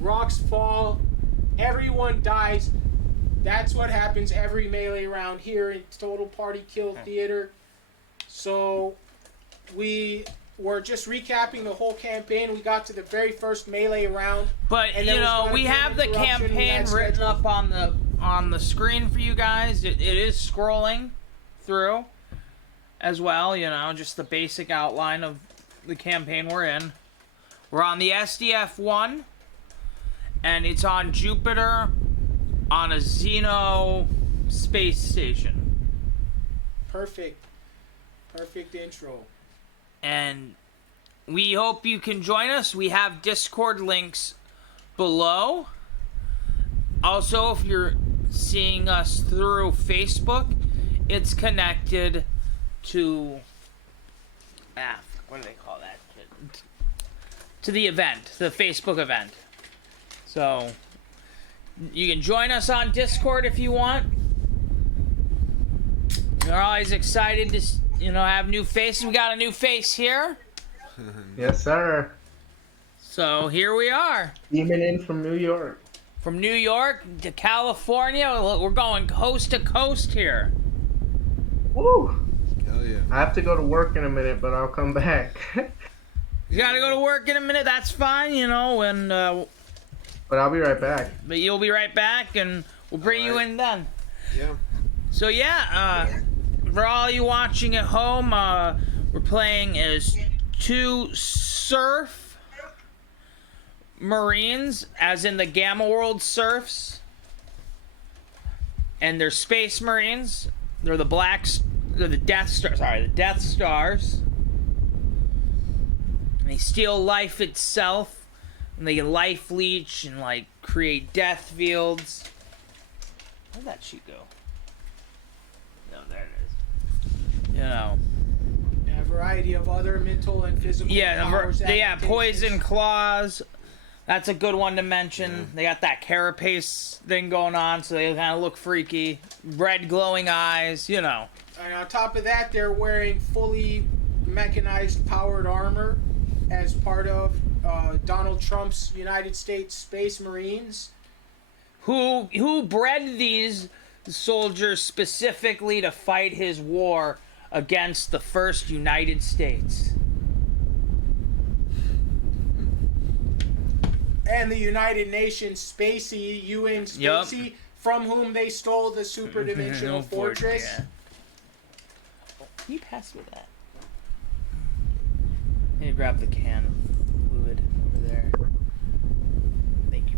rocks fall, everyone dies. That's what happens every melee round here in Total Party Kill Theater. So we were just recapping the whole campaign. We got to the very first melee round. But and you know, we have the campaign written up on the screen for you guys. It is scrolling through as well, you know, just the basic outline of the campaign we're in. We're on the SDF-1, and it's on Jupiter on a Xeno space station. Perfect intro. And we hope you can join us. We have Discord links below. Also, if you're seeing us through Facebook, it's connected to what do they call that? To the event, the Facebook event. So you can join us on Discord if you want. We're always excited to, you know, have new faces. We got a new face here. Yes, sir. So here we are. Beaming in from New York. From New York to California. We're going coast to coast here. Woo! Hell yeah. I have to go to work in a minute, but I'll come back. You gotta go to work in a minute. That's fine, you know, and But I'll be right back. but you'll be right back, and we'll bring you in then. Yeah. So yeah, for all you watching at home, we're playing as two surf marines, as in the Gamma World Surfs, and they're space marines. They're the Death Stars. Sorry, the Death Stars. And they steal life itself, and they can life leech and like create death fields. Where'd that sheet go? No, there it is. You know. And a variety of other mental and physical powers. Poison claws. That's a good one to mention. Yeah. They got that carapace thing going on, so they kind of look freaky. Red glowing eyes, you know. And on top of that, they're wearing fully mechanized powered armor as part of Donald Trump's United States Space Marines. Who bred these soldiers specifically to fight his war against the first United States. And the United Nations Spacey, UN Spacey, from whom they stole the super dimensional fortress. Yeah. Can you pass me that? I need to grab the can of fluid over there. Thank you.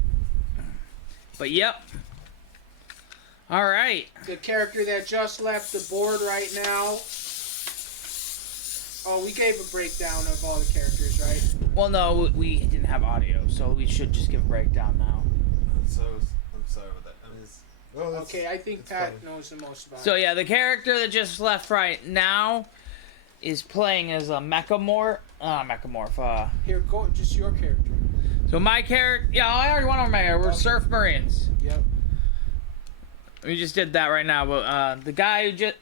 But yep. Alright. The character that just left the board right now. Oh, we gave a breakdown of all the characters, right? Well, no, we didn't have audio, so we should just give a breakdown now. So, I'm sorry about that. Okay, I think Pat knows the most about it. So yeah, the character that just left right now is playing as a mechamorph. Here, go, just your character. So my character, yeah, I already went over my character. We're Surf Marines. Yep. We just did that right now, but the guy who just,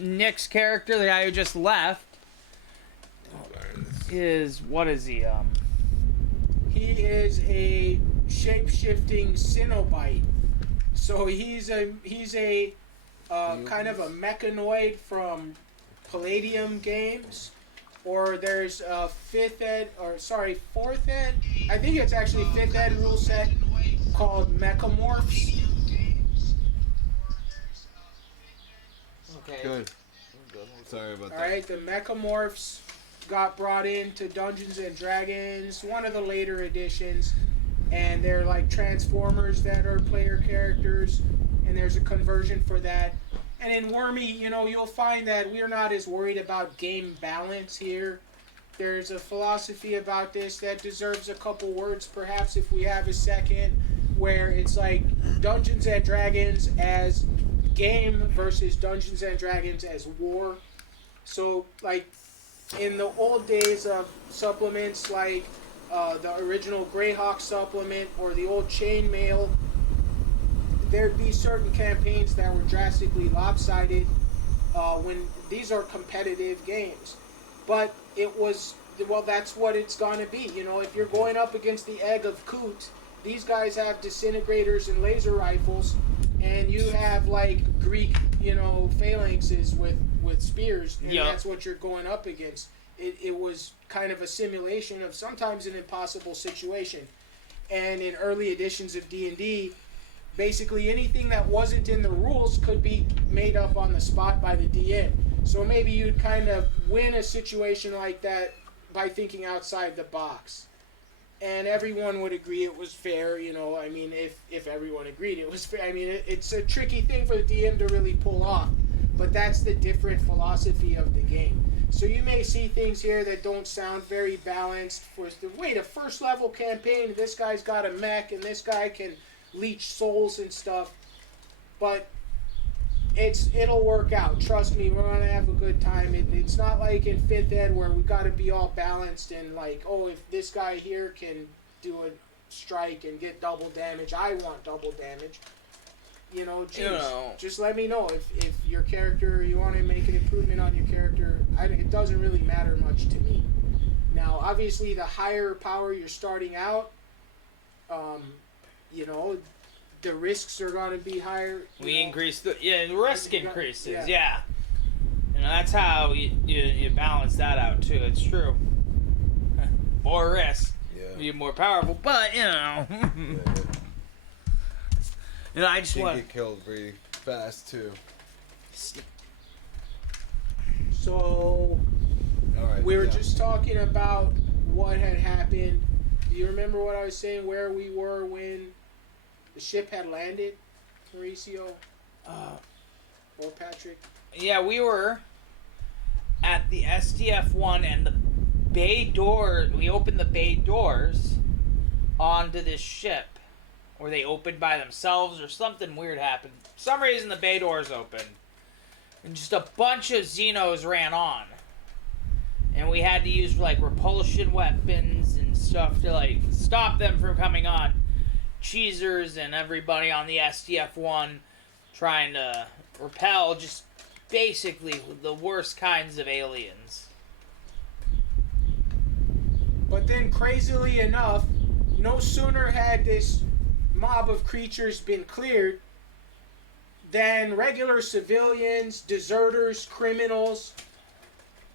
Nick's character, the guy who just left, is, what is he, He is a shape-shifting Cenobite. So he's a kind of a mechanoid from Palladium games, or there's a fourth ed. I think it's actually 5th ed rule set called Mechamorphs. Okay. Good. Sorry about that. Alright, the Mechamorphs got brought into Dungeons and Dragons, one of the later editions, and they're like Transformers that are player characters, and there's a conversion for that. And in Wormy, you know, you'll find that we're not as worried about game balance here. There's a philosophy about this that deserves a couple words, perhaps, if we have a second, where it's like Dungeons and Dragons as game versus Dungeons and Dragons as war. So, like, in the old days of supplements like the original Greyhawk supplement or the old Chainmail, there'd be certain campaigns that were drastically lopsided when these are competitive games. But it was well, that's what it's going to be. You know, if you're going up against the egg of Koot, these guys have disintegrators and laser rifles, and you have like Greek, you know, phalanxes with spears, and that's what you're going up against. It was kind of a simulation of sometimes an impossible situation. And in early editions of D&D, basically anything that wasn't in the rules could be made up on the spot by the DM. So maybe you'd kind of win a situation like that by thinking outside the box. And everyone would agree it was fair, you know, I mean, if everyone agreed it was fair. I mean, it's a tricky thing for the DM to really pull off, but that's the different philosophy of the game. So you may see things here that don't sound very balanced. Wait, a first level campaign, this guy's got a mech, and this guy can leech souls and stuff, but it'll work out. Trust me, we're gonna have a good time. It's not like in 5th ed where we got to be all balanced and like, oh, if this guy here can do a strike and get double damage, I want double damage. You know, geez, just let me know if your character, you want to make an improvement on your character. It doesn't really matter much to me. Now, obviously, the higher power you're starting out, you know, the risks are going to be higher. Increase the risk increases. Yeah. You know, that's how you balance that out too. It's true. More risk, you're more powerful, but you know. You know, I just want to get killed pretty fast too. So, we were just talking about what had happened. Do you remember what I was saying? Where we were when the ship had landed, Mauricio? Or Patrick? Yeah, we were at the SDF-1 and the bay door. We opened the bay doors onto this ship. Or they opened by themselves, or something weird happened. For some reason, the bay doors opened. And just a bunch of Xenos ran on. And we had to use, like, repulsion weapons and stuff to, like, stop them from coming on. Cheesers and everybody on the SDF-1 trying to repel just basically the worst kinds of aliens. But then, crazily enough, no sooner had this mob of creatures been cleared than regular civilians, deserters, criminals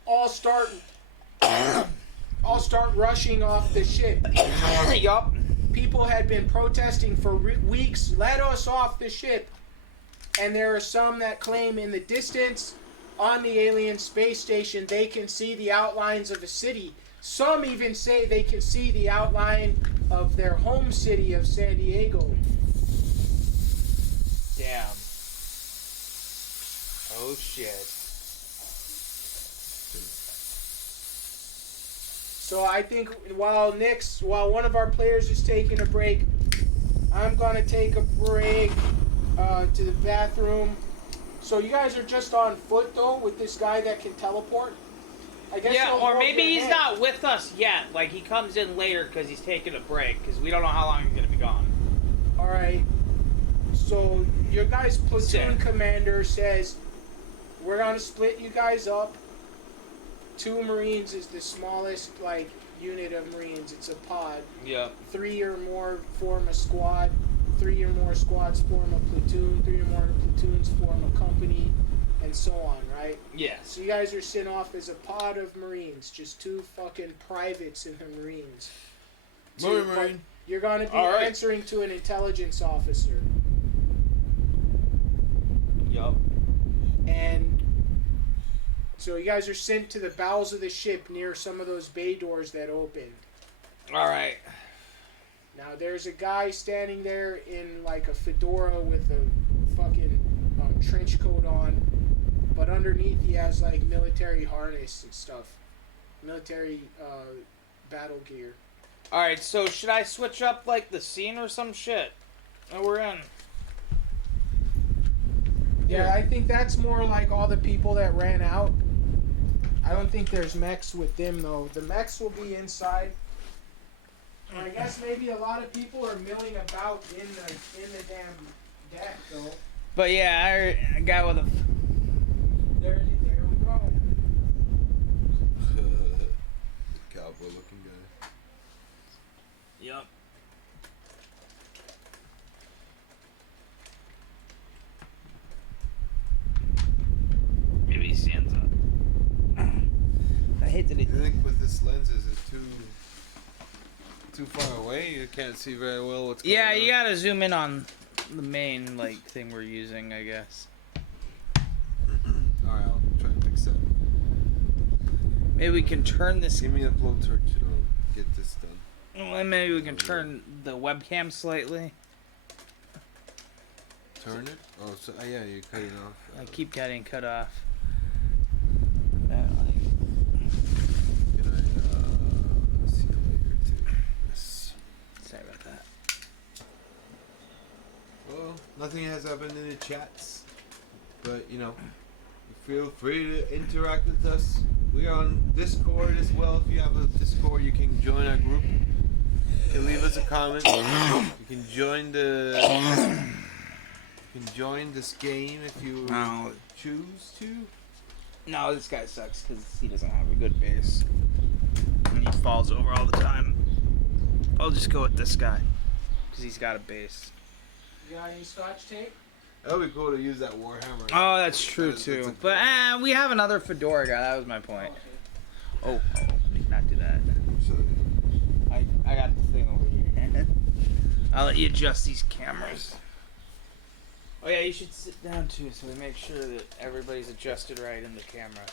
all start rushing off the ship. Yup. People had been protesting for weeks. Let us off the ship. And there are some that claim in the distance on the alien space station they can see the outlines of a city. Some even say they can see the outline of their home city of San Diego. Damn. Oh shit. So I think while one of our players is taking a break, I'm gonna take a break to the bathroom. So you guys are just on foot though with this guy that can teleport? I guess yeah, or maybe he's not with us yet. Like, he comes in later because he's taking a break, because we don't know how long he's going to be gone. Alright. So, your guys' platoon commander says, we're going to split you guys up. 2 Marines is the smallest, like, unit of Marines. It's a pod. Yep. 3 or more form a squad. 3 or more squads form a platoon. 3 or more platoons form a company. And so on, right? Yes. So you guys are sent off as a pod of Marines, just 2 fucking privates in the Marines. Marine. You're going to be answering to an intelligence officer. Yup. And so you guys are sent to the bowels of the ship near some of those bay doors that opened. Alright. Now there's a guy standing there in like a fedora with a fucking trench coat on. But underneath he has like military harness and stuff. Military battle gear. Alright, so should I switch up like the scene or some shit that we're in? Yeah, I think that's more like all the people that ran out. I don't think there's mechs with them though. The mechs will be inside. And I guess maybe a lot of people are milling about in the damn deck though. But yeah, I got with a... There we go. Yup. Maybe he stands up. I hate that I think with this lens, is it too far away? You can't see very well what's going on. Yeah, you gotta zoom in on the main thing we're using, I guess. Alright, I'll try and fix that. Maybe we can turn this. Give me a blowtorch and I'll get this done. Well, maybe we can turn the webcam slightly. Turn it? Oh, so, yeah, you're cutting off. I keep getting cut off. Can I see it later too? Yes. Sorry about that. Well, nothing has happened in the chats, but you know, feel free to interact with us. We are on Discord as well. If you have a Discord, you can join our group. You can leave us a comment. You can join this game if you choose to. No, this guy sucks because he doesn't have a good base. And he falls over all the time. I'll just go with this guy because he's got a base. You got any scotch tape? That would be cool to use that Warhammer. Oh, that's true too. But we have another fedora guy. That was my point. Oh, we cannot do that. I got the thing over here. I'll let you adjust these cameras. Oh yeah, you should sit down too, so we make sure that everybody's adjusted right in the camera.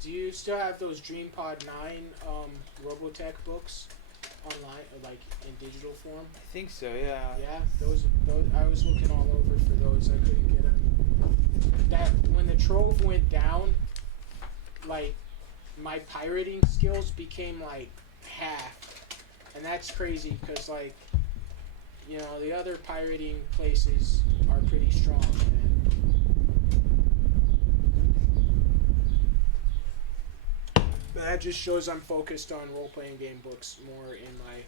Do you still have those DreamPod 9 Robotech books online, or like in digital form? I think so, yeah. Yeah, those. I was looking all over for those. I couldn't get them. That when the Trove went down, like my pirating skills became like half, and that's crazy because like, you know, the other pirating places are pretty strong, man. But that just shows I'm focused on role-playing game books more in my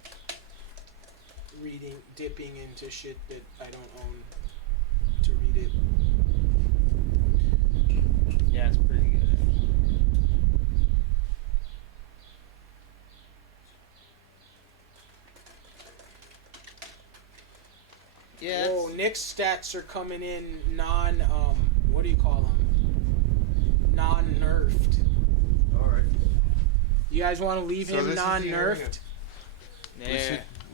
reading, dipping into shit that I don't own to read it. Yeah, it's pretty good. Yeah. Whoa, Nick's stats are coming in what do you call them? Non-nerfed. Alright. You guys want to leave him non-nerfed?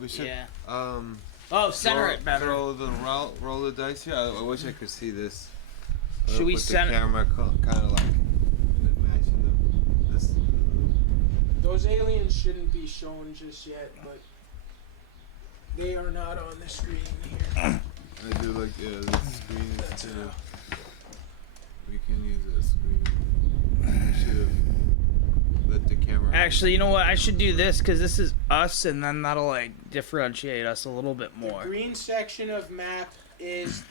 We should. Yeah. Oh, center it better. Roll the dice here. I wish I could see this. Should we put center? the camera kind of like matching this? Those aliens shouldn't be shown just yet, but they are not on the screen here. I do like the screen is kind of. We can use that screen. Should have let the camera. Actually, you know what? I should do this because this is us, and then that'll like differentiate us a little bit more. The green section of map is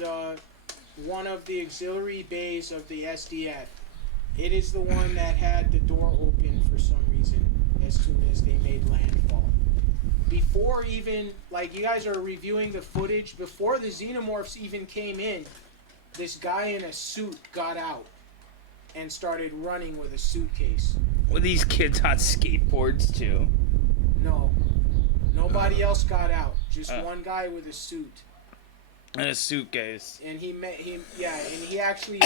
one of the auxiliary bays of the SDF. It is the one that had the door open for some reason as soon as they made landfall. Before even, like, you guys are reviewing the footage, before the xenomorphs even came in, this guy in a suit got out and started running with a suitcase. Well, these kids on skateboards too. No. Nobody else got out. Just one guy with a suit. And a suitcase. And he actually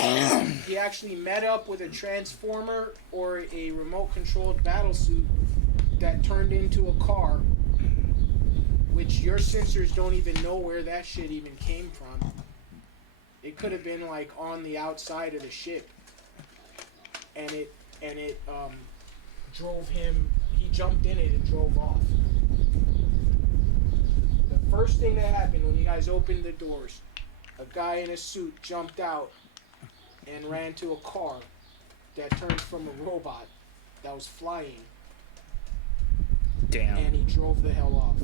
met up with a transformer or a remote controlled battle suit that turned into a car, which your sensors don't even know where that shit even came from. It could have been like on the outside of the ship. And it drove him. He jumped in it and drove off. The first thing that happened when you guys opened the doors, a guy in a suit jumped out and ran to a car that turned from a robot that was flying. Damn. And he drove the hell off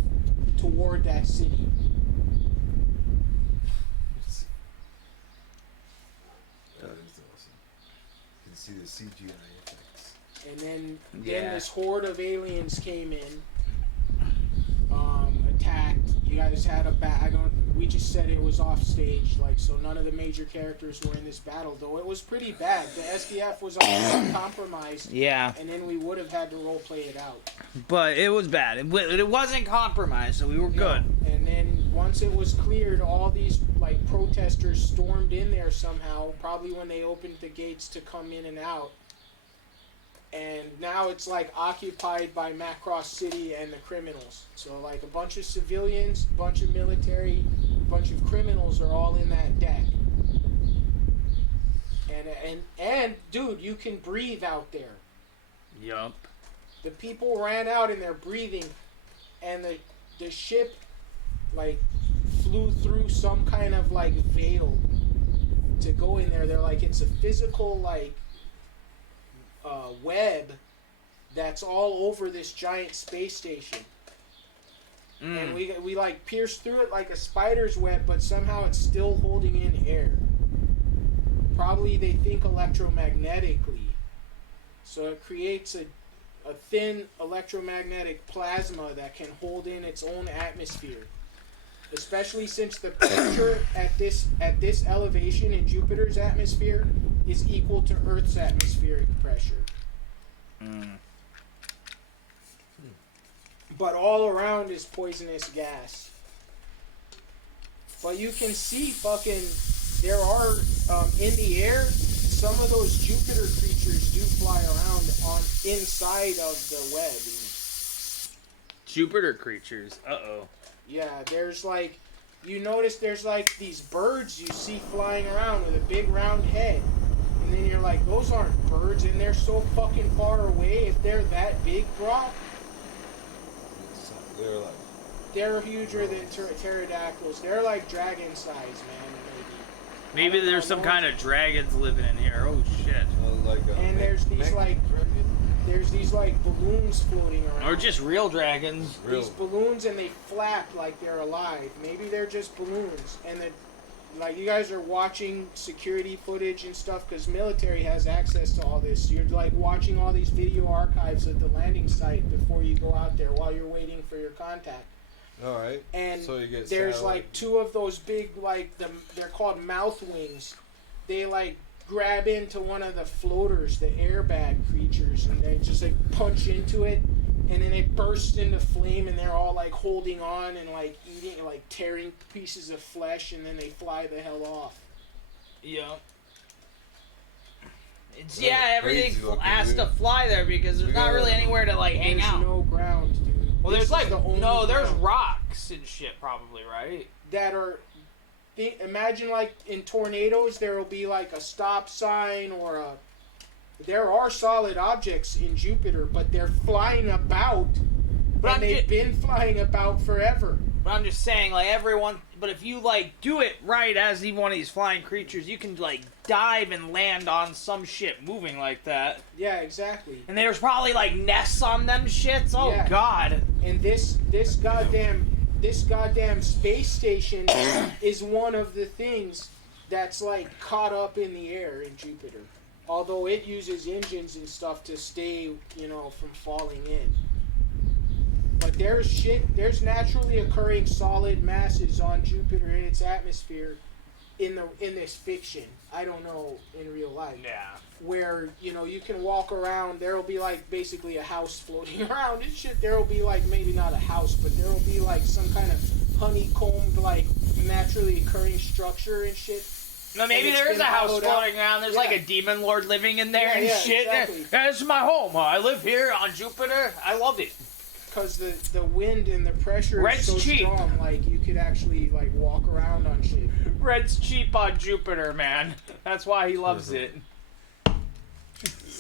toward that city. That is awesome. You can see the CGI effects. And then Yeah. this horde of aliens came in, attacked. You guys had We just said it was off stage, like, so none of the major characters were in this battle, though it was pretty bad. The SDF was compromised, Yeah. and then we would have had to role play it out. But it was bad. It wasn't compromised, so we were good. And then once it was cleared, all these like protesters stormed in there somehow, probably when they opened the gates to come in and out. And now it's like occupied by Macross City and the criminals. So like a bunch of civilians, a bunch of military, a bunch of criminals are all in that deck. And dude, you can breathe out there. Yup. The people ran out and they're breathing, and the ship like flew through some kind of like veil to go in there. They're like, it's a physical like web that's all over this giant space station. And we like pierced through it like a spider's web, but somehow it's still holding in air. Probably they think electromagnetically. So it creates a thin electromagnetic plasma that can hold in its own atmosphere. Especially since the pressure at this elevation in Jupiter's atmosphere is equal to Earth's atmospheric pressure. But all around is poisonous gas. But you can see fucking, there are, in the air, some of those Jupiter creatures do fly around on inside of the web. Jupiter creatures. Uh-oh. Yeah, there's like, you notice there's like these birds you see flying around with a big round head. And then you're like, those aren't birds, and they're so fucking far away. If they're that big, Brock, they're huger than pterodactyls. They're like dragon size, man. Maybe there's some kind of dragons living in here. Oh shit. And there's these like balloons floating around. Or just real dragons. These balloons, and they flap like they're alive. Maybe they're just balloons. And then, like, you guys are watching security footage and stuff because military has access to all this. You're like watching all these video archives of the landing site before you go out there while you're waiting for your contact. All right. And so you get there's like two of those big, like, they're called mouth wings. They like grab into one of the floaters, the airbag creatures, and they just like punch into it, and then it bursts into flame, and they're all like holding on and like eating, like tearing pieces of flesh, and then they fly the hell off. Yeah. It's, everything has to fly there because there's not really anywhere to like hang out. There's no ground, dude. Well, there's like there's ground rocks and shit probably, right? that are. Imagine like in tornadoes, there will be like a stop sign or a. There are solid objects in Jupiter, but they're flying about, and they've been flying about forever. But I'm just saying, like, everyone. But if you like do it right as even one of these flying creatures, you can like dive and land on some shit moving like that. Yeah, exactly. And there's probably like nests on them shits. Oh Yeah. God. And this goddamn space station is one of the things that's like caught up in the air in Jupiter. Although it uses engines and stuff to stay, from falling in. But there's naturally occurring solid masses on Jupiter in its atmosphere in this fiction. I don't know in real life. Yeah. Where, you can walk around, there'll be like basically a house floating around and shit. There'll be like maybe not a house, but there'll be like some kind of honeycombed like naturally occurring structure and shit. No, maybe there is a house floating around. There's like a demon lord living in there and shit. Exactly. Yeah, this is my home. I live here on Jupiter. I love it. Because the wind and the pressure is so strong, like you could actually like walk around on shit. Red's cheap on Jupiter, man. That's why he loves it.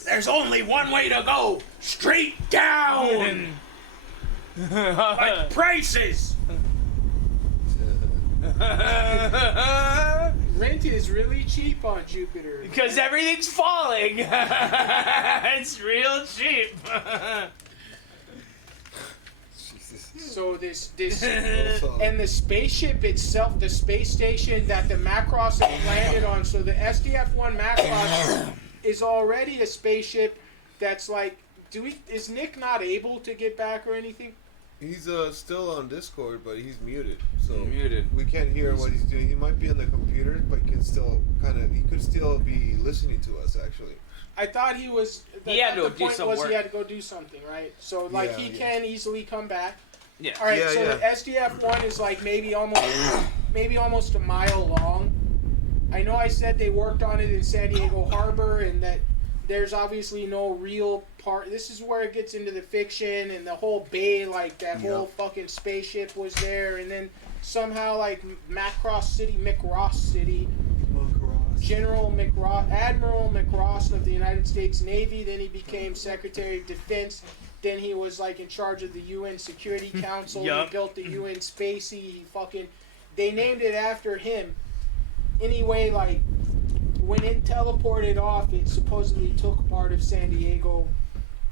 There's only one way to go. Straight down. Like prices. Rent is really cheap on Jupiter. Because everything's falling. It's real cheap. So this and the spaceship itself, the space station that the Macross has landed on, so the SDF-1 Macross is already a spaceship that's like, is Nick not able to get back or anything? He's still on Discord, but he's muted. So Muted. we can't hear what he's doing. He might be on the computer, but he could still be listening to us actually. I thought he was. He had to the do point some was work. he had to go do something, right? So like Yeah, he yeah. can easily come back. Yeah. All right. Yeah, so yeah. the SDF one is like maybe almost a mile long. I know I said they worked on it in San Diego Harbor, and that there's obviously no real part. This is where it gets into the fiction, and the whole bay, like that whole fucking spaceship was there, and then somehow like McRoss City, Admiral McRoss of the United States Navy. Then he became Secretary of Defense. Then he was like in charge of the UN Security Council. Yup. He built the UN Spacey. They named it after him. Anyway, like when it teleported off, it supposedly took part of San Diego,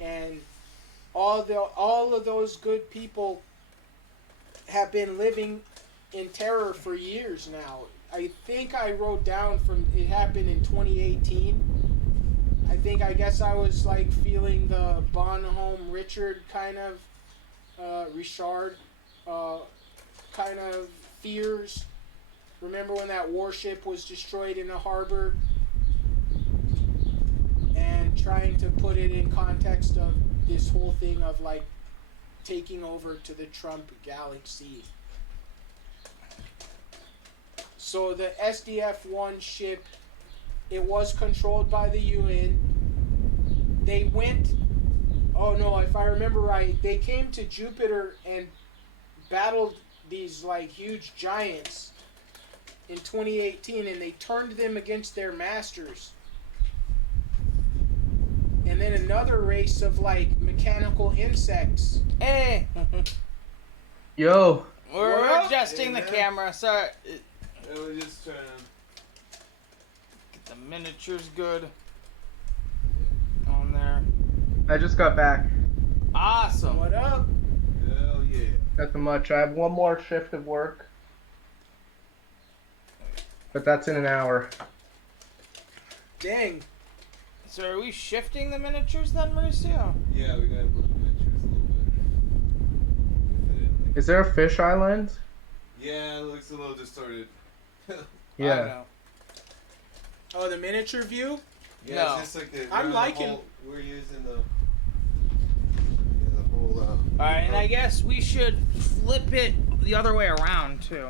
and all of those good people have been living in terror for years now. I think I wrote down from it happened in 2018. I guess I was like feeling the Bonhomme Richard kind of Richard kind of fears. Remember when that warship was destroyed in the harbor? And trying to put it in context of this whole thing of like taking over to the Trump galaxy. So the SDF-1 ship, it was controlled by the UN. They went, oh no, if I remember right, they came to Jupiter and battled these like huge giants in 2018, and they turned them against their masters. And then another race of like mechanical insects. Hey, Yo, we're What? adjusting the Hey, man. camera. Sorry, We're just trying to. get the miniatures good on there. I just got back. Awesome. What up? Hell yeah. Nothing much. I have one more shift of work, but that's in an hour. Dang. So are we shifting the miniatures then, Mauricio? Yeah, we gotta move the pictures a little bit. Is there a fish island? Yeah, it looks a little distorted. I Yeah. don't know. Oh, the miniature view? Yeah, No. it's just like the. I'm the liking- whole- we're using the whole. Alright, and I guess we should flip it the other way around too.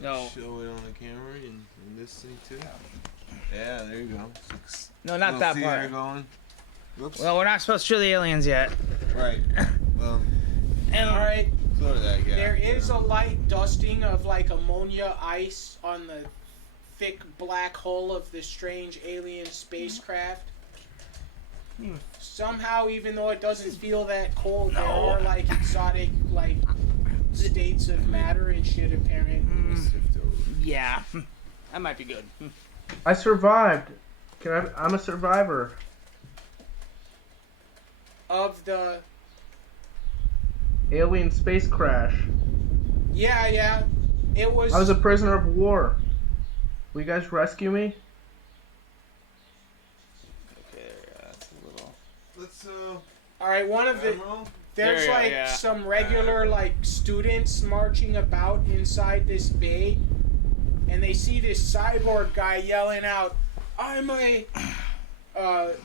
No. Show it on the camera and this thing too. Yeah, there you go. No, not Little that theater part. Going. Whoops. Well, we're not supposed to show the aliens yet. Right. Well, And Alright, sort of that. Yeah. there is a light dusting of like ammonia ice on the thick black hull of the strange alien spacecraft. Somehow, even though it doesn't feel that cold, there are like exotic like states of matter and shit apparent. yeah, that might be good. I survived. I'm a survivor. Of the Alien space crash. yeah, it was. I was a prisoner of war. Will you guys rescue me? Okay, that's a little. Let's all right. One of the Admiral? there's There you go, like yeah. some regular like students marching about inside this bay, and they see this cyborg guy yelling out, "I'm a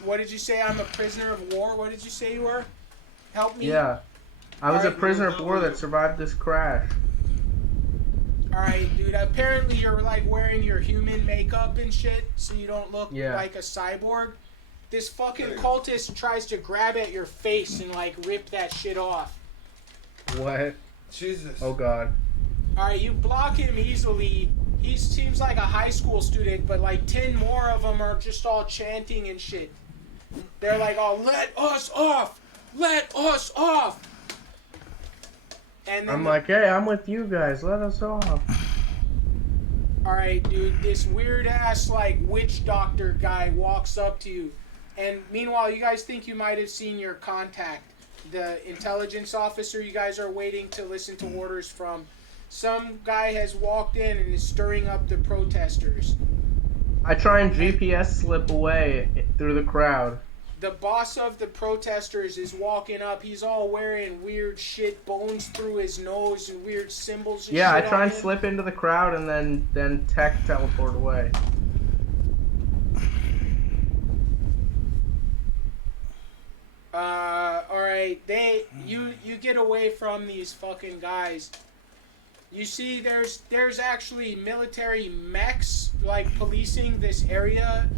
what did you say? I'm a prisoner of war. What did you say you were? Help me." Yeah. I was a Alright, prisoner of war that survived this crash. Alright, dude. Apparently you're like wearing your human makeup and shit, so you don't look Yeah. like a cyborg. This fucking cultist tries to grab at your face and like rip that shit off. What? Jesus. Oh god. Alright, you block him easily. He seems like a high school student, but like 10 more of them are just all chanting and shit. They're like, "Oh, let us off! Let us off!" And then I'm like, hey, I'm with you guys. Let us off. alright, dude, this weird ass like witch doctor guy walks up to you. And meanwhile, you guys think you might have seen your contact, the intelligence officer you guys are waiting to listen to orders from. Some guy has walked in and is stirring up the protesters. I try and GPS slip away through the crowd. the boss of the protesters is walking up. He's all wearing weird shit, bones through his nose and weird symbols and Yeah, I shit try on and him. slip into the crowd and then tech teleport away. Alright, you get away from these fucking guys. You see there's actually military mechs like policing this area,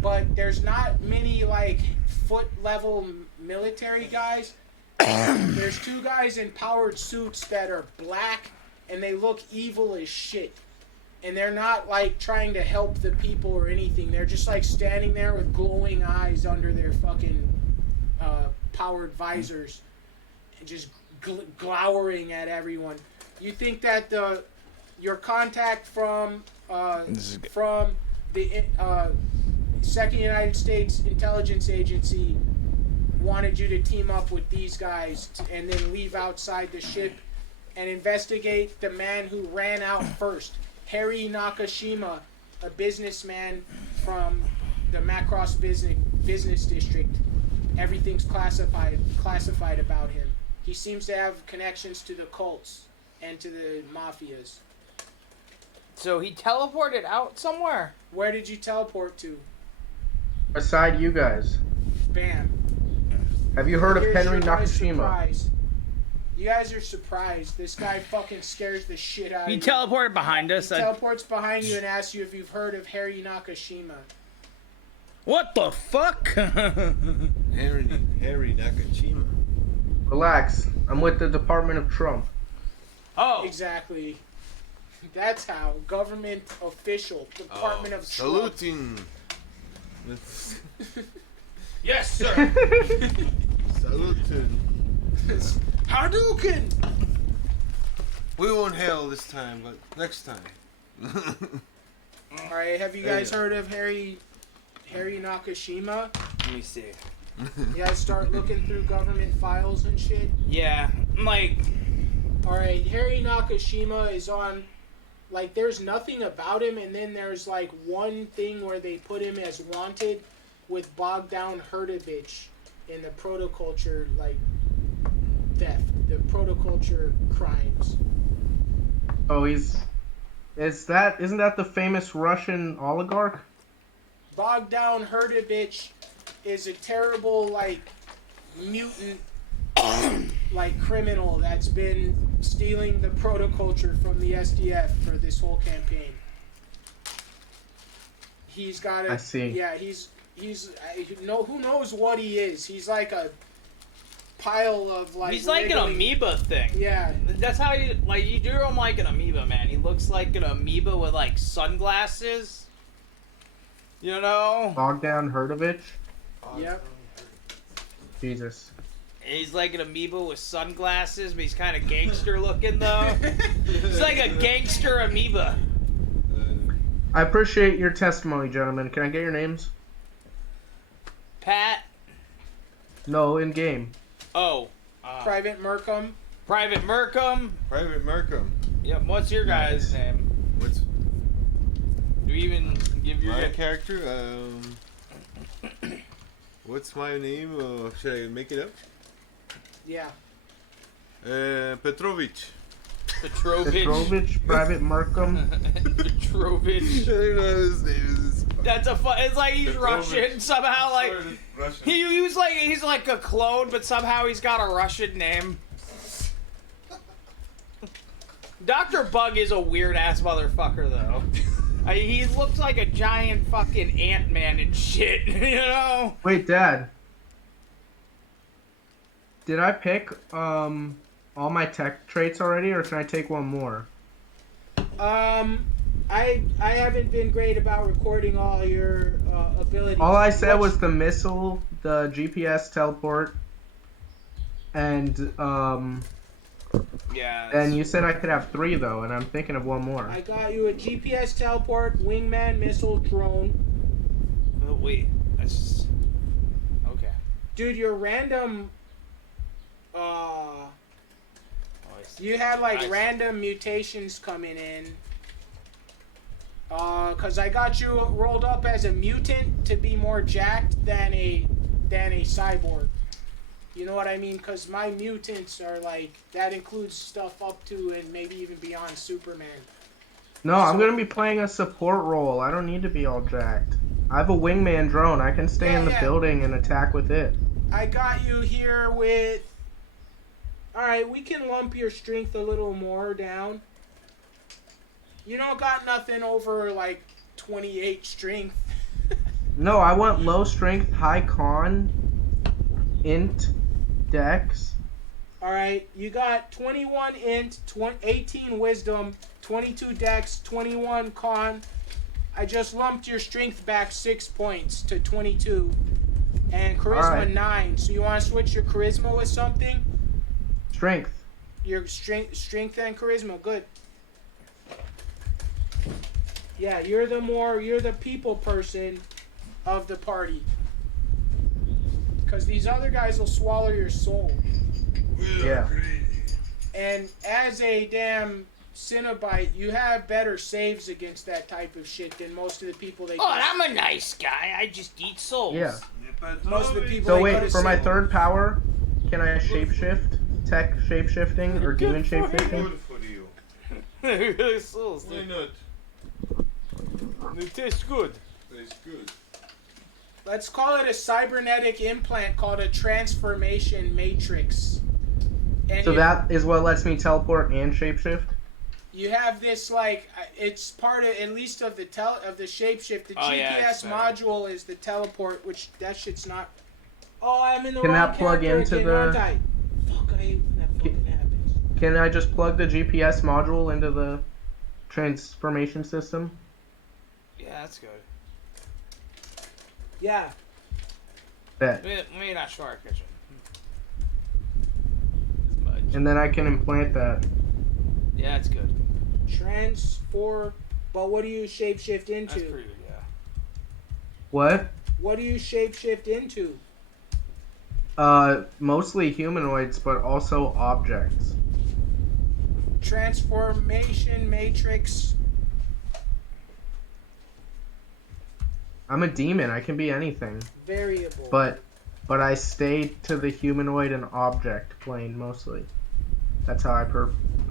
but there's not many like foot level military guys. There's two guys in powered suits that are black and they look evil as shit. And they're not like trying to help the people or anything. They're just like standing there with glowing eyes under their fucking powered visors and just glowering at everyone. You think that your contact from the Second United States Intelligence Agency wanted you to team up with these guys and then leave outside the ship and investigate the man who ran out first, Harry Nakashima, a businessman from the Macross business district. Everything's classified about him. He seems to have connections to the cults and to the mafias. So he teleported out somewhere? Where did you teleport to? Beside you guys. Bam. Have you heard of Here's Henry your guys' Nakashima? surprise. You guys are surprised. This guy fucking scares the shit out of He you. teleported behind us. He teleports behind you and asks you if you've heard of Harry Nakashima. What the fuck? Harry Nakashima. Relax. I'm with the Department of Trump. Oh. Exactly. That's how. Government official. Department of Trump. Saluting. Yes, sir. Saluting. Hadouken! We won't hail this time, but next time. Alright, have you guys heard of Harry Nakashima? Let me see. You guys start looking through government files and shit? Yeah, like... Alright, Harry Nakashima is on... Like, there's nothing about him, and then there's, like, one thing where they put him as wanted with Bogdan Herdovich in the protoculture, like, theft. The protoculture crimes. Oh, isn't that the famous Russian oligarch? Bogdan Herdovich is a terrible, like, mutant, like, criminal that's been stealing the protoculture from the SDF for this whole campaign. He's got a... I see. Yeah, who knows what he is? He's like a pile of, like... He's like an amoeba thing. Yeah. That's how you drew him like an amoeba, man. He looks like an amoeba with, like, sunglasses. You know? Bogdan Herdovich? Yep. Jesus. He's like an amoeba with sunglasses, but he's kind of gangster looking, though. He's like a gangster amoeba. I appreciate your testimony, gentlemen. Can I get your names? Pat. No, in game. Oh. Private Merkham. Private Merkham. Private Markham. Yep, what's your guy's name? What's Do you even give your... my character? What's my name? Should I make it up? Yeah. Petrovich. Petrovich. Private Markham. Petrovich. I don't know what his name is. That's it's like he's Petrovich. Russian somehow. Like Sort of Russian. he's like a clone, but somehow he's got a Russian name. Dr. Bug is a weird ass motherfucker, though. He looks like a giant fucking Ant-Man and shit, you know? Wait, Dad. Did I pick all my tech traits already, or can I take one more? I haven't been great about recording all your abilities. All I said was the missile, the GPS teleport, and Yeah. and you said I could have 3 though, and I'm thinking of one more. I got you a GPS teleport, wingman, missile, drone. Oh, wait. That's... Okay. Dude, your random... Oh, I see. You had, like, I see. random mutations coming in. Because I got you rolled up as a mutant to be more jacked than a than a cyborg. You know what I mean? Because my mutants are like, that includes stuff up to and maybe even beyond Superman. No, I'm gonna be playing a support role. I don't need to be all jacked. I have a wingman drone. I can stay in the building and attack with it. I got you here with... Alright, we can lump your strength a little more down. You don't got nothing over, like, 28 strength. No, I want low strength, high con, int, dex. Alright, you got 21 int, 18 wisdom, 22 dex, 21 con. I just lumped your strength back 6 points to 22. And charisma 9. So you want to switch your charisma with something? Strength. Your strength and charisma, good. Yeah, you're the people person of the party. Because these other guys will swallow your soul. Yeah. And as a damn Cenobite, you have better saves against that type of shit than most of the people they... Oh, I'm a nice guy. I just eat souls. Yeah. Most of the people So wait, for my third power, can I shapeshift? Tech shapeshifting or demon shapeshifting? Good for you. Souls. Why not? They taste good. Tastes good. Let's call it a cybernetic implant called a transformation matrix. And So that is what lets me teleport and shapeshift? you have this, like, it's part of, at least of the shapeshift. The GPS module is the teleport, which that shit's not... Oh, I'm in the wrong that plug character into again, the... aren't I? Fuck, I hate when that fucking happens. Can I just plug the GPS module into the transformation system? Yeah, that's good. Yeah. Bet. Maybe not sure, kitchen. And then I can implant that. Yeah, that's good. Transform... But what do you shapeshift into? That's pretty good, yeah. What? What do you shapeshift into? Mostly humanoids, but also objects. Transformation matrix. I'm a demon. I can be anything. Variable. But I stay to the humanoid and object plane mostly. That's how I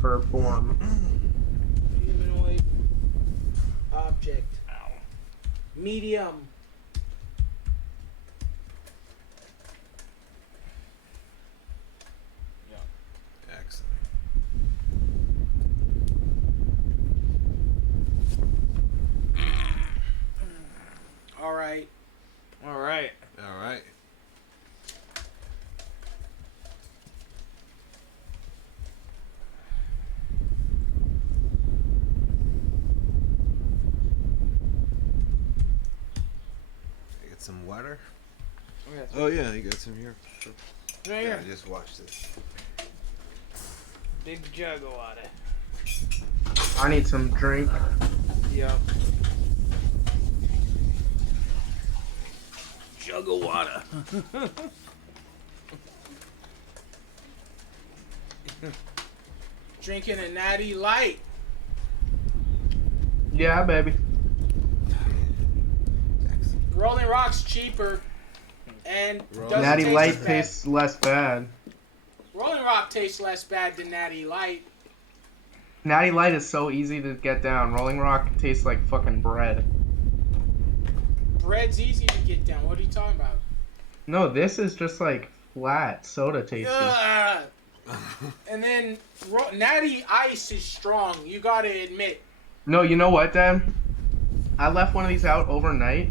perform. Humanoid. Object. Ow. Medium. Excellent. All right. All right. All right. Get some water. Oh yeah, you got some here. Right Yeah, here. just watch this. Big jug of water. I need some drink. Yep. Jug of water. Drinking a natty light. Yeah, baby. Rolling Rock's cheaper. And doesn't Natty taste Light as bad. tastes less bad. Rolling Rock tastes less bad than Natty Light. Natty Light is so easy to get down. Rolling Rock tastes like fucking bread. Bread's easy to get down. What are you talking about? No, this is just like flat soda tasty. Ugh. And then Natty Ice is strong. You gotta admit. No, you know what, Dad? I left one of these out overnight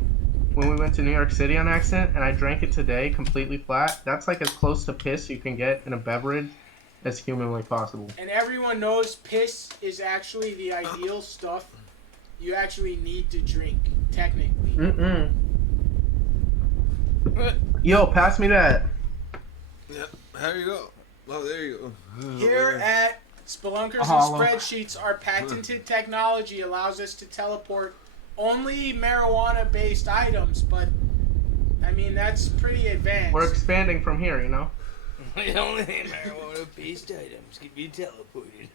when we went to New York City on accident, and I drank it today completely flat. That's like as close to piss you can get in a beverage as humanly possible. And everyone knows piss is actually the ideal stuff you actually need to drink, technically. Mm-mm. Yo, pass me that. Yep. How you go? Oh, there you go. Here at Spelunkers Hollow. and Spreadsheets, our patented technology allows us to teleport only marijuana-based items, but, I mean, that's pretty advanced. We're expanding from here, you know? The only marijuana-based items can be teleported.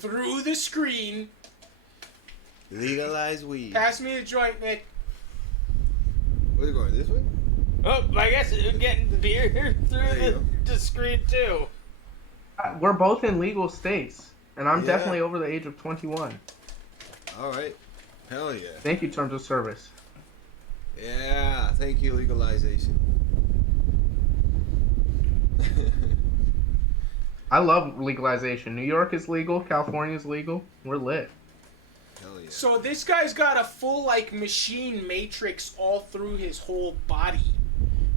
Through the screen. Legalize weed. Pass me the joint, Nick. Where are you going? This way? Oh, I guess it's getting beer through There you the screen too. We're both in legal states, and I'm Yeah. definitely over the age of 21. All right. Hell yeah. Thank you, Terms of Service. Yeah. Thank you, legalization. I love legalization. New York is legal. California is legal. We're lit. Hell yeah. So this guy's got a full like machine matrix all through his whole body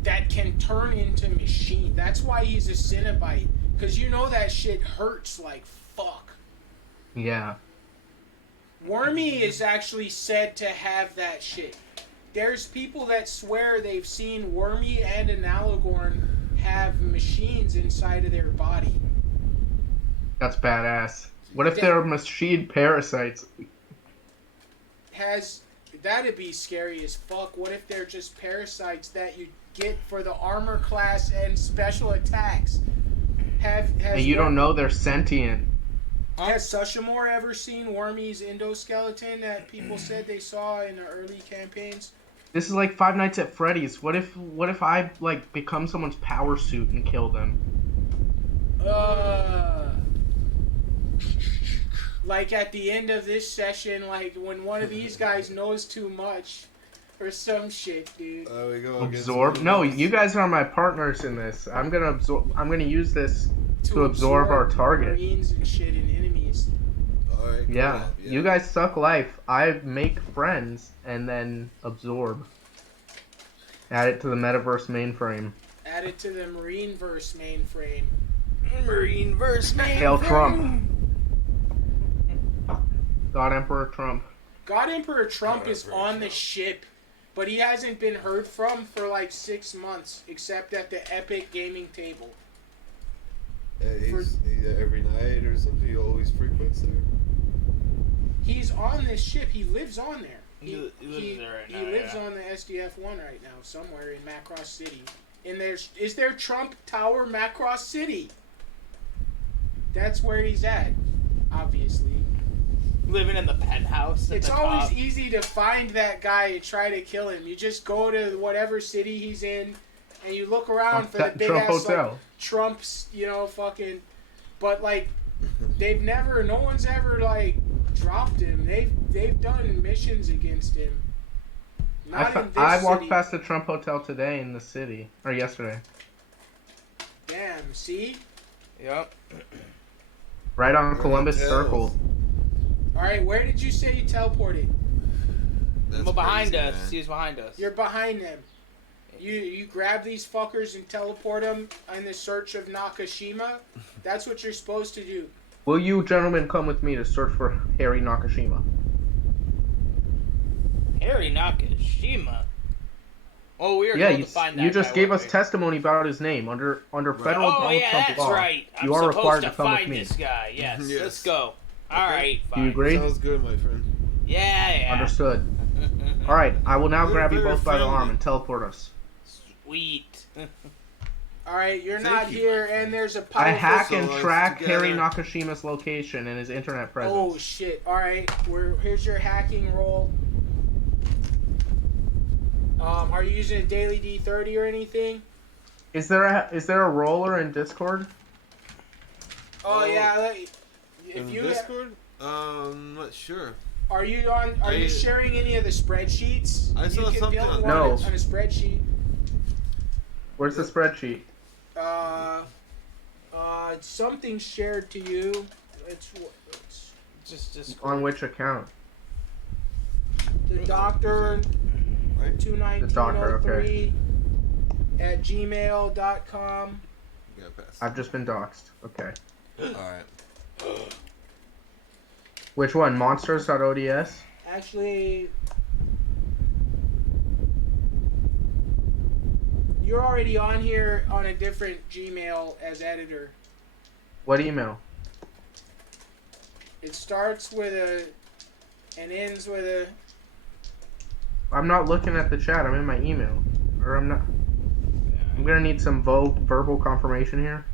that can turn into machine. That's why he's a Cenobite. Because you know that shit hurts like fuck. Yeah. Wormy is actually said to have that shit. There's people that swear they've seen Wormy and Analogorn have machines inside of their body. That's badass. What if they're machine parasites? That'd be scary as fuck. What if they're just parasites that you get for the armor class and special attacks? And you don't know they're sentient. Has Sushamore ever seen Wormy's endoskeleton that people said they saw in the early campaigns? This is like Five Nights at Freddy's. What if I like become someone's power suit and kill them? Like at the end of this session, like when one of these guys knows too much or some shit, dude. We go Absorb? No, you guys are my partners in this. I'm gonna absorb. I'm gonna use this to absorb our target. Marines and shit and enemies. All right. Cool. Yeah, you guys suck life. I make friends and then absorb. Add it to the metaverse mainframe. Add it to the Marineverse mainframe. Marineverse mainframe. Hail Trump. God Emperor Trump. God Emperor Trump is on the ship, but he hasn't been heard from for like 6 months, except at the Epic Gaming table. He's every night or something. He always frequents there. He's on this ship. He lives on there. He lives there right now. He lives on the SDF-1 right now, somewhere in Macross City. And is there Trump Tower, Macross City? That's where he's at, obviously. Living in the penthouse. It's always easy to find that guy and try to kill him. You just go to whatever city he's in, and you look around for the big Trump ass Hotel. like, Trump's, fucking. But like, no one's ever like dropped him. They've done missions against him. I walked past the Trump Hotel today in the city, or yesterday. Damn. See. Yep. Right on Columbus Circle. All right, where did you say you teleported? That's behind crazy, us. man. He's behind us. You're behind them. You grab these fuckers and teleport them in the search of Nakashima. That's what you're supposed to do. Will you gentlemen come with me to search for Harry Nakashima? Harry Nakashima. Oh, we are Yeah, going to find that you just guy, gave weren't us we? testimony about his name under federal Oh Donald yeah, Trump that's law. right. I'm You are supposed required to to come with find me. this guy. Yes, Yes. let's go. All right, Do fine. you agree? Sounds good, my friend. Yeah. Understood. All right, I will now You're grab you very both by the arm friendly. and teleport us. Sweet. All right, you're Thank not you, here, my friend. and there's a I powerful. hack So and us track Harry together. Nakashima's location and his internet presence. Oh shit! All right, here's your hacking roll. Are you using a daily D30 or anything? Is there a roller in Discord? Oh yeah. If In you Discord? I'm not sure. are you sharing any of the spreadsheets? I saw you can something build on one No. on a spreadsheet. Where's the spreadsheet? Something shared to you. It's Just On which account? the doctor Right? 21903 at gmail.com. Yeah, pass. I've just been doxxed. Okay. Alright. Which one? Monsters.ods? Actually, you're already on here on a different Gmail as editor. What email? It starts with a and ends with a. I'm not looking at the chat. I'm in my email. Or I'm not. I'm gonna need some verbal confirmation here.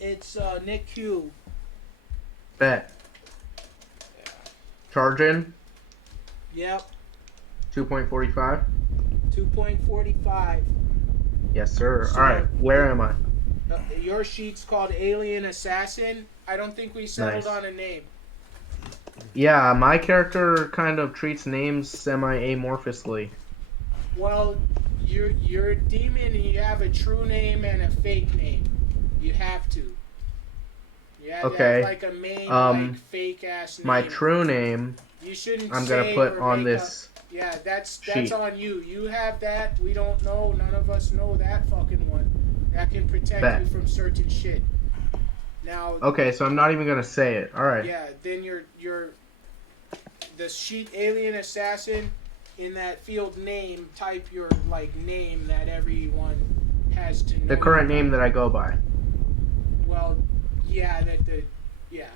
It's Nick Q. Bet. Charge in Yep. 2.45. 2.45. Yes, sir. So- All right, where am I? Your sheet's called Alien Assassin. I don't think we settled Nice. on a name. Yeah, my character kind of treats names semi-amorphously. Well, you're a demon and you have a true name and a fake name. You have to. You have to Okay. have like a main like fake ass name. My true name, You shouldn't I'm say gonna put or on make this. Yeah, that's sheet. on you. You have that. We don't know. None of us know that fucking one. That can protect Bet. you from certain shit. Now, Okay, so I'm not even gonna say it. All right. yeah, then you're the sheet Alien Assassin. In that field name, type your like name that everyone has to know. The current you by. name that I go by. Well, yeah, yeah.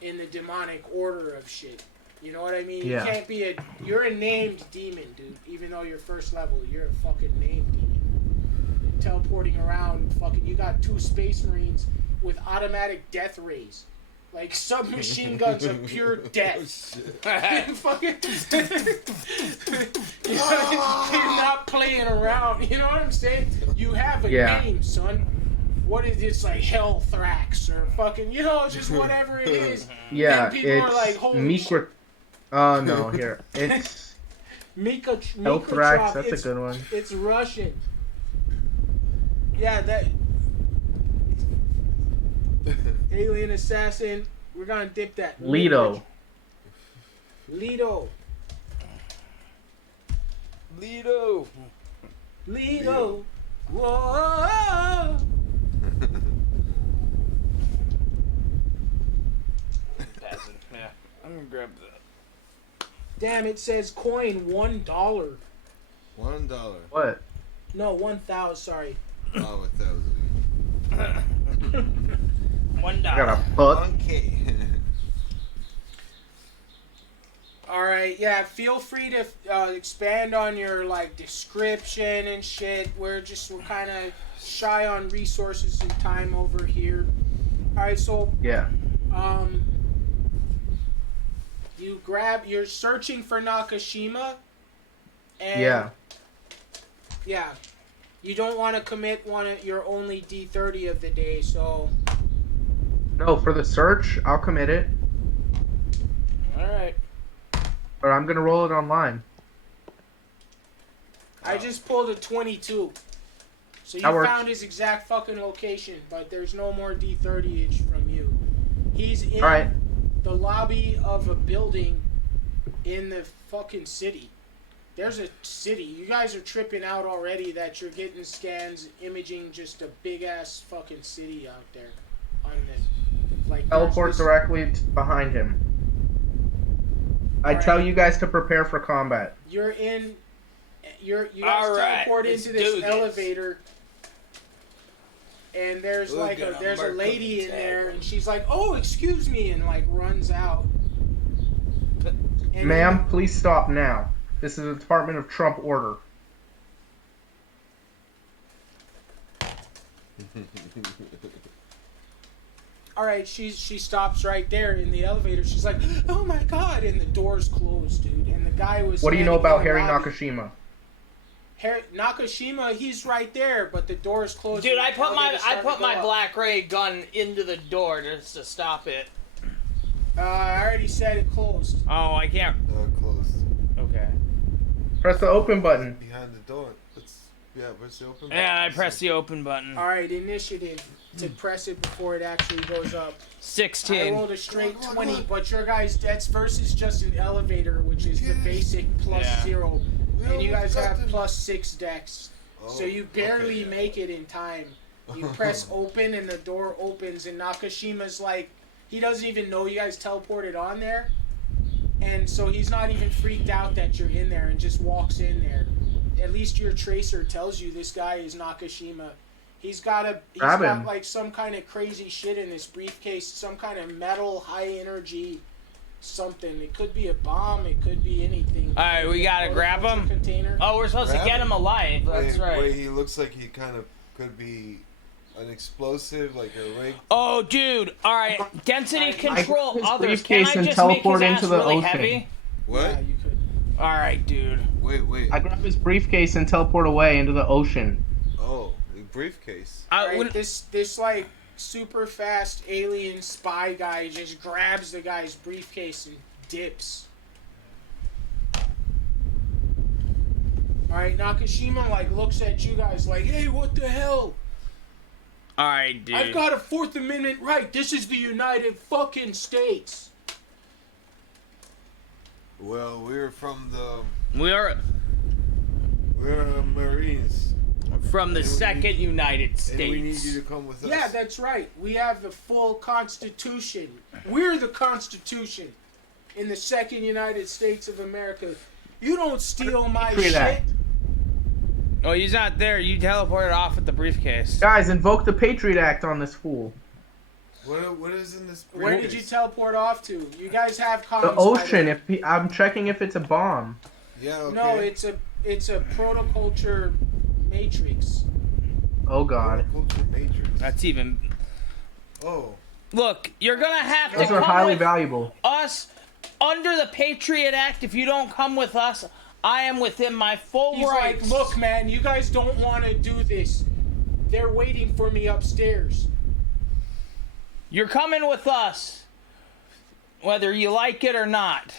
In the demonic order of shit. You know what I mean? Yeah. You can't be you're a named demon, dude. Even though you're first level, you're a fucking named demon. You're teleporting around, fucking, you got 2 space marines with automatic death rays. Like submachine guns of pure death. Fucking, you're not playing around. You know what I'm saying? You have a name, son. What is this, like Hellthrax or fucking, you know, just whatever it is. Yeah, And people it's are like, holy shit. Mikra. Oh no, here it's Hellthrax. That's a good one. It's Russian. Yeah, that Alien Assassin. We're gonna dip that. Lido. Lido. Lido. Lido. Whoa. Yeah, I'm gonna grab that. Damn, it says coin $1. $1. What? No, 1,000. Sorry. Oh, 1,000. $1. I got a book. 1K. All right, yeah. Feel free to expand on your like description and shit. We're kind of shy on resources and time over here. All right, so Yeah. you're searching for Nakashima, and Yeah. you don't want to commit your only D30 of the day, so No, for the search, I'll commit it, all right. but I'm gonna roll it online. I just pulled a 22. So you That works. found his exact fucking location, but there's no more D30 from you. He's in All right. the lobby of a building in the fucking city. There's a city. You guys are tripping out already that you're getting scans imaging just a big ass fucking city out there. On the like Teleport there's this- directly behind him. I Alright. tell you guys to prepare for combat. You guys All right, teleport let's into do this this. elevator, and there's We're like gonna there's a mark lady up in the there, tag. and she's like, "Oh, excuse me," and like runs out. And Ma'am, please stop now. This is a Department of Trump order. all right, she stops right there in the elevator. She's like, "Oh my god!" And the door's closed, dude. And the guy was. What do you know standing about in the Harry lobby. Nakashima? Nakashima, he's right there, but the door's closed. Dude, and I the put elevator's starting to go up. black ray gun into the door just to stop it. I already said it closed. Oh, I can't. Closed. Okay. Press the open button. Behind the door. Where's the open? Yeah, I button? pressed the open button. All right, initiative to press it before it actually goes up. I 16. rolled a straight Come on, 20, come on. but your guys, that's versus just an elevator, which is the Yes. basic plus Yeah. 0. We And you guys almost got have them. plus 6 dex. Oh, So you barely okay, yeah. make it in time. You press open and the door opens, and Nakashima's like, he doesn't even know you guys teleported on there. And so he's not even freaked out that you're in there and just walks in there. At least your tracer tells you this guy is Nakashima. He's got Grab him. like some kind of crazy shit in this briefcase, some kind of metal, high energy something. It could be a bomb, it could be anything. All right, we gotta grab him. Container. Oh, we're supposed Grab to get him. him alive. That's right. Wait, he looks like he kind of could be an explosive, like a rig. Oh, dude. All right. Density I control his others. Can briefcase I and just make his teleport ass into the really ocean. heavy? What? Yeah, you could. All right, dude. Wait. I grab his briefcase and teleport away into the ocean. Oh, the briefcase. Right, this like super fast alien spy guy just grabs the guy's briefcase and dips. Alright, Nakashima like looks at you guys like, hey, what the hell? Alright, dude. I've got a Fourth Amendment right. This is the United fucking States. Well, we're We're Marines. from the And we Second need- United States. And we need you to come with us. Yeah, that's right. We have the full Constitution. We're the Constitution in the Second United States of America. You don't steal my Patriot shit. Act. Oh, he's not there. You teleported off with the briefcase. Guys, invoke the Patriot Act on this fool. What is in this briefcase? Where did you teleport off to? You guys have comms. The by the ocean. way. I'm checking if it's a bomb. Yeah, okay. No, it's a protoculture matrix. Oh God. Culture Matrix. That's even. Oh. Look, you're gonna have to Those are come highly with valuable. us under the Patriot Act. If you don't come with us, I am within my full He's rights. like, look, man, you guys don't want to do this. They're waiting for me upstairs. You're coming with us, whether you like it or not.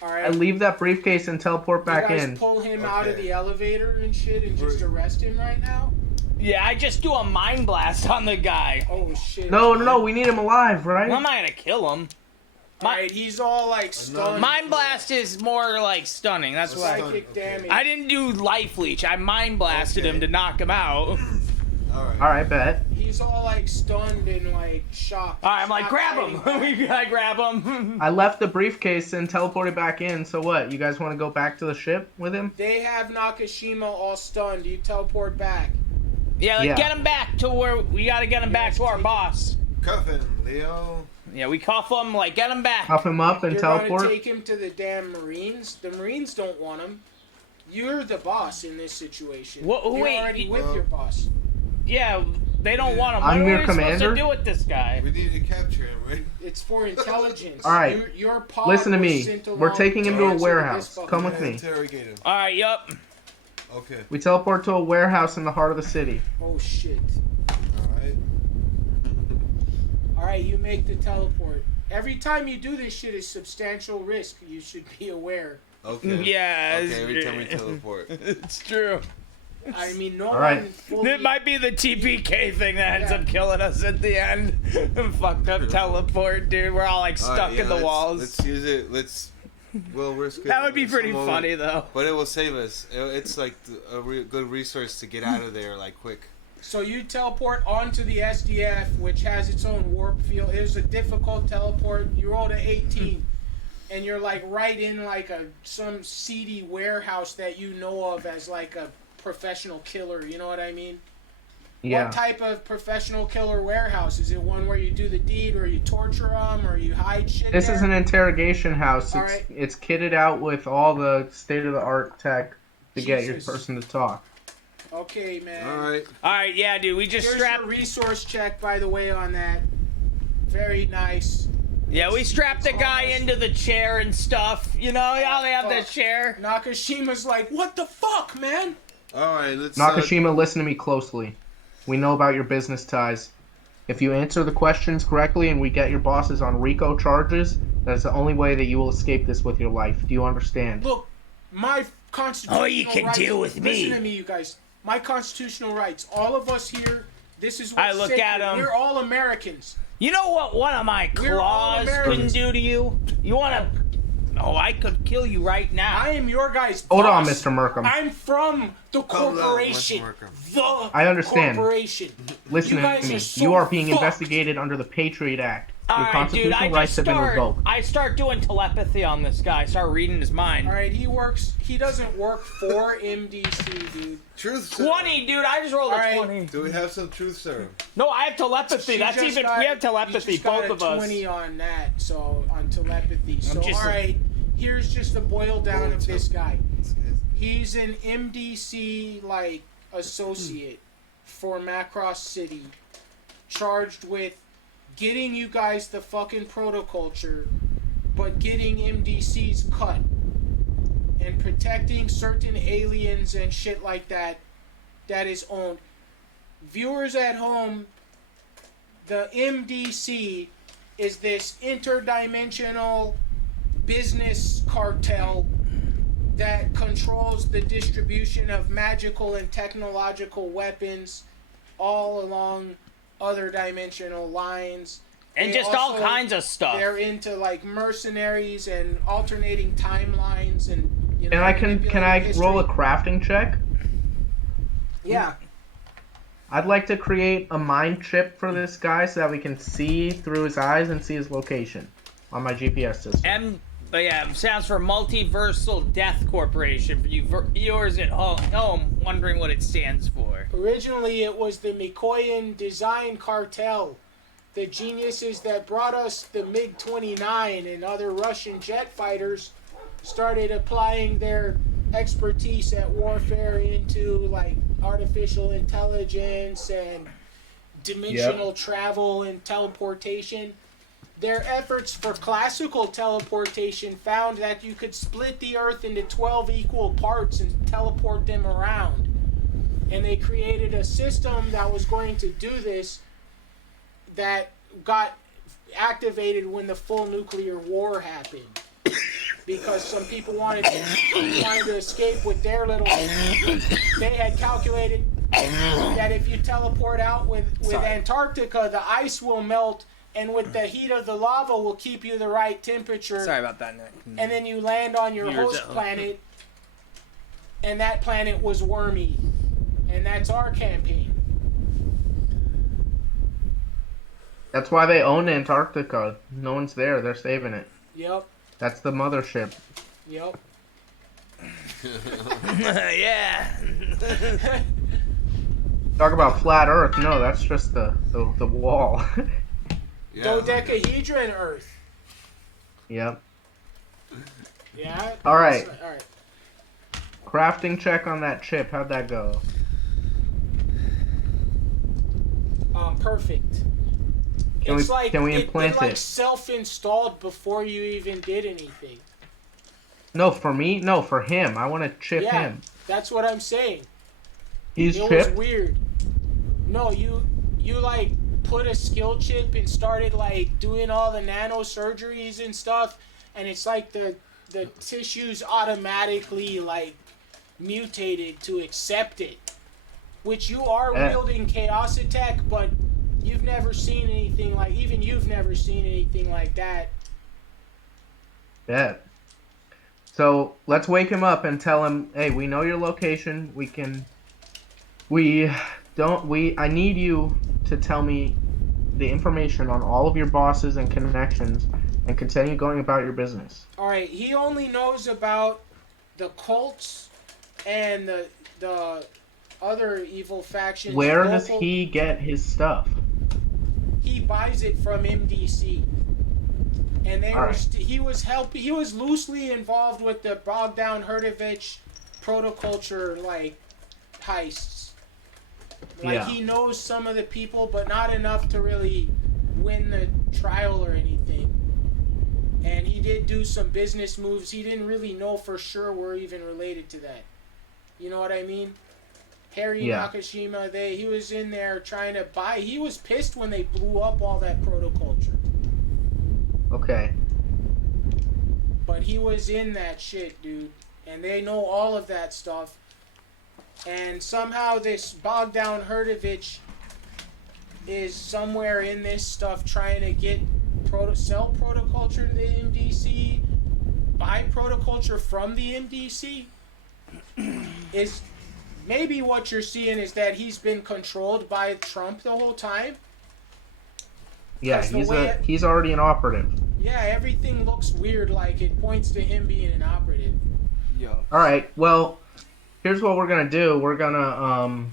All I right. leave that briefcase and teleport back you guys in. pull him out of Okay. the elevator and shit and just arrest him right now? Yeah, I just do a mind blast on the guy. Oh, shit. No, we need him alive, right? I'm not gonna kill him. Alright, he's all like stunned. Mind blast is more like stunning. That's Stun. why Psychic Okay. damage. I didn't do life leech. I mind blasted Okay. him to knock him out. Alright. Alright, bet. He's all like stunned and like shocked. All right, I'm like, Not grab fighting him. back. We gotta grab him. I left the briefcase and teleported back in, so what? You guys want to go back to the ship with him? They have Nakashima all stunned. You teleport back. Yeah, like, Yeah. get him back to where we gotta get him back to our boss. Cuff him, Leo. Yeah, we cuff him, like, get him back. Up him up and You're teleport? gonna take him to the damn Marines. The Marines don't want him. You're the boss in this situation. Wha- You're wait, already with well- your boss. Yeah, they don't want him. I'm what are your we supposed commander? to do with this guy? We need to capture him, right? It's for intelligence. All right. Your pod Listen to was me. sent We're along taking him to a answer warehouse. this Come fucking with me. Interrogate him. Alright, yup. Okay. We teleport to a warehouse in the heart of the city. Oh shit. Alright. Alright, you make the teleport. Every time you do this shit is substantial risk. You should be aware. Okay. Yeah. Okay, every time we teleport. It's true. I mean, no All right. one fully... It might be the TPK thing that ends Yeah. up killing us at the end. Fucked up teleport, dude. We're all like stuck Alright, yeah, in the let's- walls. Let's use it. We'll risk it. That would be in pretty some moment, funny, though. But it will save us. It's like a good resource to get out of there, like, quick. So you teleport onto the SDF, which has its own warp field. It was a difficult teleport. You rolled an 18, and you're like right in like some seedy warehouse that you know of as like a professional killer. You know what I mean? Yeah. What type of professional killer warehouse? Is it one where you do the deed, or you torture them, or you hide shit? This there? is an interrogation house. All It's, right. it's kitted out with all the state-of-the-art tech to get your Jesus. person to talk. Okay, man. Alright. Alright, yeah, dude. We just Here's strapped. your resource check, by the way, on that. Very nice. Yeah, we strapped the guy almost- into the chair and stuff. You know how they have the Fuck. chair? Nakashima's like, what the fuck, man? Alright, let's... Nakashima, listen to me closely. We know about your business ties. If you answer the questions correctly and we get your bosses on RICO charges, that is the only way that you will escape this with your life. Do you understand? Look, my constitutional Oh, you can rights, deal with me. Listen to me, you guys. My constitutional rights. All of us here, this is I what's look sacred. at 'em. We're all Americans. You know what one of my We're all claws couldn't Americans. do to you? You wanna... Oh, I could kill you right now. I am your guy's Hold on, boss. Mr. Merkham. I'm from the Calm down, corporation. Mr. Markham. The I understand. corporation. Listen You to guys me. are so You are being fucked. investigated under the Patriot Act. Your Alright, dude, constitutional I rights just have been revoked. I start doing telepathy on this guy. Start reading his mind. All right, he doesn't work for MDC, dude. Truth serum. 20, dude. I just rolled a Alright. 20. Do we have some truth serum? No, I have telepathy. She That's just even... got- we have telepathy, you just got both a of us. 20 on that, so on telepathy. So just- all right, here's just the boil down Oh, of this guy. It's- He's an MDC like associate for Macross City, charged with getting you guys the fucking protoculture, but getting MDC's cut. and protecting certain aliens and shit like that is owned. Viewers at home, the MDC is this interdimensional business cartel that controls the distribution of magical and technological weapons all along other dimensional lines. And They just all also- kinds of stuff. They're into like mercenaries and alternating timelines and you know. And can I manipulating roll a history. crafting check? Yeah. I'd like to create a mind chip for this guy so that we can see through his eyes and see his location on my GPS system. But yeah, stands for Multiversal Death Corporation for you viewers at home wondering what it stands for. Originally, it was the Mikoyan Design Cartel, the geniuses that brought us the MiG-29 and other Russian jet fighters started applying their expertise at warfare into like artificial intelligence and dimensional travel and teleportation. Their efforts for classical teleportation found that you could split the Earth into 12 equal parts and teleport them around. And they created a system that was going to do this that got activated when the full nuclear war happened. Because some people wanted to escape with their little... They had calculated that if you teleport out with Antarctica, the ice will melt, and with the heat of the lava will keep you the right temperature. Sorry about that, Nick. And then you land on your host planet, and that planet was wormy. And that's our campaign. That's why they own Antarctica. No one's there. They're saving it. Yep. That's the mothership. Yep. Yeah. Talk about flat Earth. No, that's just the wall. Yeah, Dodecahedron Earth. Yep. Yeah. All right. All right. Crafting check on that chip. How'd that go? Perfect. Can we implant it? Like it? self-installed before you even did anything. No, for me? No, for him. I want to chip Yeah, him. that's what I'm saying. He's It chipped? was weird. No, you like put a skill chip and started like doing all the nanosurgeries and stuff, and it's like the tissues automatically like mutated to accept it. Which you are wielding chaos attack, but you've never seen anything like, even you've never seen anything like that. Yeah. So let's wake him up and tell him, hey, we know your location. I need you to tell me the information on all of your bosses and connections and continue going about your business. Alright, he only knows about the cults and the other evil factions. Where does he get his stuff? He buys it from MDC. And he was loosely involved with the Bogdan Herdovich protoculture like heists. Like he knows some of the people, but not enough to really win the trial or anything. And he did do some business moves. He didn't really know for sure we're even related to that. You know what I mean? Harry Nakashima, he was in there trying to buy. He was pissed when they blew up all that protoculture. Okay. But he was in that shit, dude. And they know all of that stuff. And somehow this Bogdan Herdovich is somewhere in this stuff trying to get sell protoculture to the MDC, buy protoculture from the MDC. Is maybe what you're seeing is that he's been controlled by Trump the whole time. Yeah, he's already an operative. Yeah, everything looks weird, like it points to him being an operative. Yo. Alright, well, here's what we're gonna do. We're gonna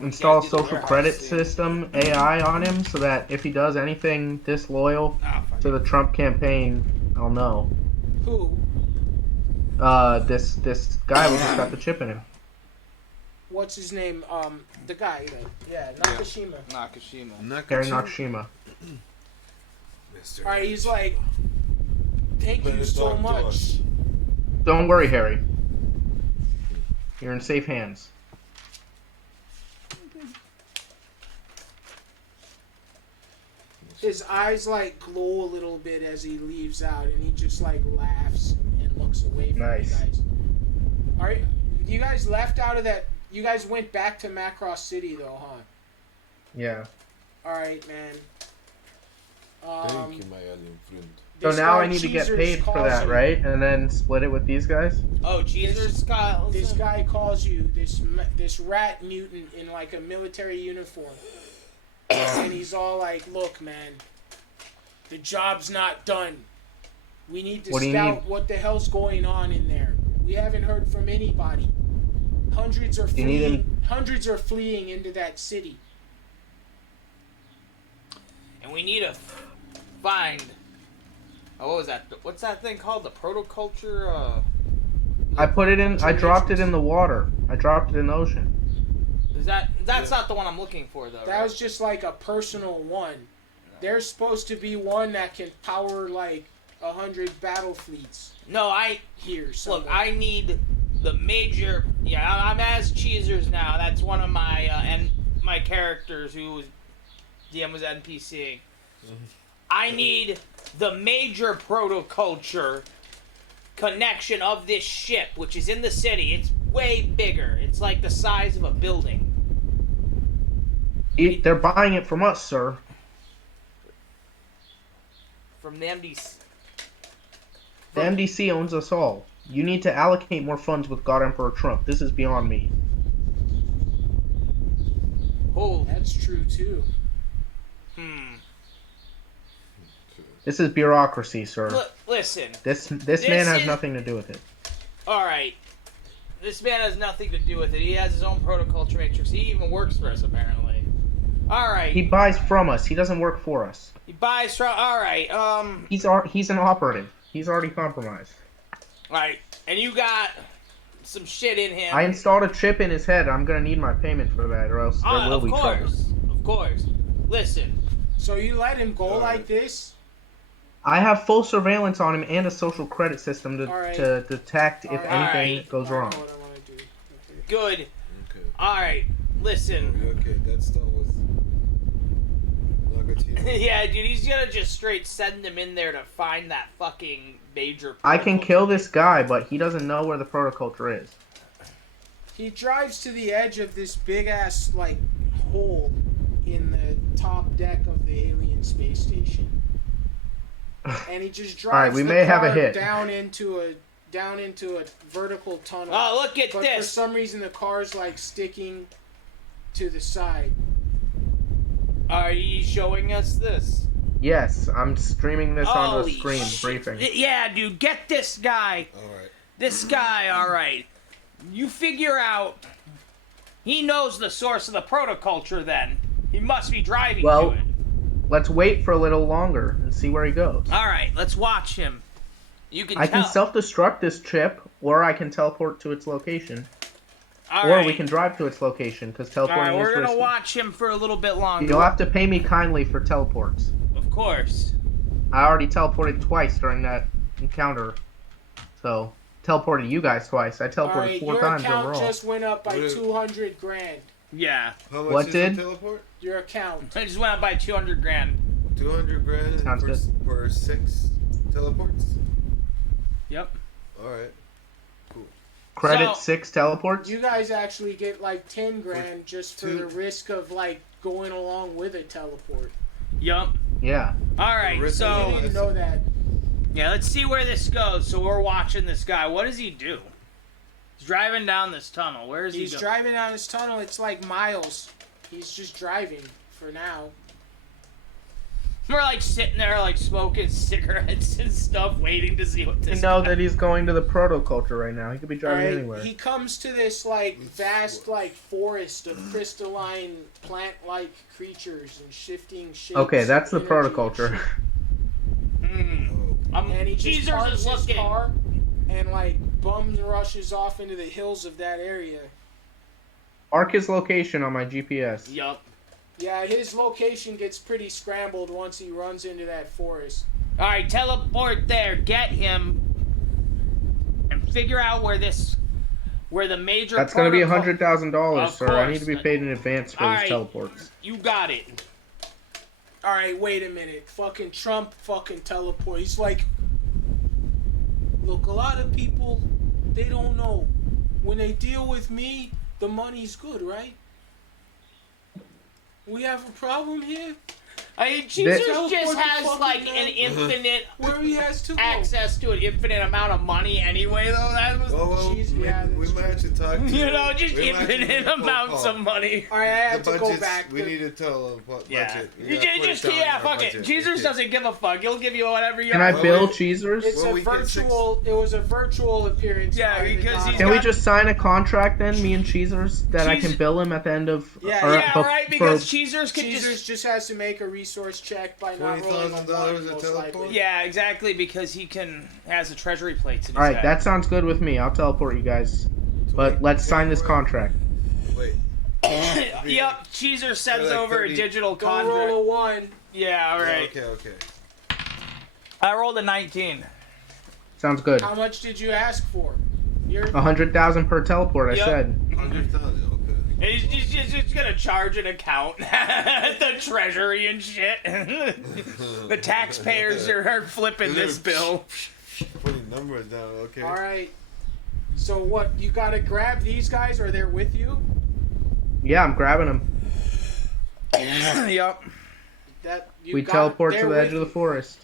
install a social credit system AI on him so that if he does anything disloyal to the Trump campaign, I'll know. Who? This guy we just got the chip in him. What's his name? The guy. Nakashima. Harry Nakashima. Alright, he's like, thank you so much. Don't worry, Harry. You're in safe hands. His eyes like glow a little bit as he leaves out, and he just like laughs and looks away from Nice. you guys. All right, you guys left out of that. You guys went back to Macross City though, huh? Yeah. All right, man. Thank you, my alien friend. So This now guy I need to get Cheezers paid for calls that, you. right? And then split it with these guys? Oh, Jesus, Kyle. This guy calls you this rat mutant in like a military uniform, and he's all like, "Look, man, the job's not done. We need to What do you scout need? what the hell's going on in there. We haven't heard from anybody. Hundreds are You need fleeing. him- Hundreds are fleeing into that city. And we need to find. Oh, what was that? What's that thing called? The protoculture? I put it in. I dropped it in the water. I dropped it in the ocean. Is that? That's Yeah. not the one I'm looking for, though. That right? was just like a personal one. There's supposed to be one that can power like 100 battle fleets No, here. Somewhere. look. I need the major. Yeah, I'm as Cheezers now. That's one of my and my characters who DM was NPC. I need the major protoculture connection of this ship, which is in the city. It's way bigger. It's like the size of a building. They're buying it from us, sir. From the MDC. The MDC owns us all. You need to allocate more funds with God Emperor Trump. This is beyond me. Oh, That's true too. This is bureaucracy, sir. Listen. This man has is- nothing to do with it. All right. This man has nothing to do with it. He has his own protoculture matrix. He even works for us, apparently. All right. He buys from us. He doesn't work for us. He buys from. All right. He's an operative. He's already compromised. All right. And you got some shit in him. I installed a chip in his head. I'm gonna need my payment for that, or else there will Of be trouble. course. Of course. Listen. So you let him go Alright. like this? I have full surveillance on him and a social credit system Alright. to detect if Alright. anything Alright. goes I wrong. know what I want to do. Okay. Good. Okay. All right. Listen. Okay, that stuff was not good to you. Yeah, dude. He's gonna just straight send him in there to find that fucking major. I can protoculture. kill this guy, but he doesn't know where the protoculture is. He drives to the edge of this big ass like hole in the top deck of the alien space station, and he just drives Alright, we the may have a car hit. down into a vertical tunnel. Oh, look at but for this. some reason the car's like sticking to the side. Are you showing us this? Yes, I'm streaming this onto Holy a screen, shit. briefing. Yeah, dude. Get this guy. Alright. This guy, alright. You figure out. He knows the source of the protoculture then. He must be driving Well- to it. Let's wait for a little longer and see where he goes. Alright, let's watch him. You can I tell. can self-destruct this chip, or I can teleport to its location. Or Alright. we can drive to its location, because teleporting Alright, we're is gonna risky. watch him for a little bit longer. You'll have to pay me kindly for teleports. Of course. I already teleported twice during that encounter. So, teleported you guys twice. I teleported Alright, 4 your times account overall. just went up by What is- 200 grand. Yeah. How much What is did? the teleport? Your account. I just went up by 200 grand. 200 grand Sounds for, good. for 6 teleports? Yep. Alright. Credit So- 6 teleports? You guys actually get like 10 grand just for two- the risk of like going along with a teleport. Yup. Yeah. Alright, Risk I so. of- didn't know that. Yeah, let's see where this goes. So we're watching this guy. What does he do? He's driving down this tunnel. Where is he He's going? driving down this tunnel. It's like miles. He's just driving for now. We're like sitting there, like smoking cigarettes and stuff, waiting to see what We this. know guy- that he's going to the protoculture right now. He could be driving Alright, anywhere. he comes to this like vast like forest of crystalline plant-like creatures and shifting shapes. Okay, that's the and energy and protoculture. shit. I'm, And he just Cheezers parks is his looking. car and like bums rushes off into the hills of that area. Mark his location on my GPS. Yup. Yeah, his location gets pretty scrambled once he runs into that forest. Alright, teleport there, get him, and figure out where this where the major That's going to be protocol- $100,000, Of sir. I need course. to be paid in advance for these Alright. teleports. You got it. All right, wait a minute. Fucking Trump fucking teleport. He's like, look, a lot of people, they don't know. When they deal with me, the money's good, right? We have a problem here. I mean, Jesus Teleport just the has fucking like man. an infinite Where he has to go. access to an infinite amount of money anyway, though. That was, Well, Jeez, we, yeah, we that's might have to talk to you know, just we might have to infinite make a phone amounts call. of money. All right, I have The to go budgets, back. we need to tell them what Yeah. budget. We You gotta put it just down in yeah, our fuck it. budget. Jesus Okay. doesn't give a fuck. He'll give you whatever you Can I want. bill we- Cheezers? It's Well, a we get virtual. It was a virtual appearance. Yeah, by the because God. he's Can we got- just sign a contract then, me and Cheezers, that I can Cheez- bill him at the end of... Yeah, or Yeah, bef- right, because for- Cheezers can Caesars just... just has to make a resource check by not rolling a $20,000 one, a most teleport? likely. Yeah, exactly, because he has the treasury plates in his Alright, head. that sounds good with me. I'll teleport you guys. But let's sign this contract. Wait. Yep, Cheezer sends like over 30 a digital Don't contract. roll a one. Yeah, alright. Okay. I rolled a 19. Sounds good. How much did you ask for? You're 100,000 per teleport, I Yep. said. 100,000. Okay. And he's just gonna charge an account at the treasury and shit. The taxpayers are flipping this bill. Putting numbers down. Okay. all right. So what? You gotta grab these guys, or they're with you. Yeah, I'm grabbing them. Yep. That you We got, teleport to they're the edge with of the forest.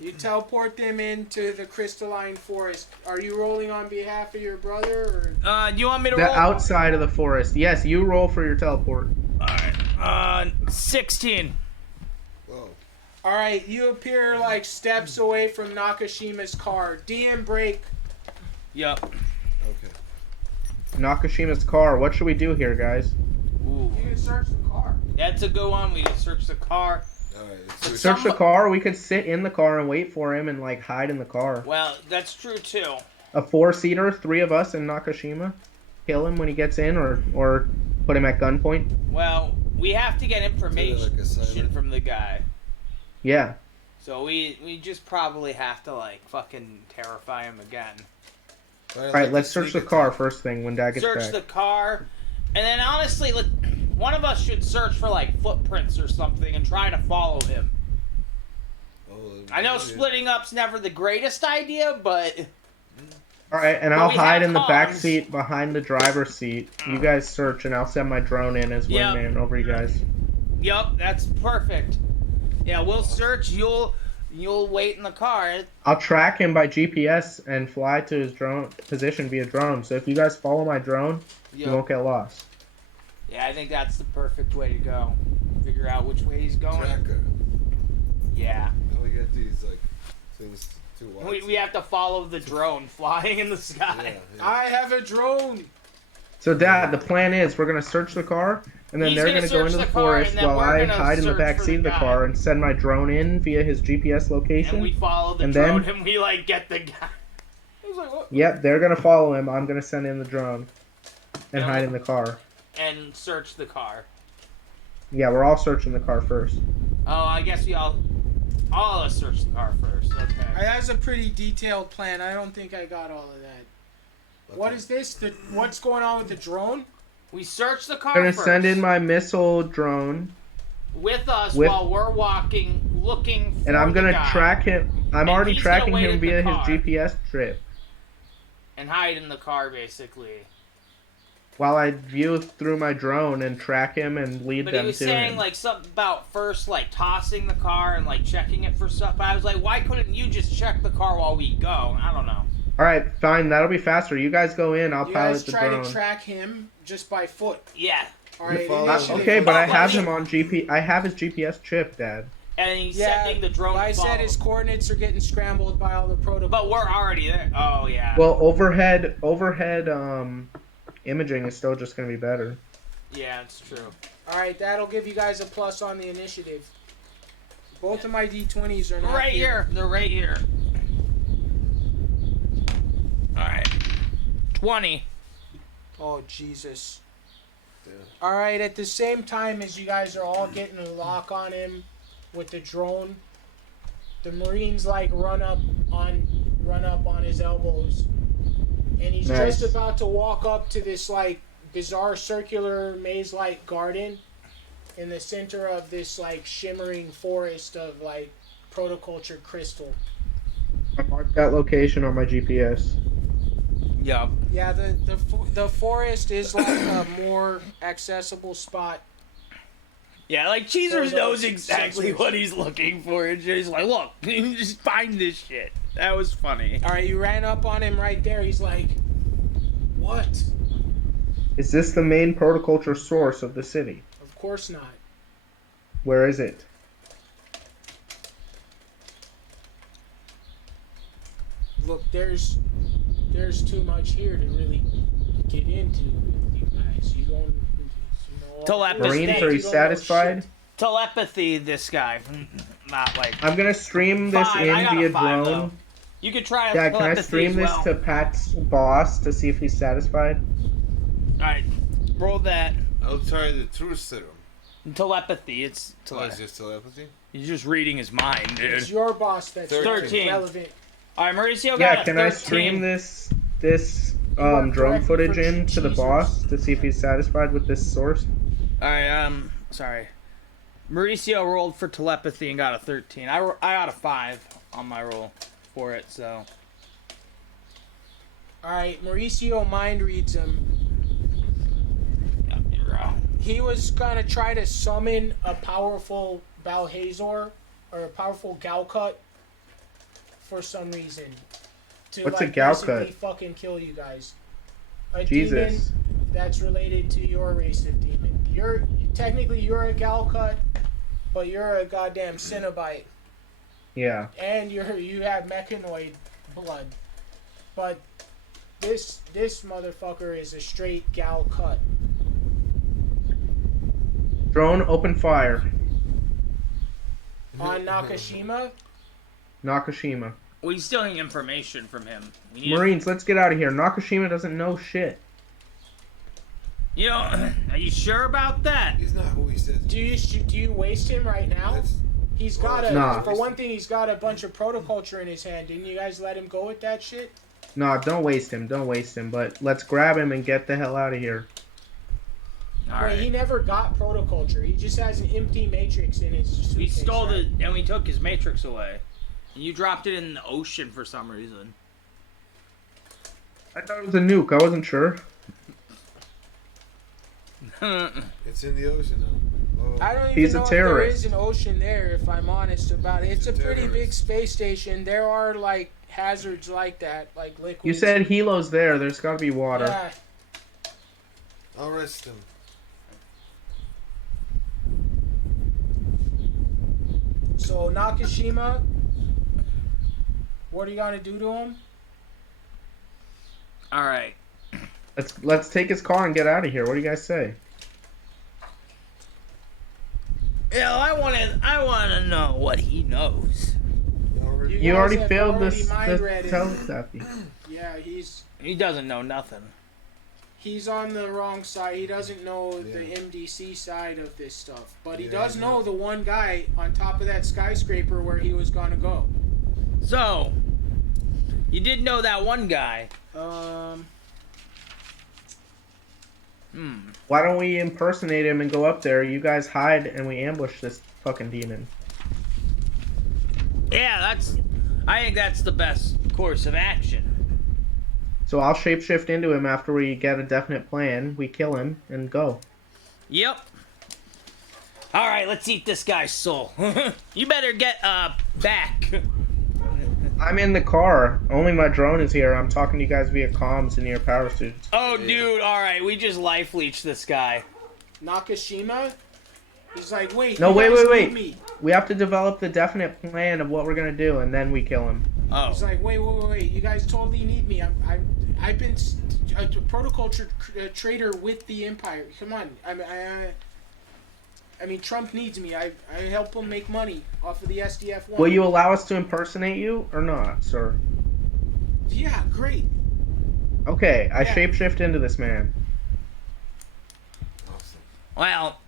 You teleport them into the crystalline forest. Are you rolling on behalf of your brother, or Do you want me to The roll? outside of the forest. Yes, you roll for your teleport. Alright. 16. Whoa. all right? You appear like steps away from Nakashima's car. DM break. Yep. Okay. Nakashima's car. What should we do here, guys? Ooh. You can search the car. That's a good one. We can search the car. All right. Search the car. We could sit in the car and wait for him and like hide in the car. Well, that's true too. A 4-seater, 3 of us and Nakashima. Kill him when he gets in, or put him at gunpoint. Well, we have to get information Like assignment. from the guy. Yeah. So we just probably have to like fucking terrify him again. All right, let's search the car first thing when Dad gets Search back. the car, and then honestly, one of us should search for like footprints or something and try to follow him. I know splitting up's never the greatest idea, but All right, and But I'll we hide have in the back comms. seat behind the driver's seat. You guys search, and I'll send my drone in as Yep. wingman over you guys. yup, that's perfect. Yeah, we'll search. You'll wait in the car. I'll track him by GPS and fly to his drone position via drone. So if you guys follow my drone, you Yup. won't get lost. Yeah, I think that's the perfect way to go. Figure out which way he's going. Tracker. Yeah. Now we get these like things to watch. We have to follow the drone flying in the sky. Yeah. I have a drone. So Dad, the plan is we're gonna search the car, and then He's they're gonna gonna go search into the the car, forest and then while we're I gonna hide in the search back for seat of the the guy. car and send my drone in via his GPS location. And we follow the And drone then- and we like get the guy. I was like, what? Yep, they're gonna follow him. I'm gonna send in the drone and Yeah. hide in the car. And search the car. Yeah, we're all searching the car first. Oh, I guess we all of us search the car first. Okay. That's a pretty detailed plan. I don't think I got all of that. What is this? What's going on with the drone? We search the car I'm gonna first. send in my missile drone, with us with- while we're walking, looking for and I'm the gonna guy track him. I'm And already he's gonna tracking wait him at the via his car. GPS trip. and hide in the car, basically. While I view through my drone and track him and lead But he them was to saying him. like something about first like tossing the car and like checking it for stuff. But I was like, why couldn't you just check the car while we go? I don't know. All right, fine. That'll be faster. You guys go in. I'll You pilot guys the try drone. to track him just by foot. Yeah. All right, follow- initiative. Okay, but I Well, have he- him on GP. I have his GPS chip, Dad. And he's Yeah, sending the drone. I to follow said his him. coordinates are getting scrambled by all the protocols. But we're already there. Oh yeah. Well, overhead imaging is still just gonna be better. Yeah, it's true. All right, that'll give you guys a plus on the initiative. Both of my D20s are not Right here. They're right here. All right. 20. Oh, Jesus. Yeah. All right, at the same time as you guys are all getting a lock on him with the drone, the Marines like run up on his elbows, and he's Nice. just about to walk up to this like bizarre circular maze-like garden in the center of this like shimmering forest of like protoculture crystal. I marked that location on my GPS. Yup. Yeah, the forest is like a more accessible spot. Yeah, like Cheezers For knows those exactly sensors. what he's looking for. And he's like, look, just find this shit. That was funny. All right, you ran up on him right there. He's like, "What?" Is this the main protoculture source of the city? Of course not. Where is it? Look, there's too much here to really get into with you guys. You don't. You know, Telepathy. Marines, you are don't you know satisfied? shit. Telepathy, this guy. Not like... I'm gonna stream this 5. in I got a via 5, drone. though. You could try Yeah, can I telepathy stream as this well. to Pat's boss to see if he's satisfied? Alright, roll that. I'll try the truth serum. Telepathy, it's Oh, telepathy. is this telepathy? He's just reading his mind, It's dude. your boss that's 13. relevant. Alright, Mauricio got Yeah, a can 13. I stream this work drone directly footage for in to the Cheezers. boss to see if he's satisfied with this source? Alright, sorry. Mauricio rolled for telepathy and got a 13. I got a 5 on my roll for it, so... All right, Mauricio mind reads him. Yeah, you're out. He was gonna try to summon a powerful Balhazor or a powerful Galcut for some reason. To What's a like Galcut? basically fucking kill you guys. A Jesus. demon that's related to your race of demon. Technically you're a Galcut, but you're a goddamn Cenobite. Yeah. And you have mechanoid blood. But this motherfucker is a straight Galcut. Drone, open fire. On Nakashima? Nakashima. We still need information from him. We need Marines, let's get out of here. Nakashima doesn't know shit. You know, are you sure about that? He's not who he says. Do you waste him right now? That's- He's got Nah. for one thing, he's got a bunch of protoculture in his hand. Didn't you guys let him go with that shit? Nah, don't waste him. Don't waste him. But let's grab him and get the hell out of here. Alright. Wait, he never got protoculture. He just has an empty matrix in his suitcase. We stole right? it and we took his matrix away. And you dropped it in the ocean for some reason. I thought it was a nuke. I wasn't sure. It's in the ocean now. Oh. I don't He's even a know if there terrorist. is an ocean there, if I'm honest about it. It's a pretty big terrorist. space station. There are, like, hazards like that, like liquids. You said Hilo's there. There's got to be water. Yeah. I'll arrest him. So, Nakashima, what are you going to do to him? Alright. Let's take his car and get out of here. What do you guys say? I wanna know what he knows. You guys already have failed already this mind read him. telepathy. Yeah, he's He doesn't know nothing. on the wrong side. He doesn't know the Yeah. MDC side of this stuff. But he Yeah, does I know know. the one guy on top of that skyscraper where he was going to go. So, you did know that one guy. Why don't we impersonate him and go up there? You guys hide and we ambush this fucking demon. Yeah, I think that's the best course of action. So I'll shapeshift into him after we get a definite plan. We kill him and go. Yep. Alright, let's eat this guy's soul. You better get, back. I'm in the car. Only my drone is here. I'm talking to you guys via comms in your power suits. Oh, dude, alright, we just life leeched this guy. Nakashima? He's like, wait. No, you wait, guys wait, need me. We have to develop the definite plan of what we're gonna do, and then we kill him. Oh. He's like, wait. You guys totally need me. I've been a protoculture trader with the Empire. Come on. I mean, Trump needs me. I help him make money off of the SDF-1. Will you allow us to impersonate you or not, sir? Yeah, great. Okay, I Yeah. shapeshift into this man. Awesome. Well,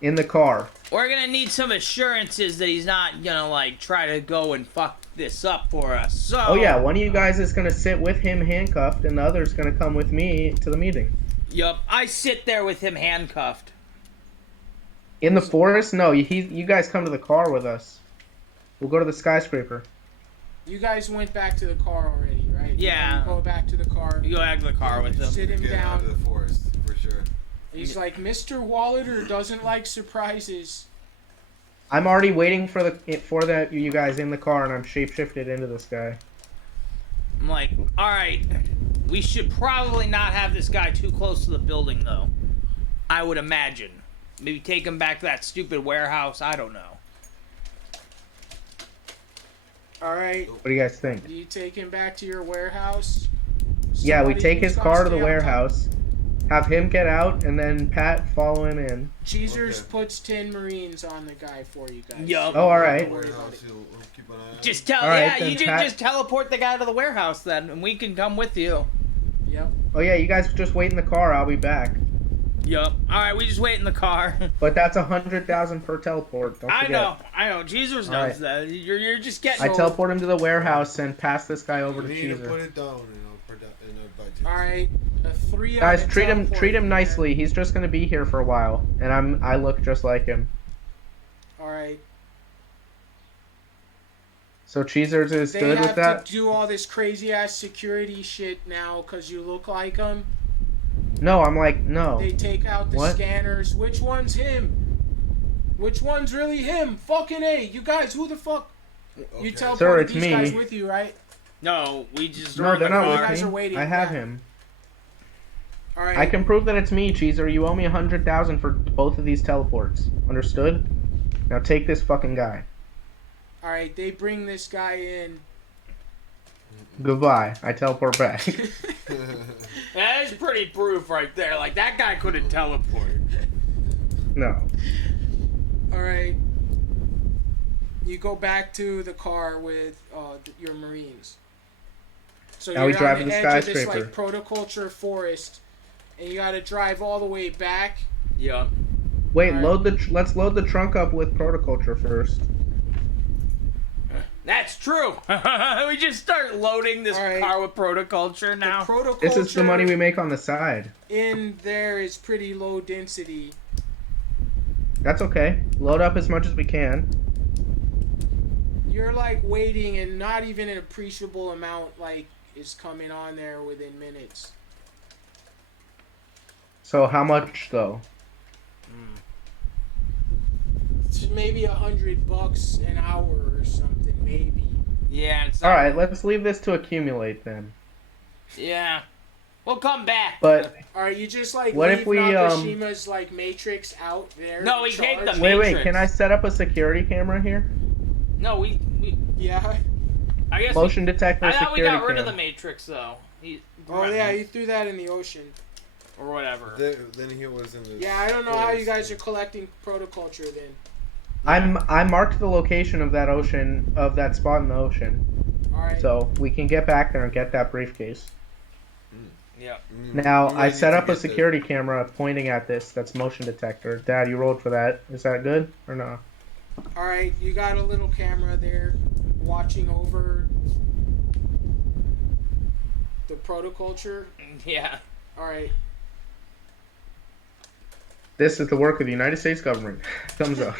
In the car. We're gonna need some assurances that he's not gonna, like, try to go and fuck this up for us. So. Oh yeah, one of you guys is gonna sit with him handcuffed, and the other's gonna come with me to the meeting. Yup, I sit there with him handcuffed. In the forest? No, you guys come to the car with us. We'll go to the skyscraper. You guys went back to the car already, right? Yeah. You go back to the car. You go back to the car with him. Sit him Get out down. of the forest for sure. He's like, Mr. Wallater doesn't like surprises. I'm already waiting for you guys in the car, and I'm shapeshifted into this guy. I'm like, alright, we should probably not have this guy too close to the building, though. I would imagine. Maybe take him back to that stupid warehouse, I don't know. Alright. What do you guys think? You take him back to your warehouse? Yeah, we Somebody take who's his gonna car to the stay on top. warehouse, have him get out, and then Pat follow him in. Cheezers Okay. puts 10 Marines on the guy for you guys. Yup. Oh, alright. Don't worry about Warehouse, it. he'll keep an eye on Just it. tell, Alright, yeah, then you Pat- just teleport the guy to the warehouse then, and we can come with you. Yep. Oh yeah, you guys just wait in the car, I'll be back. Yup. Alright, we just wait in the car. But that's 100,000 per teleport, don't I forget. know. Jesus knows Alright. that. You're just getting. I teleport him to the warehouse and pass this guy over to You need to put Cheezer. it down, in our budget. Alright. A 3 Guys, on the treat him teleport, nicely. He's just gonna be here for a while, and I look just like him. Alright. So Cheezers is They good have with that? to do all this crazy ass security shit now because you look like them. No, I'm like, no. They take out the What? scanners. Which one's him? Which one's really him? Fucking A. You guys, who the fuck? You Okay. teleported Sir, it's these me. guys with you, right? No, we just. No, in they're the not car. You guys with are me. waiting, I have yeah. him. Alright. I can prove that it's me, Cheezer. You owe me 100,000 for both of these teleports. Understood? Now take this fucking guy. Alright, they bring this guy in. Goodbye. I teleport back. That is pretty proof right there. Like, that guy couldn't teleport. No. Alright. You go back to the car with your Marines. So Now we you're drive on to the the edge of this skyscraper. like protoculture forest, and you gotta drive all the way back. Yup. Wait, Alright. let's load the trunk up with protoculture first. That's true. We just start loading this Alright. car with protoculture now. The protoculture This is the money we make on the side. in there is pretty low density. That's okay. Load up as much as we can. You're like waiting, and not even an appreciable amount like is coming on there within minutes. So how much though? It's maybe $100 an hour or something, maybe. Yeah, it's All right, let's leave this to accumulate then. Yeah. We'll come back. But Alright, you just like What leave if we, Nakashima's like matrix out there. No, we to take charge. them. wait, Matrix. can I set up a security camera here? No, we Yeah. I guess Motion detector I thought we security got rid of the cam. Matrix though. Oh yeah, you threw that in the ocean. or whatever. Then he was in the. Yeah, I don't know how you forest. guys are collecting protoculture then. I marked the location of that ocean, of that spot in the ocean, Alright. so we can get back there and get that briefcase. Yep. Now We I need set to up a get the- security camera pointing at this. That's motion detector. Dad, you rolled for that. Is that good or no? Alright, you got a little camera there watching over the protoculture. Yeah. Alright. This is the work of the United States government. Thumbs up.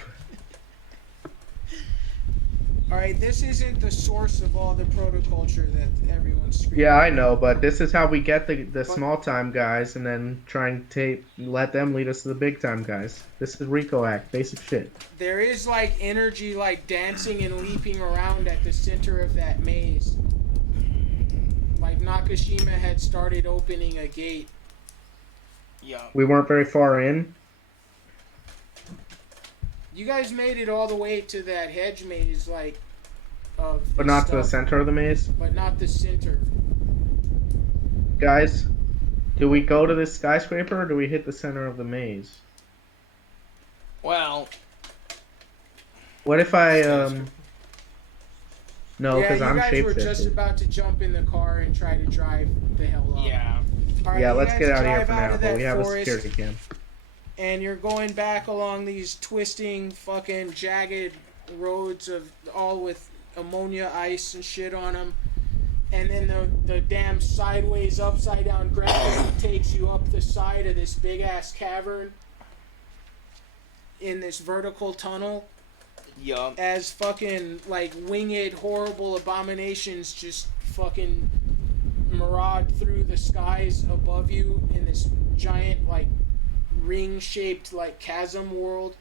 Alright, this isn't the source of all the protoculture that everyone's screaming. Yeah, I know, but this is how we get the small time guys, and then try and let them lead us to the big time guys. This is Rico Act, basic shit. There is like energy like dancing and leaping around at the center of that maze. Like Nakashima had started opening a gate. Yup. We weren't very far in. You guys made it all the way to that hedge maze, like, of But this not to the stuff, center of the maze. but not the center. Guys, do we go to this skyscraper or do we hit the center of the maze? Well, What if I, No, Yeah, because you I'm guys were just shapeshifted. about to jump in the car and try to drive the hell off. yeah. All right, Yeah, you let's guys get out of here drive for out now, of but that we have a forest. security cam. and you're going back along these twisting fucking jagged roads of all with ammonia ice and shit on them, and then the damn sideways upside down gravity takes you up the side of this big ass cavern in this vertical tunnel Yup. as fucking like winged horrible abominations just fucking maraud through the skies above you in this giant like ring shaped like chasm world.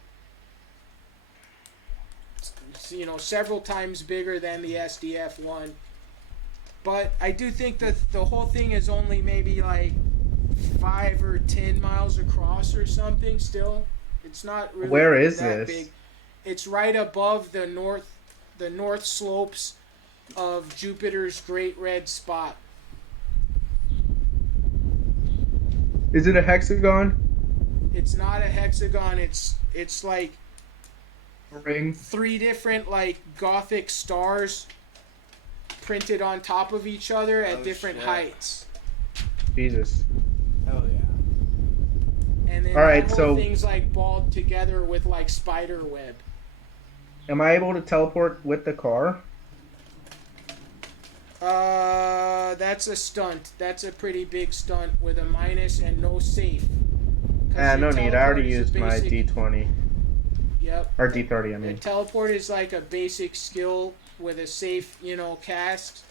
It's, you know, several times bigger than the SDF one. But I do think that the whole thing is only maybe like 5 or 10 miles across or something still. It's not really Where is that this? big. It's right above the north slopes of Jupiter's Great Red Spot. Is it a hexagon? It's not a hexagon. It's like A ring? 3 different like Gothic stars printed on top of each other at different heights. Jesus. Hell yeah. And then All right, the whole so- thing's like balled together with like spider web. Am I able to teleport with the car? That's a stunt. That's a pretty big stunt with a minus and no safe. 'Cause your No need. I already teleport is a used my basic- D20. Yep. Or D30, I The mean. teleport is like a basic skill with a safe, you know, cast.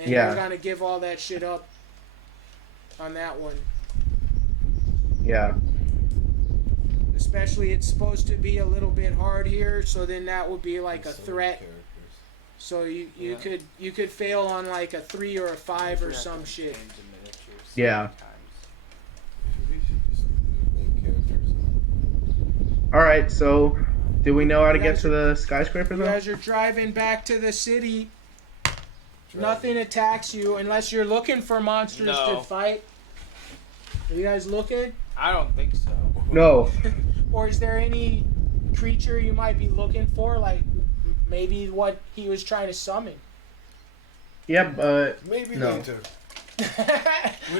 And Yeah. you're gonna give all that shit up on that one. Yeah. Especially it's supposed to be a little bit hard here, so then that would be like a threat. So you could fail on like a 3 or a 5 or some shit. Yeah. We should just make characters. Alright, so do we know how to You get guys to the skyscraper You though? guys are driving back to the city. Nothing attacks you unless you're looking for monsters No. to fight. Are you guys looking? I don't think so. No. Or is there any creature you might be looking for, like maybe what he was trying to summon? Yeah, but Maybe No. later. We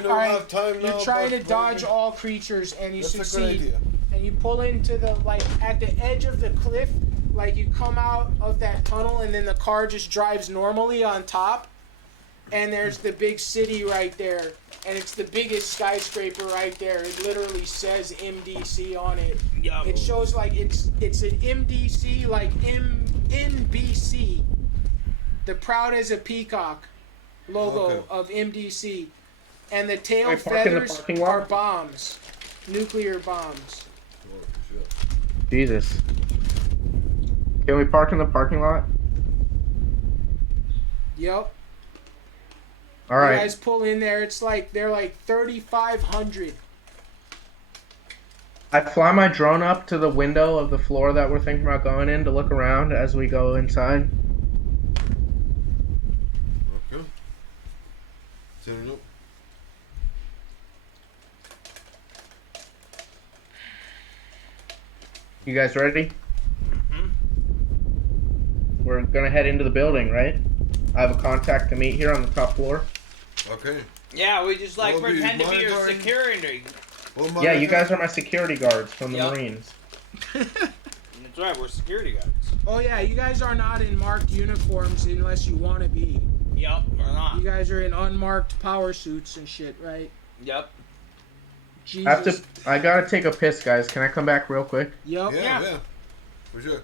don't Alright, have time now. You're trying to but dodge maybe- all creatures and you That's a good succeed. idea. And you pull into the like at the edge of the cliff, like you come out of that tunnel and then the car just drives normally on top. And there's the big city right there, and it's the biggest skyscraper right there. It literally says MDC on it. Yup. It shows like it's an MDC like NBC, the proud as a peacock logo Okay. of MDC, and the tail Wait, park in the feathers parking lot? are bombs, nuclear bombs. Oh, shit. Jesus. Can we park in the parking lot? Yep. You Alright. guys pull in there. It's like they're like 3,500. I fly my drone up to the window of the floor that we're thinking about going in to look around as we go inside. Okay. Setting up. You guys ready? Mhm. We're gonna head into the building, right? I have a contact to meet here on the top floor. Okay. Yeah, we just like We'll be pretend to be your monitoring. security. Well, Yeah, you guys are my security guards from the Yup. Marines. That's right, we're security guards. Oh yeah, you guys are not in marked uniforms unless you want to be. Yup, or not. You guys are in unmarked power suits and shit, right? Yup. Jesus. I gotta take a piss, guys. Can I come back real quick? Yup. Yeah, yeah. For sure.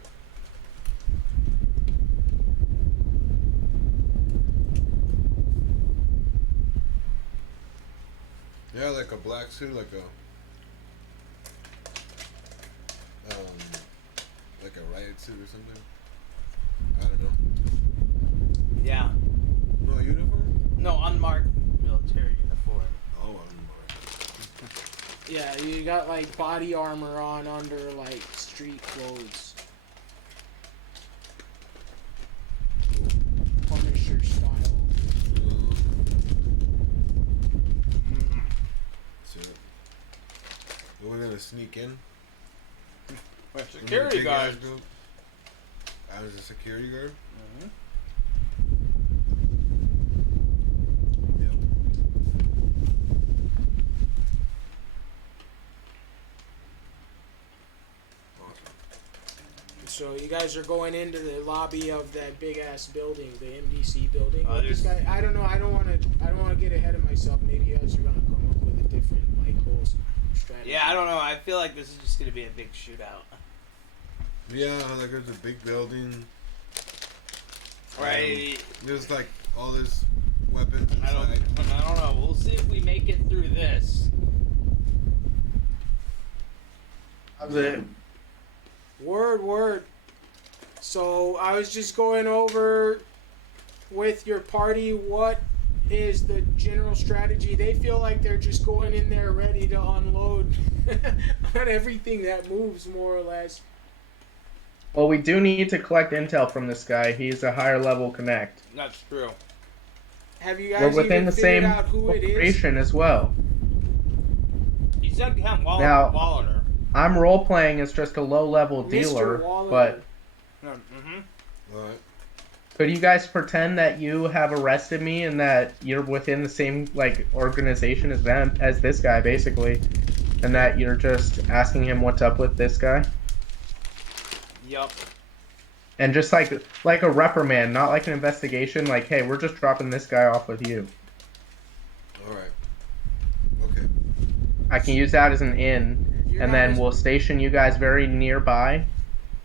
Yeah, like a black suit, like a riot suit or something. I don't know. Yeah. No uniform? No, unmarked military uniform. Oh, I'm Yeah, you got like body armor on under like street clothes. Punisher style. So, we're gonna sneak in. We're security guards. I was a security guard. Mhm. Yep. So you guys are going into the lobby of that big ass building, the MDC building. This there's- guy, I don't know. I don't want to get ahead of myself. Maybe you guys are gonna come up with a different whole strategy. Yeah, I don't know. I feel like this is just gonna be a big shootout. Yeah, like there's a big building. Right. There's like all this weapons I don't inside. know. We'll see if we make it through this. How's it? Word. So I was just going over with your party what is the general strategy. They feel like they're just going in there ready to unload on everything that moves, more or less. Well, we do need to collect intel from this guy. He's a higher level connect. That's true. Have you We're guys within even the figured same out who it is? corporation as well. He said Count Now- Wallander. I'm role playing as just a low level dealer, Mr. Waller. but Alright. could you guys pretend that you have arrested me and that you're within the same organization as them, as this guy basically, and that you're just asking him what's up with this guy? Yup. And just like a reprimand, not like an investigation. Like, hey, we're just dropping this guy off with you. Alright. Okay. I can use that as an in, You're and not then res- we'll station you guys very nearby,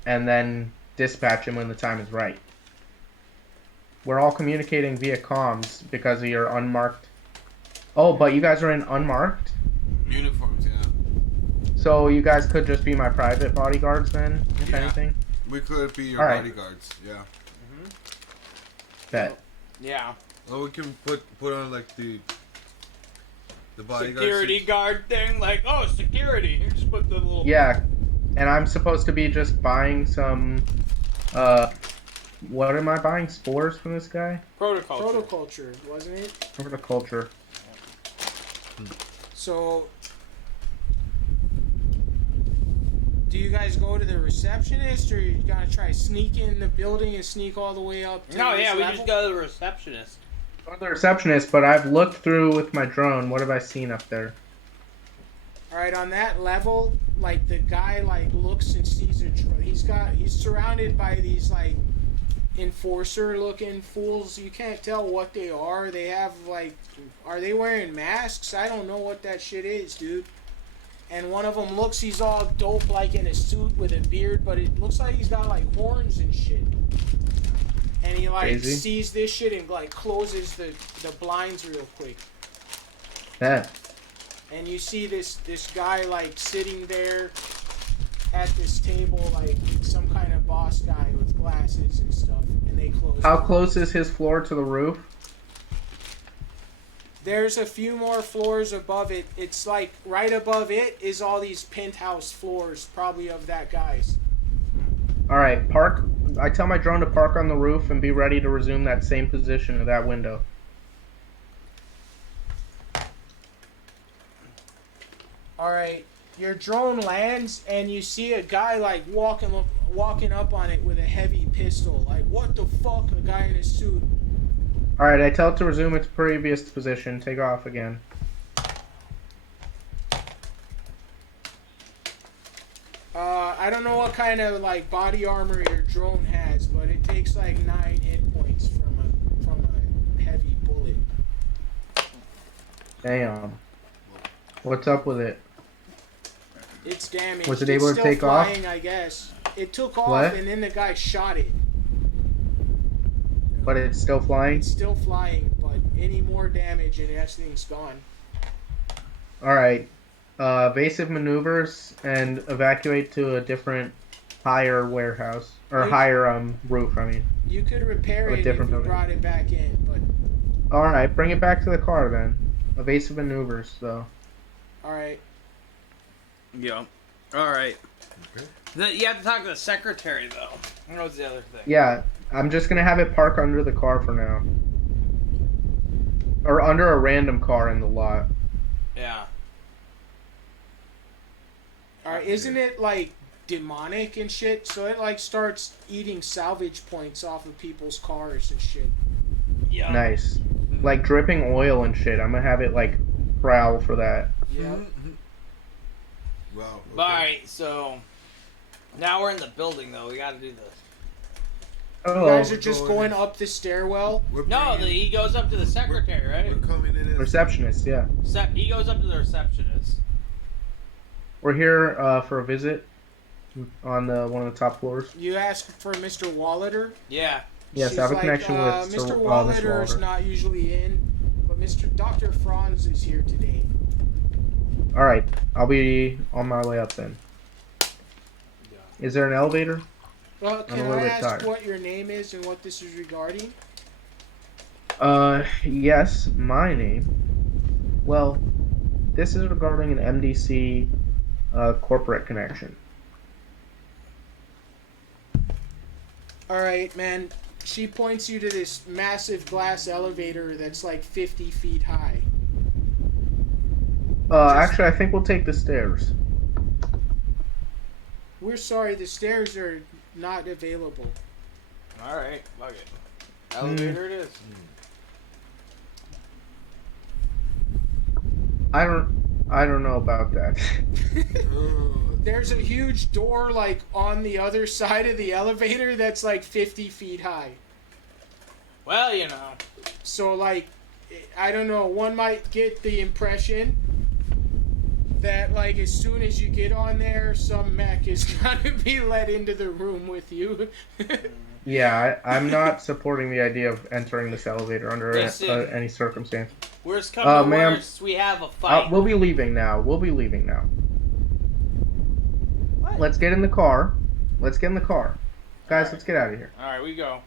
and then dispatch him when the time is right. We're all communicating via comms because of your unmarked. Oh, but you guys are in unmarked? Uniforms, yeah. So you guys could just be my private bodyguards then, if Yeah. anything? We could be your Alright. bodyguards, yeah. Bet. Yeah. Or we can put on like the bodyguard Security suits. guard thing, like, oh, security. You just put the little. Yeah, and I'm supposed to be just buying some, what am I buying? Spores from this guy? Protocol. Protoculture, wasn't it? Horticulture. So, do you guys go to the receptionist, or you gotta try to sneak in the building and sneak all the way up to No, this yeah, we level? just go to the receptionist. Go to the receptionist, but I've looked through with my drone. What have I seen up there? Alright, on that level, like, the guy, like, looks and sees a... He's surrounded by these, like, enforcer-looking fools. You can't tell what they are. They have, like... Are they wearing masks? I don't know what that shit is, dude. And one of them looks, he's all dope, like, in a suit with a beard, but it looks like he's got, like, horns and shit. And he, like, Crazy. sees this shit and, like, closes the blinds real quick. Yeah. And you see this guy, like, sitting there at this table, like some kind of boss guy with glasses and stuff, and they close. How it. close is his floor to the roof? There's a few more floors above it. It's like right above it is all these penthouse floors, probably of that guy's. Alright, park. I tell my drone to park on the roof and be ready to resume that same position of that window. Alright, your drone lands and you see a guy like walking up on it with a heavy pistol. Like, what the fuck? A guy in a suit. Alright, I tell it to resume its previous position. Take off again. I don't know what kind of like body armor your drone has, but it takes like 9 hit points from a heavy bullet. Damn. What's up with it? It's damaged. Was it able to It's take still off? flying, I guess. It took off What? and then the guy shot it. But it's still flying? It's still flying, but any more damage and that thing's gone. Alright. Evasive maneuvers and evacuate to a different higher warehouse. Or You- higher roof, I mean. You could repair A it if different you building. brought it back in, but Alright, bring it back to the car then. Evasive maneuvers, though. alright. Yeah. All right. Okay. You have to talk to the secretary, though. What was the other thing? Yeah, I'm just gonna have it park under the car for now. Or under a random car in the lot. Yeah. Alright, isn't it like demonic and shit? So it like starts eating salvage points off of people's cars and shit. Yeah. Nice. Like dripping oil and shit. I'm gonna have it like prowl for that. Yeah. Wow. Okay. Alright, so Now we're in the building, though. We gotta do this. Oh, You guys are just going up the stairwell. He goes up to the secretary, right? We're coming in as receptionist, yeah. He goes up to the receptionist. We're here for a visit on one of the top floors. You asked for Mr. Wallater. Yeah. Yes, She's I have a like, connection with Mr. Mr. Wallater is Wallater. not usually in, but Dr. Franz is here today. All right, I'll be on my way up then. Is there an elevator? Well, I'm can a little I bit ask tired. what your name is and what this is regarding? Yes, my name. Well, this is regarding an MDC corporate connection. All right, man. She points you to this massive glass elevator that's like 50 feet high. Actually, I think we'll take the stairs. We're sorry, the stairs are not available. All right. Fuck it. Elevator it is. I don't know about that. There's a huge door like on the other side of the elevator that's like 50 feet high. Well, you know. So like, I don't know, one might get the impression that like as soon as you get on there, some mech is gonna be let into the room with you. Yeah, I'm not supporting the idea of entering this elevator under Listen. any circumstance. Worst come to ma'am. worst, we have a fight. We'll be leaving now. What? Let's get in the car. Guys, let's get out of here. All right, we go.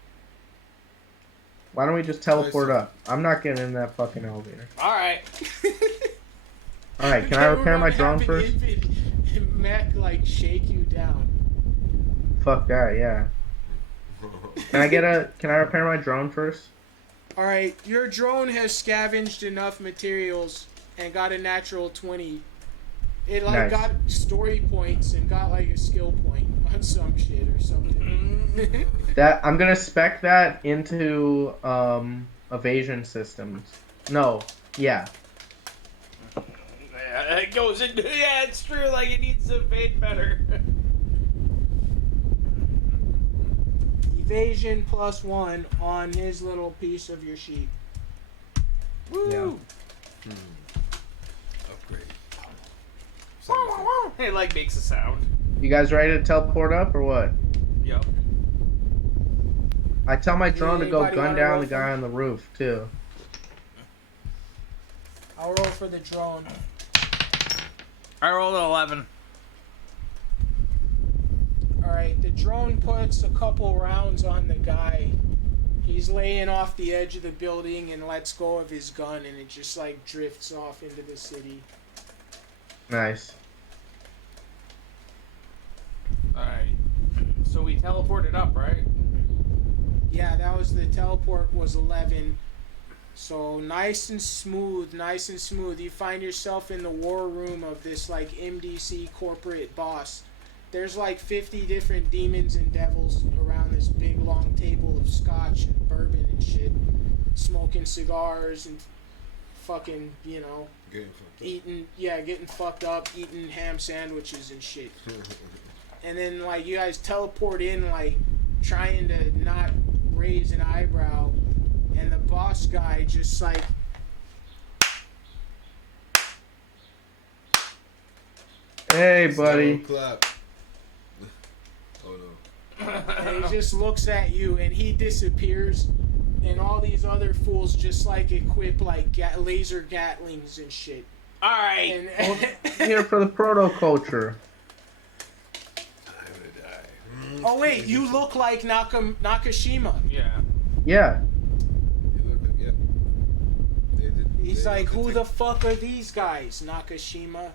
Why don't we just teleport up? I'm not getting in that fucking elevator. All right. Alright, can I repair my drone first? Mech like shake you down. Fuck that, yeah. Can I repair my drone first? Alright, your drone has scavenged enough materials and got a natural 20. It like Nice. got story points and got like a skill point on some shit or something. That I'm gonna spec that into evasion systems. No, yeah. Yeah, it goes into. Yeah, it's true. Like it needs to evade better. Evasion +1 on his little piece of your sheet. Woo! Yeah. upgrade. It like makes a sound. You guys ready to teleport up or what? Yep. I tell my drone to go Anybody gun wanna down roll the for guy me? on the roof too. I'll roll for the drone. I rolled an 11. Alright, the drone puts a couple rounds on the guy. He's laying off the edge of the building and lets go of his gun, and it just like drifts off into the city. Nice. All right. So we teleported up, right? Yeah, that was the teleport was 11. So nice and smooth, nice and smooth. You find yourself in the war room of this like MDC corporate boss. There's like 50 different demons and devils around this big long table of scotch and bourbon and shit. Smoking cigars and fucking, you know, getting fucked up, eating ham sandwiches and shit. And then like you guys teleport in like trying to not raise an eyebrow, and the boss guy just like Hey, buddy. Clap. Oh no. and he just looks at you and he disappears, and all these other fools just like equip like laser gatlings and shit. All right. And Here for the proto culture. I'm gonna die. oh wait, you look like Nakashima. Yeah. Yeah. You look like, yeah. He's like, who the fuck are these guys, Nakashima?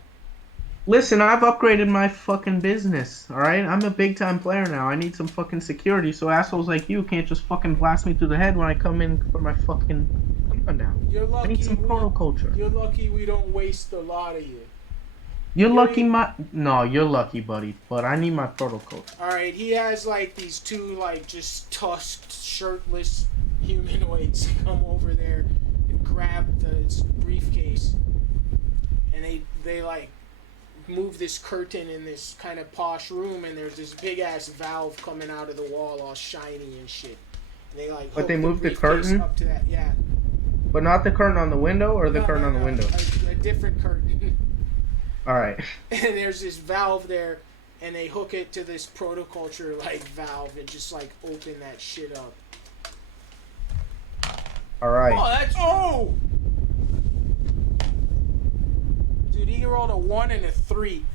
Listen, I've upgraded my fucking business, alright? I'm a big time player now. I need some fucking security, so assholes like you can't just fucking blast me through the head when I come in for my fucking... Come on now. You're I lucky. need some proto culture. You're lucky we don't waste a lot of you. You're lucky No, you're lucky, buddy, but I need my proto culture. Alright, he has like these two like just tusked, shirtless humanoids come over there and grab the briefcase. And they like move this curtain in this kind of posh room, and there's this big ass valve coming out of the wall, all shiny and shit. And they like. But they hook moved the briefcase curtain? up to that. Yeah. But not the curtain on the window, or the curtain on the window? A different curtain. All right. And there's this valve there, and they hook it to this protoculture like valve and just like open that shit up. All right. Oh, that's Dude, he rolled a 1 and a 3.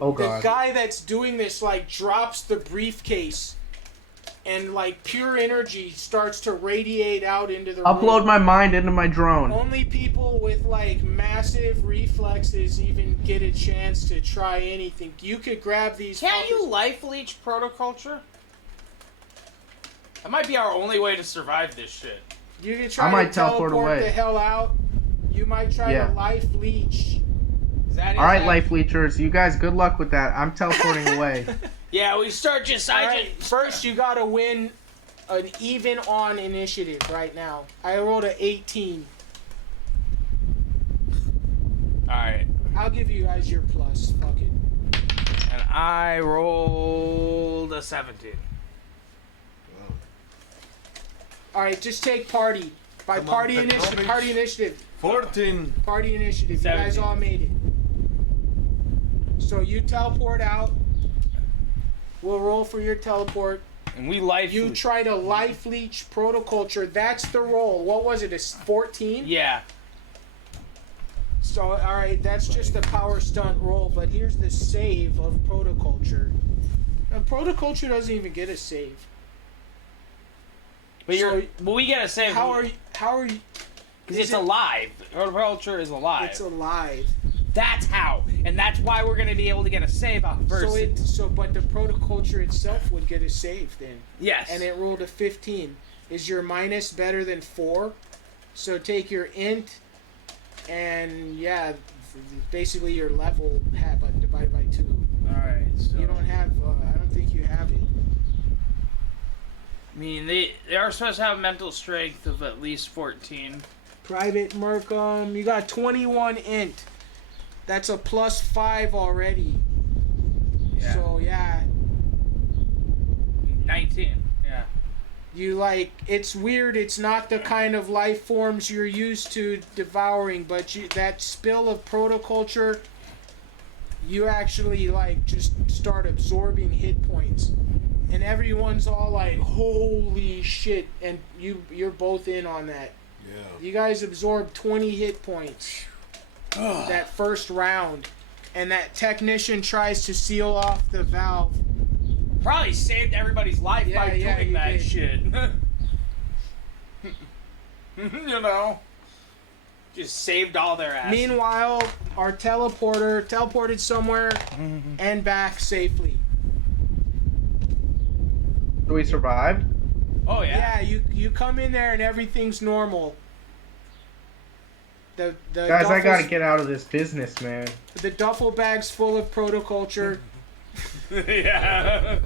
Oh The god. guy that's doing this like drops the briefcase, and like pure energy starts to radiate out into the Upload room. my mind into my drone. Only people with like massive reflexes even get a chance to try anything. You could grab these. Can't you fuckers- life leech protoculture? That might be our only way to survive this shit. You could try I might to teleport away. the hell out. You might try Yeah. to life leech. Is that All right, that- life leechers, you guys, good luck with that. I'm teleporting away. Yeah, we start just. First, you gotta win an even on initiative right now. I rolled a 18. All right, I'll give you guys your plus. Fuck it. and I rolled a 17. All right, just take party. By Come on, party initiative. Petrovic. Party initiative. 14. Party initiative. You guys 17. all made it. So you teleport out. We'll roll for your teleport. And we life. You try to life leech protoculture. That's the roll. What was it? A 14? Yeah. So, alright, that's just a power stunt roll, but here's the save of protoculture. Now, protoculture doesn't even get a save. But So, but we gotta say. How are you? Because is it's it- alive. Horticulture is alive. It's alive. That's how, and that's why we're gonna be able to get a save off first. But the protoculture itself would get a save then. Yes. And it rolled a 15. Is your minus better than 4? So take your int, and yeah, basically your level but divided by 2. All right. So You don't have. I don't think you have it. I mean, they are supposed to have mental strength of at least 14. Private Mercom, you got 21 int. That's a +5 already. Yeah. So yeah, 19. Yeah. you like. It's weird. It's not the kind of life forms you're used to devouring, but that spill of protoculture, you actually like just start absorbing hit points, and everyone's all like, "Holy shit!" And you're both in on that. Yeah. You guys absorb 20 hit points that first round, and that technician tries to seal off the valve. Probably saved everybody's life by doing you that did. shit. You know? Just saved all their ass. Meanwhile, our teleporter teleported somewhere and back safely. So we survived? Oh, yeah. Yeah, you come in there and everything's normal. The Guys, I gotta duffels- get out of this business, man. The duffel bag's full of protoculture, Yeah.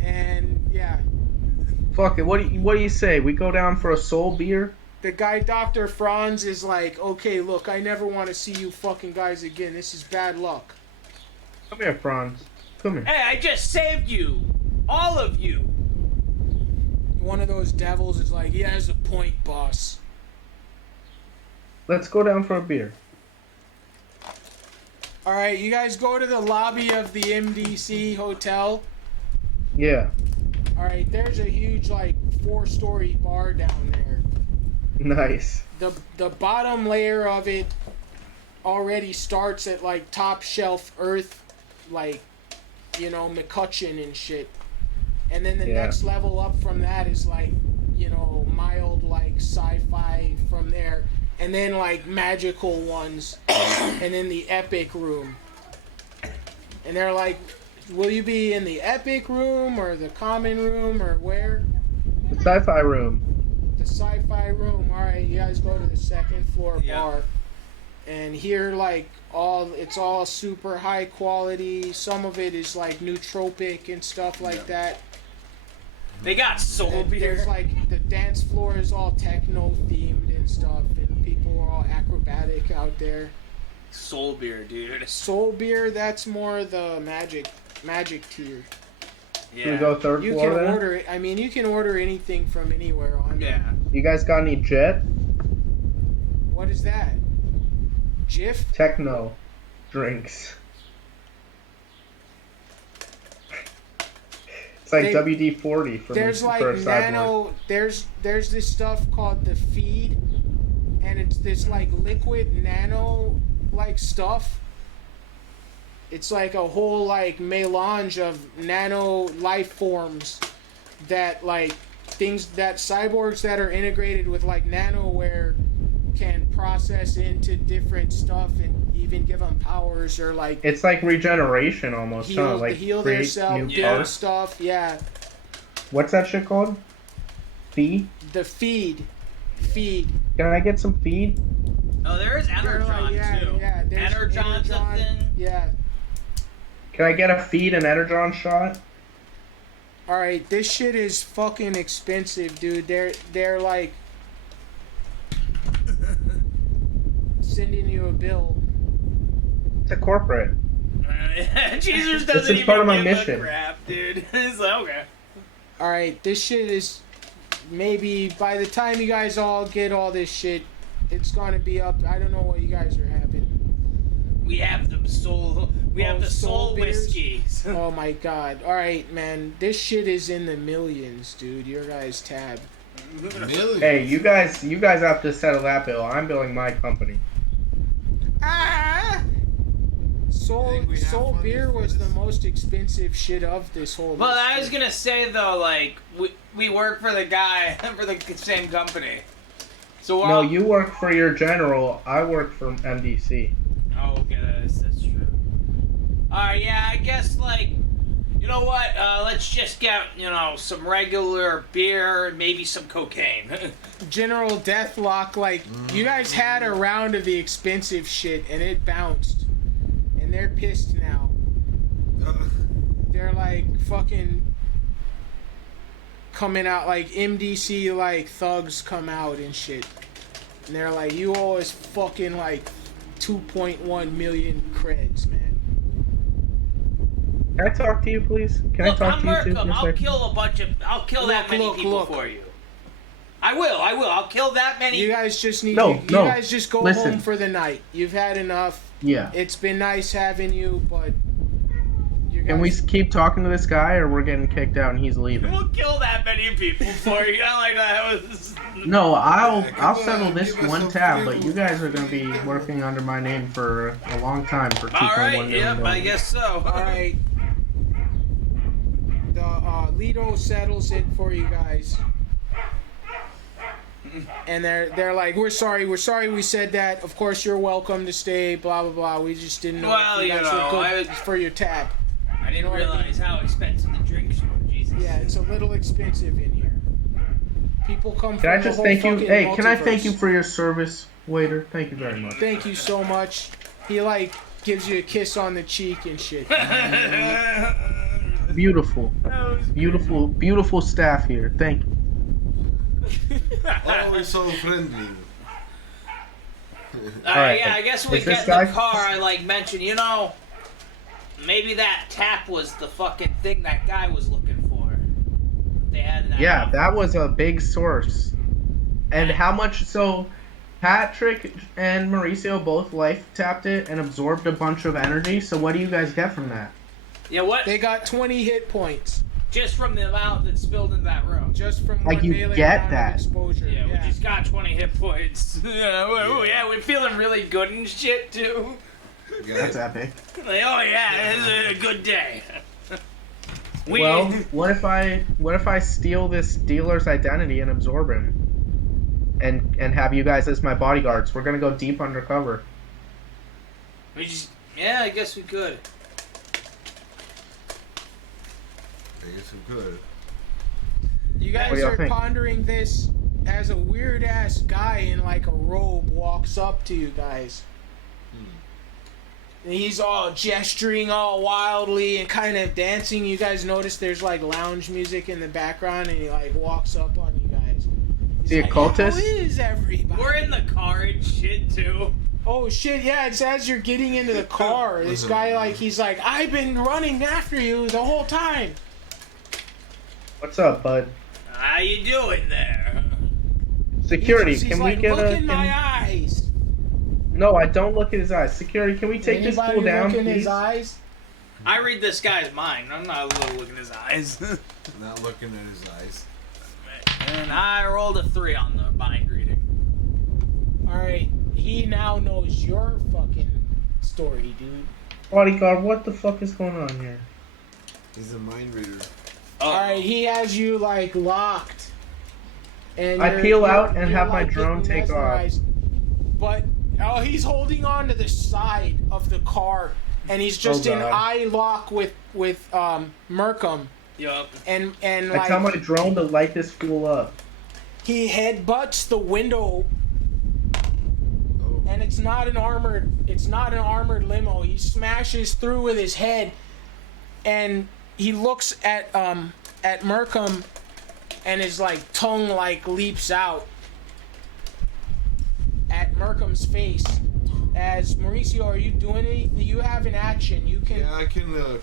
and yeah, Fuck it, what do you say? We go down for a soul beer? the guy Dr. Franz is like, okay, look, I never want to see you fucking guys again. This is bad luck. Come here, Franz. Come here. Hey, I just saved you. All of you. One of those devils is like, he has a point, boss. Let's go down for a beer. All right, you guys go to the lobby of the MDC hotel. Yeah. All right, there's a huge like 4-story bar down there. Nice. The bottom layer of it already starts at like top shelf earth, like, you know, McCutcheon and shit. And then the Yeah. next level up from that is like, you know, mild like sci-fi from there. And then like magical ones. And then the epic room. And they're like, will you be in the epic room or the common room or where? The sci-fi room. The sci-fi room. All right, you guys go to the second floor Yeah. bar. And here like it's all super high quality. Some of it is like nootropic and stuff like that. They got soul And beer. there's like the dance floor is all techno themed and stuff, and people are all acrobatic out there. soul beer, dude. Soul beer, that's more the magic tier. Should we go third You floor can then? order it. I mean, you can order anything from anywhere on there. Yeah. You guys got any Jet? What is that? Jif? Techno drinks. It's like They- WD-40 for There's me, like for a cyborg. nano. There's this stuff called the feed, and it's this like liquid nano like stuff. It's like a whole like melange of nano life forms that like things that cyborgs that are integrated with like nanoware can process into different stuff and even give them powers or like It's like regeneration almost, huh? heal, Like heal create themselves, new different parts. stuff. Yeah, What's that shit called? Feed? the feed. Can I get some feed? Oh, there is They're Energon like, yeah, too. yeah. There's Energon's a Energon, thing. Yeah. Can I get a feed and energon shot? All right, this shit is fucking expensive, dude. They're like sending you a bill. It's a corporate. Jesus This doesn't is even part of my give mission. a crap, dude. It's like, okay. All right, this shit is maybe by the time you guys all get all this shit, it's gonna be up. I don't know what you guys are having. We have the soul. We have the soul beers? whiskeys. Oh my god. All right, man. This shit is in the millions, dude. Your guys' tab. Millions. Hey, you guys have to settle that bill. I'm billing my company. Ah! Soul think we have Soul money beer for was this? the most expensive shit of this whole. Well, list, I was dude. gonna say though, like we work for the guy for the same company. So we're No, all, you work for your general. I work for MDC. Oh, okay, that's true. Alright, yeah, I guess, like, you know what, let's just get, some regular beer and maybe some cocaine. General Deathlock, like, you guys had a round of the expensive shit and it bounced. And they're pissed now. They're like fucking coming out like MDC like thugs come out and shit. And they're like, you owe us fucking like 2.1 million creds, man. Can I talk to you, please? Can Look, I talk I'm to you too Merkham. for a second? I'll kill that many people look. for you. I will. I'll kill that many. You guys just need No, you no. guys just go Listen. home for the night. You've had enough. Yeah. It's been nice having you, but you guys, Can we keep talking to this guy, or we're getting kicked out and he's leaving? We'll kill that many people for you. I like that. Was... No, I'll come settle on, this give us one some tab, but food. you guys are gonna be working under my name for a long time for 2.1 All right. million Yep. I dollars. guess so. all right. The Lido settles it for you guys. And they're like, we're sorry we said that. Of course you're welcome to stay, blah blah blah. We just didn't know Well, if you you guys know, were I good was- for your tab. I didn't realize how expensive the drinks were. Jesus. Yeah, it's a little expensive in here. People come Can from I the just whole thank you? fucking Hey, can I thank multiverse. you for your service, waiter? Thank you very much. Thank you so much. He like gives you a kiss on the cheek and shit. Beautiful, was beautiful staff here. Thank you. Always so friendly. Alright, yeah, I guess when we is this get in the guy- car, I mentioned, maybe that tap was the fucking thing that guy was looking for. They had that. Yeah, that was a big source. And how much? So, Patrick and Mauricio both life tapped it and absorbed a bunch of energy. So, what do you guys get from that? Yeah, what? They got 20 hit points Just from the amount that spilled in that room. just from Like, one you melee get round that. of exposure. Yeah, we just got 20 hit points. yeah, we're feeling really good and shit too. That's epic. Like, oh yeah, it's a good day. Well, what if I steal this dealer's identity and absorb him, and have you guys as my bodyguards? We're gonna go deep undercover. I guess we could. I guess we could. You What guys do y'all are think? pondering this as a weird ass guy in like a robe walks up to you guys. And he's all gesturing all wildly and kind of dancing. You guys notice there's like lounge music in the background, and he like walks up on you guys. He's The like, occultist? How is everybody? We're in the car and shit too. Oh shit! Yeah, it's as you're getting into the car. This guy, like, he's like, "I've been running after you the whole time." What's up, bud? How you doing there? Security, He's can like, we get look a... in my eyes. No, I don't look at his eyes. Security, can we take this Anybody fool down, look in please? his eyes? I read this guy's mind. I'm not looking in his eyes. Not looking at his eyes. And I rolled a 3 on the mind reading. All right, he now knows your fucking story, dude. Bodyguard, what the fuck is going on here? He's a mind reader. Oh. All right, he has you like locked. And I peel out and you're, have my like, drone getting take off. mesmerized. But he's holding on to the side of the car, and he's just in God. eye lock with Merkham. Yup. And I like tell my drone to light this fool up. he headbutts the window, Oh. and it's not an armored limo. He smashes through with his head, and he looks at Merkham, and his like tongue like leaps out at Merkham's face. As Mauricio, are you doing anything? You have an action. You can. Yeah, I can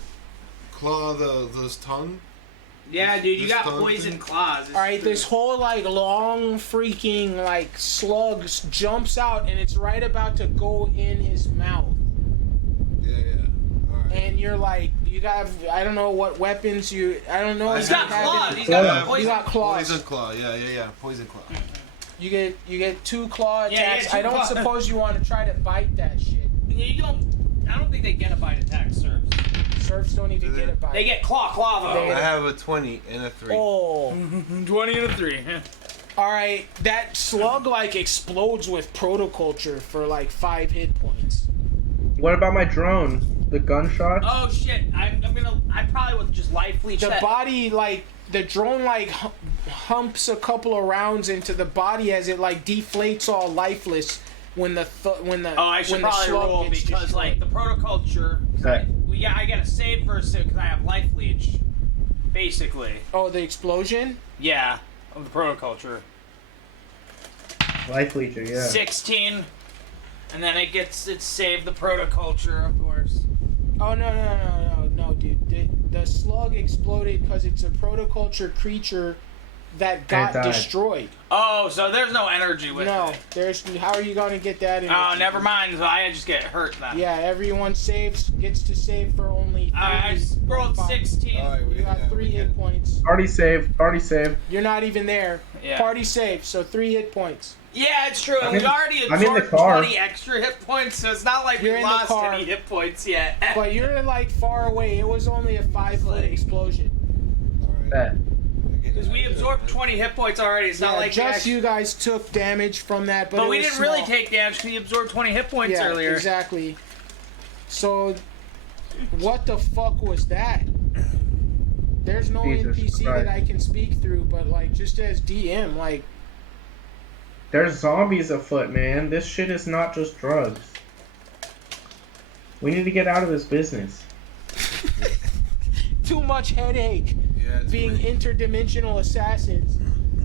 claw those tongue. Yeah, dude, you This got tongue poison thing? claws. It's All right, true. this whole like long freaking like slug jumps out, and it's right about to go in his mouth. Yeah. All right. And you're like, you got, I don't know what weapons you, I don't know. He's if you got have claws. any- He's got Yeah. poison. You got claws. Poison claw. Yeah. Poison claw. You get 2 claw Yeah, attacks. yeah, 2 I don't claw. suppose you want to try to bite that shit. You don't. I don't think they get a bite attack, serves. Serfs don't even Do they? get a bite. They get claw though. They- I have a 20 and a 3. Oh. 20 and a 3. All right, that slug like explodes with protoculture for like 5 hit points. What about my drone? The gunshot? Oh shit! I probably would just life leech The that. body, like, the drone like humps a couple of rounds into the body as it like deflates all lifeless when the Oh, I should when the probably slug roll gets because destroyed. like the protoculture. Okay. Yeah, I gotta save versus it because I have life leech. Basically. Oh, the explosion. Yeah, of the protoculture. Life leecher, yeah. 16, and then it's saved the protoculture, of course. Oh no, dude! The slug exploded because it's a protoculture creature that got died. destroyed. Oh, so there's no energy with No, it. there's. How are you gonna get that? Oh, never mind. So I just get hurt then. Yeah, everyone gets to save for only. I rolled 16. All right, You got 3 hit points. Party saved. You're not even there. Yeah. Party saved, so 3 hit points. Yeah, it's true. I'm We in- already I'm in the absorbed car. 20 extra hit points, so it's not like You're we in the lost car. any hit points yet. But you're like far away. It was only a 5-foot Like- explosion. All right. Bet. Because we absorbed 20 hit points already. It's not Yeah, like just you guys took damage from that, but But it we was didn't really small. take damage because we absorbed 20 hit points Yeah, earlier. exactly. So, what the fuck was that? There's no Jesus NPC Christ. that I can speak through, but like just as DM, like There's zombies afoot, man. This shit is not just drugs. We need to get out of this business. too much headache Yeah, it's being pretty- interdimensional assassins.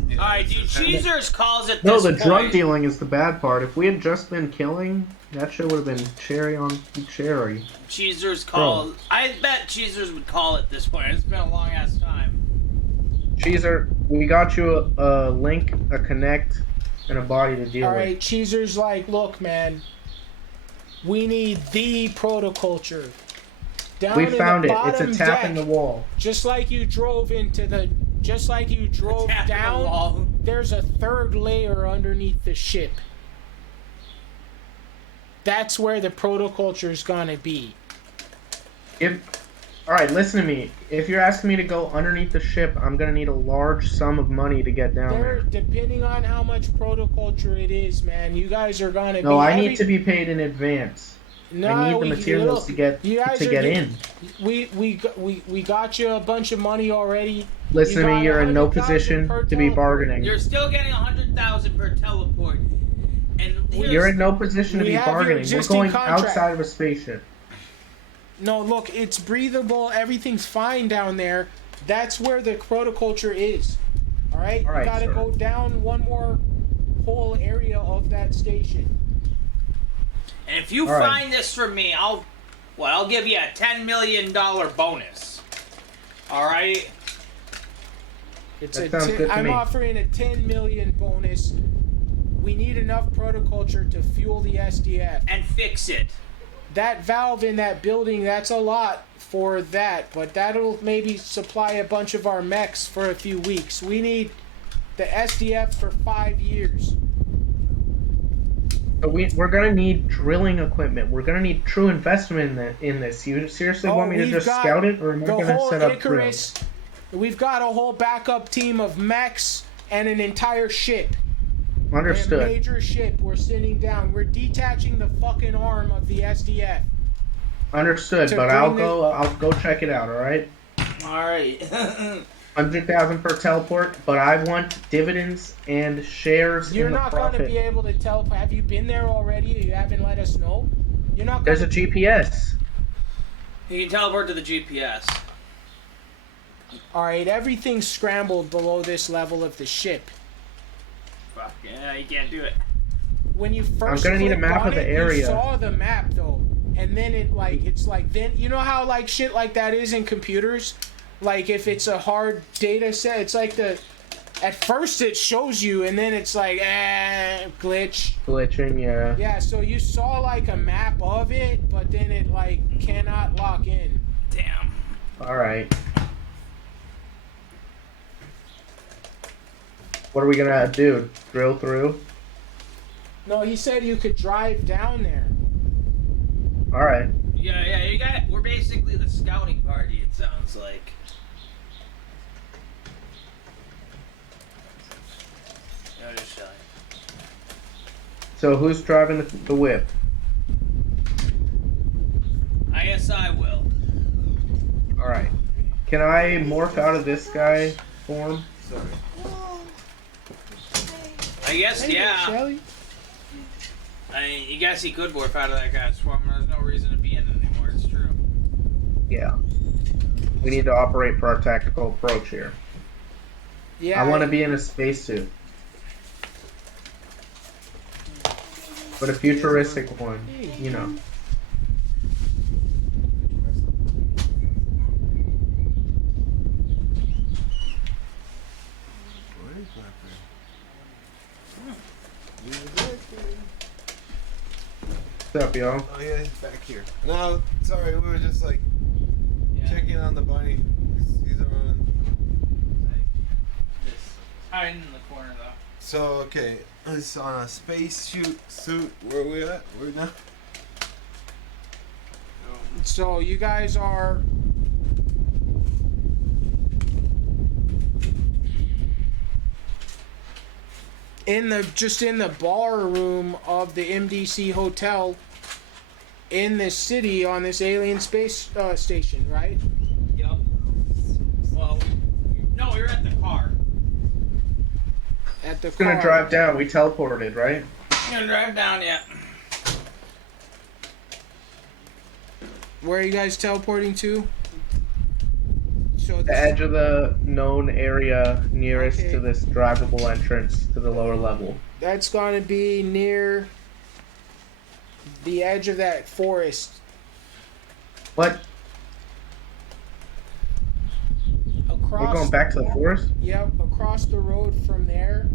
yeah, Alright, dude, it's a- Cheezers calls it No, this the point. drug dealing is the bad part. If we had just been killing, that shit would have been cherry on cherry. Cheezers calls. I bet Cheezers would call it this point. It's been a long ass time. Cheezer, we got you a link, a connect, and a body to deal All with. right, Cheezer's like, look, man, we need the protoculture. Down We in found the it. It's a bottom tap in deck, the wall. just like you drove Tap the down. wall. There's a 3rd layer underneath the ship. That's where the protoculture is gonna be. All right, listen to me. If you're asking me to go underneath the ship, I'm gonna need a large sum of money to get down There, there. depending on how much protoculture it is, man, you guys are gonna be. No, I need to be paid in advance. No, I need the we- materials to get you guys to are get getting- in. We got you a bunch of money already. Listen to got me. You're in no 100,000 position per to be teleport. bargaining. You're still getting 100,000 per teleport. And here's, You're in no position to We be have your bargaining. We're existing going contract. outside of a spaceship. No, look, it's breathable. Everything's fine down there. That's where the protoculture is. All right, All right, you gotta sir. go down one more whole area of that station. If you All right. find this for me, I'll give you a $10 million bonus. All right. That sounds good to I'm me. offering a 10 million bonus. We need enough protoculture to fuel the SDF. And fix it. That valve in that building, that's a lot for that, but that'll maybe supply a bunch of our mechs for a few weeks. We need the SDF for 5 years. So we're gonna need drilling equipment. We're gonna need true investment in this. You seriously want me to we've just got scout it, or am I the gonna whole set up Icarus. drills? We've got a whole backup team of mechs and an entire ship. A Understood. major ship we're sending down. We're detaching the fucking arm of the SDF. Understood. To But bring I'll go check it out. All right. All right. 100,000 per teleport, but I want dividends and shares You're in the not going profit. to be able to tell. Have you been there already? You haven't let us know. You're not. There's Gonna, a GPS. You can teleport to the GPS. all right, everything's scrambled below this level of the ship. Fuck yeah, you can't do it. When you first I'm gonna need a clicked map on of the it, area. You saw the map though, and then it's like then you know how like shit like that is in computers. Like if it's a hard data set, it's like at first it shows you, and then it's like glitch. Glitching, yeah. Yeah, so you saw like a map of it, but then it like cannot lock in. Damn. All right. What are we gonna do? Drill through? No, he said you could drive down there. All right. Yeah, you got it. We're basically the scouting party, it sounds like. No, just showing. So who's driving the whip? I guess I will. All right. Can I morph out of this guy form? Sorry. I guess, Hey, yeah. Shelly. I guess he could morph out of that guy's form. There's no reason to be in it anymore. It's true. Yeah. We need to operate for our tactical approach here. Yeah. I want to be in a spacesuit. But a futuristic one, you know. Where is Blackberry? What's up, y'all? Oh yeah, he's back here. No, sorry, we were just like checking on the bunny. He's around. Hiding in the corner, though. So okay, it's on a space suit. Where are we at? Where now? So you guys are in the bar room of the MDC hotel in this city on this alien space station, right? Yep. Well, no, we were at the car. At the We're gonna car. drive down. We teleported, right? I'm gonna drive down yet. Where are you guys teleporting to? So The edge of the known area nearest Okay. to this drivable entrance to the lower level. that's going to be near the edge of that forest. What? Across We're going back to the forest? Yep, across the road from there,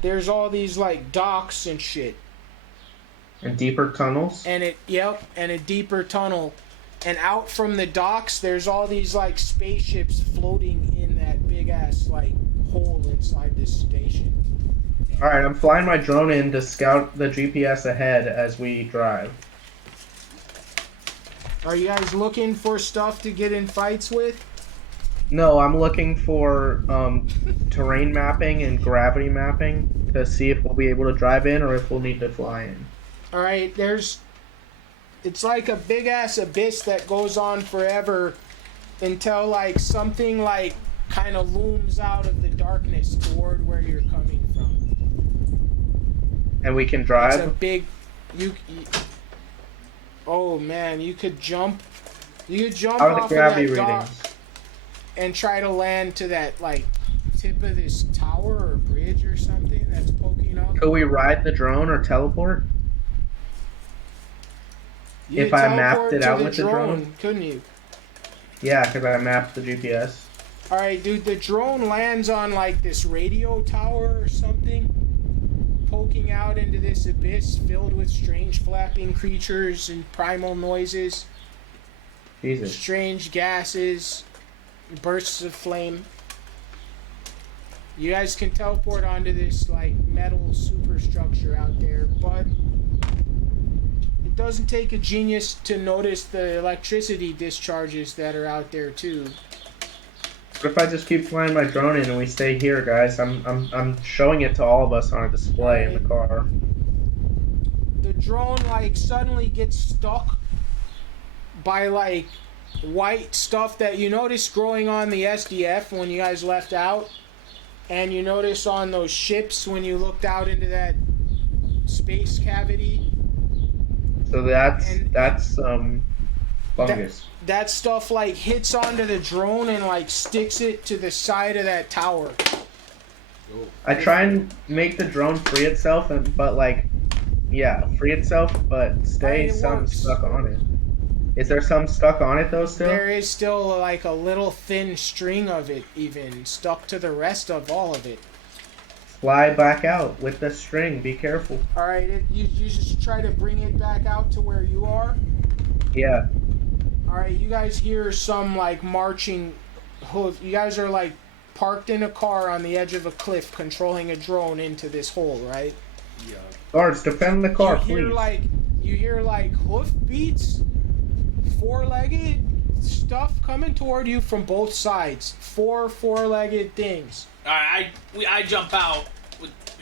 there's all these like docks and shit, And deeper tunnels? and a deeper tunnel, and out from the docks, there's all these like spaceships floating in that big ass like hole inside this station. Alright, I'm flying my drone in to scout the GPS ahead as we drive. Are you guys looking for stuff to get in fights with? No, I'm looking for terrain mapping and gravity mapping to see if we'll be able to drive in or if we'll need to fly in. All right, it's like a big ass abyss that goes on forever until like something like kind of looms out of the darkness toward where you're coming from. And we can It's a drive? big oh man, you could jump How are the off gravity of that dock readings? and try to land to that like tip of this tower or bridge or something that's poking up. Could we ride the drone or teleport? You If could I mapped teleport it to out the with the drone? couldn't you? Yeah, because I mapped the GPS. Alright, dude, the drone lands on like this radio tower or something, poking out into this abyss filled with strange flapping creatures and primal noises, Jesus. strange gases, bursts of flame. You guys can teleport onto this like metal superstructure out there, but it doesn't take a genius to notice the electricity discharges that are out there too. What if I just keep flying my drone in and we stay here, guys? I'm showing it to all of us on a display in the car. The drone like suddenly gets stuck by like white stuff that you noticed growing on the SDF when you guys left out, and you notice on those ships when you looked out into that space cavity. So that's fungus. That stuff like hits onto the drone and like sticks it to the side of that tower. I try and make the drone free itself, free itself, but stay some works. stuck on it. Is there some stuck on it though still? There is still like a little thin string of it even stuck to the rest of all of it. Fly back out with the string. Be careful. Alright, you just try to bring it back out to where you are. Yeah. Alright, you guys hear some like marching hoof. You guys are like parked in a car on the edge of a cliff controlling a drone into this hole, right? Yeah. Guards, defend the car, please. You hear like hoof beats, four-legged stuff coming toward you from both sides. Four-legged things. Alright, I jump out.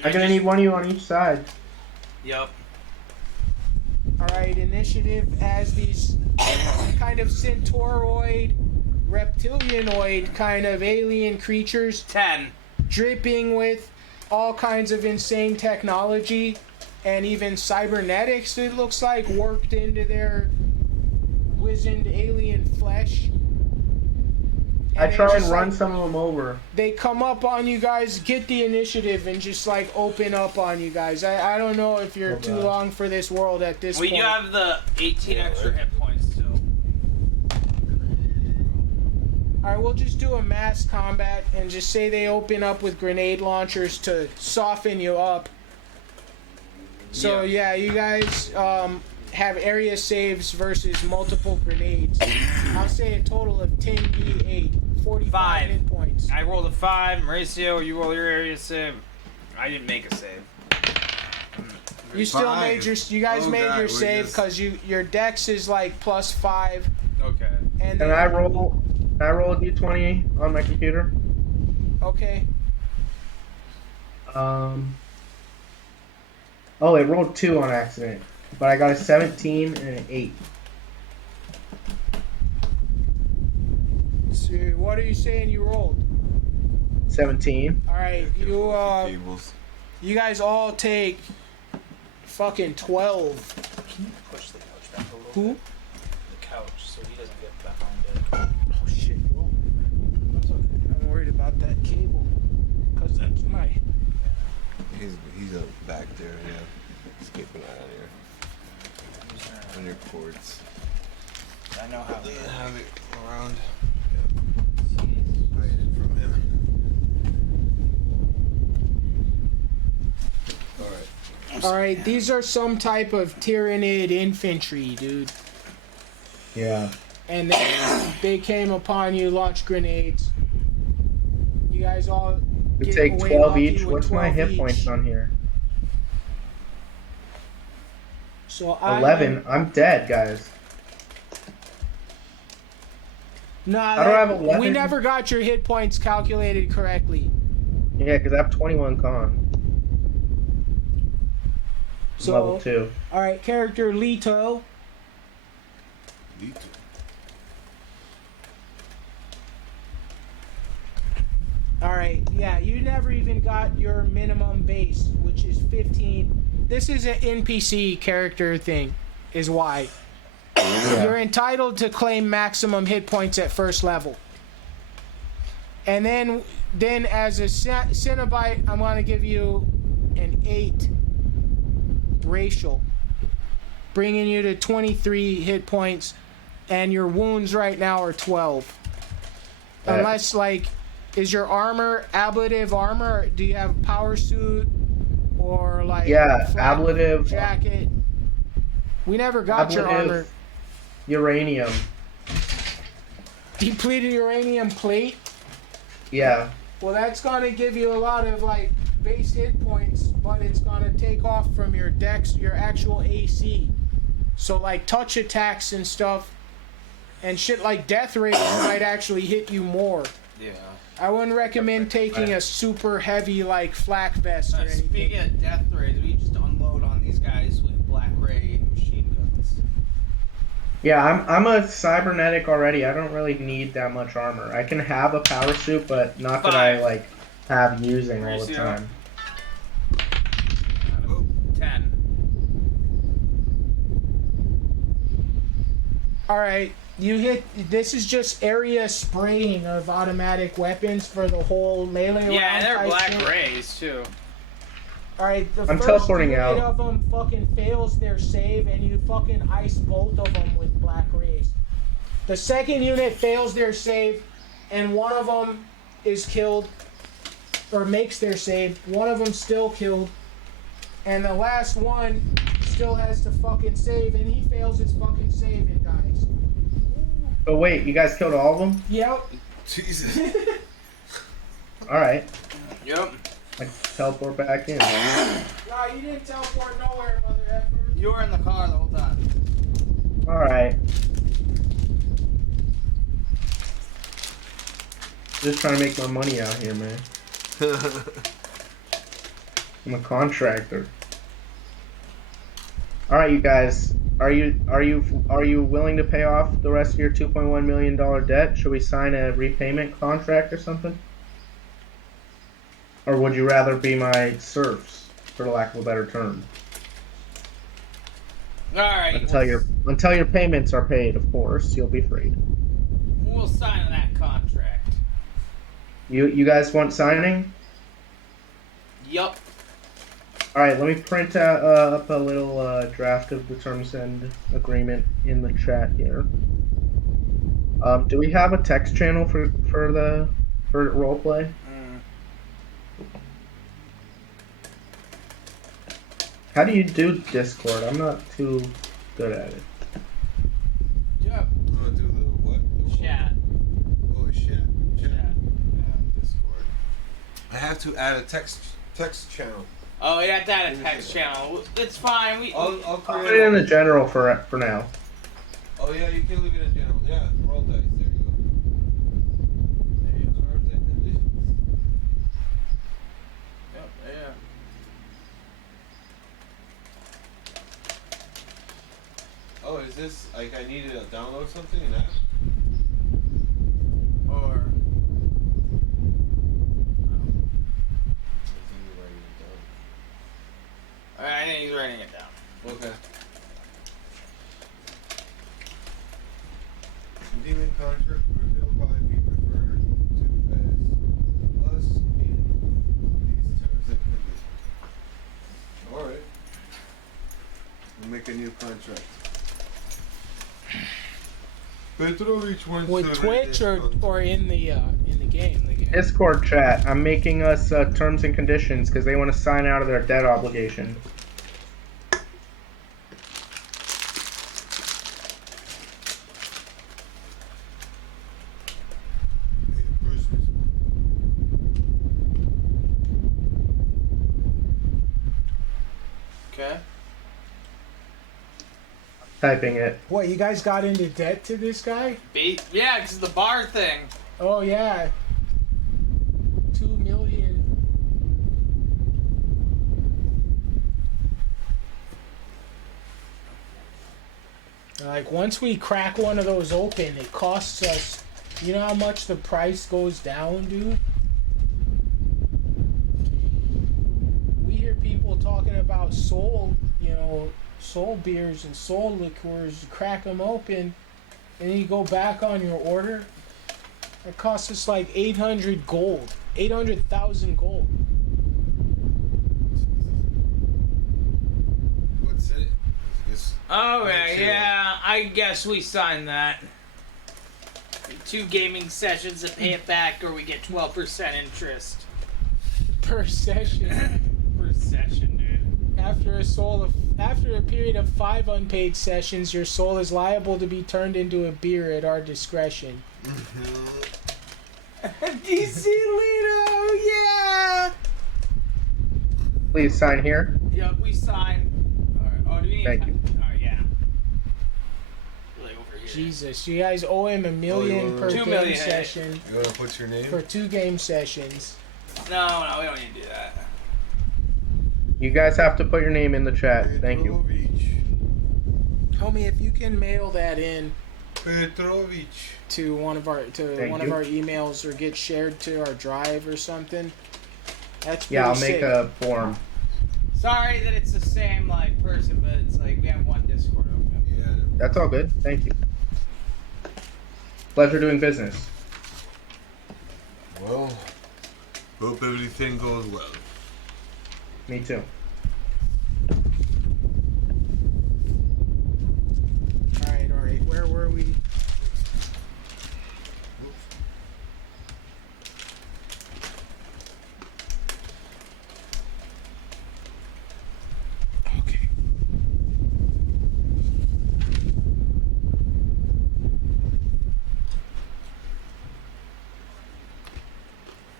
I'm gonna need one of you on each side. Yep. Alright, initiative as these kind of centauroid, reptilianoid kind of alien creatures 10. dripping with all kinds of insane technology and even cybernetics, it looks like, worked into their wizened alien flesh. I try and just, run like, some of them over. They come up on you guys, get the initiative, and just like open up on you guys. I don't know if you're too long for this world at this point. We do have the 18 extra hit points too. Alright, we'll just do a mass combat and just say they open up with grenade launchers to soften you up. So yeah, you guys have area saves versus multiple grenades. I'll say a total of 10d8, 45 hit points. I rolled a 5. Mauricio, you roll your area save. I didn't make a save. You still made your. You guys made your save because your dex is like +5. Okay. And Can I roll a d20 on my computer? Okay. Oh, it rolled 2 on accident, but I got a 17 and an 8. So what are you saying you rolled? 17. All right, you guys all take fucking 12. Can you push the couch back a little Who? bit? The couch, so he doesn't get behind it. Oh shit! Whoa. That's okay. I'm worried about that cable, cause that's my. He's back there, yeah. Just keep an eye on your cords. I know how. Have it around. Yeah. Hide it from him. Alright. Alright, these are some type of Tyrannid infantry, dude. Yeah. And they came upon you, launched grenades. You guys all We get take away 12 lucky each. with What's my 12 hit each. points on here? So 11. I'm dead, guys. Nah, I don't have 11. we never got your hit points calculated correctly. Yeah, because I have 21 con. So, Level 2. Alright, character Leto. Alright, yeah, you never even got your minimum base, which is 15. This is an NPC character thing, is why. You're entitled to claim maximum hit points at first level. And then as a Cenobite, I'm going to give you an 8 racial. bringing you to 23 hit points, and your wounds right now are 12. Unless, like, is your armor ablative armor? Or do you have power suit or like flak ablative jacket? We never got your armor. Uranium. Depleted uranium plate. Yeah. Well, that's gonna give you a lot of like base hit points, but it's gonna take off from your dex, your actual AC. So like touch attacks and stuff, and shit like death rays might actually hit you more. Yeah. I wouldn't recommend taking a super heavy like flak vest or anything. Speaking of death rays, we just unload on these guys with black ray machine guns. Yeah, I'm a cybernetic already. I don't really need that much armor. I can have a power suit, but not that I like have using all the time. 10. Alright, you hit. This is just area spraying of automatic weapons for the whole melee round. Yeah, and they're black thing. rays too. Alright, the I'm first teleporting unit out. of them fucking fails their save, and you fucking ice both of them with black rays. The second unit fails their save, and one of them is killed, or makes their save. One of them still killed, and the last one still has to fucking save, and he fails his fucking save and dies. But wait, you guys killed all of them? Yep. Jesus. Alright. Yep. I teleport back in. Nah, you didn't teleport nowhere, mother effer. You were in the car the whole time. Alright. Just trying to make my money out here, man. I'm a contractor. Alright, you guys. Are you willing to pay off the rest of your $2.1 million debt? Should we sign a repayment contract or something? Or would you rather be my serfs, for lack of a better term? Alright. Until your payments are paid, of course, you'll be freed. We'll sign that contract. You guys want signing? Yup. Alright, let me print up a little draft of the terms and agreement in the chat here. Do we have a text channel for roleplay? How do you do Discord? I'm not too good at it. Yep. I'm gonna do the what? Chat. Oh, chat. Chat. Discord. I have to add a text channel. Oh, you have to add a text channel. It's fine. I'll Put it in the general for now. Oh yeah, you can leave it in general. Yeah, roll dice. There you go. There you go. Terms and conditions. Yep. Yeah. Oh, is this like I needed to download something in that? Or. I think he's writing it down. Okay. Demon contract revealed by we prefer to as us in these terms and conditions. Alright. We'll make a new contract. Pedro, each one With Twitch or in the game? Discord chat. I'm making us terms and conditions because they want to sign out of their debt obligation. Okay. Typing it. What, you guys got into debt to this guy? Yeah, because the bar thing. Oh yeah. 2 million. Like once we crack one of those open, it costs us. You know how much the price goes down, dude? We hear people talking about soul beers and soul liqueurs. You crack them open, and then you go back on your order. It costs us like 800 gold. 800,000 gold. What's in it? Okay, yeah, I guess we signed that. 2 gaming sessions to pay it back, or we get 12% interest. Per session. Per session, dude. After a period of 5 unpaid sessions, your soul is liable to be turned into a beer at our discretion. DC Lito, yeah! Please sign here. Yep, we signed. Alright, oh, do we need Thank to you. Alright, yeah. Really over here. Jesus, you guys owe him $1 million per 2 game million. session You want to put your name? for 2 game sessions. No, we don't need to do that. You guys have to put your name in the chat. Thank you. Petrovich. Homie, if you can mail that in Petrovich. to one of our Thank of you. our emails or get shared to our drive or something, that's pretty Yeah, I'll sick. make a form. Sorry that it's the same, like, person, but it's like we have one Discord open. Yeah. That's all good. Thank you. Pleasure doing business. Well, hope everything goes well. Me too. All right. Where were we? Okay.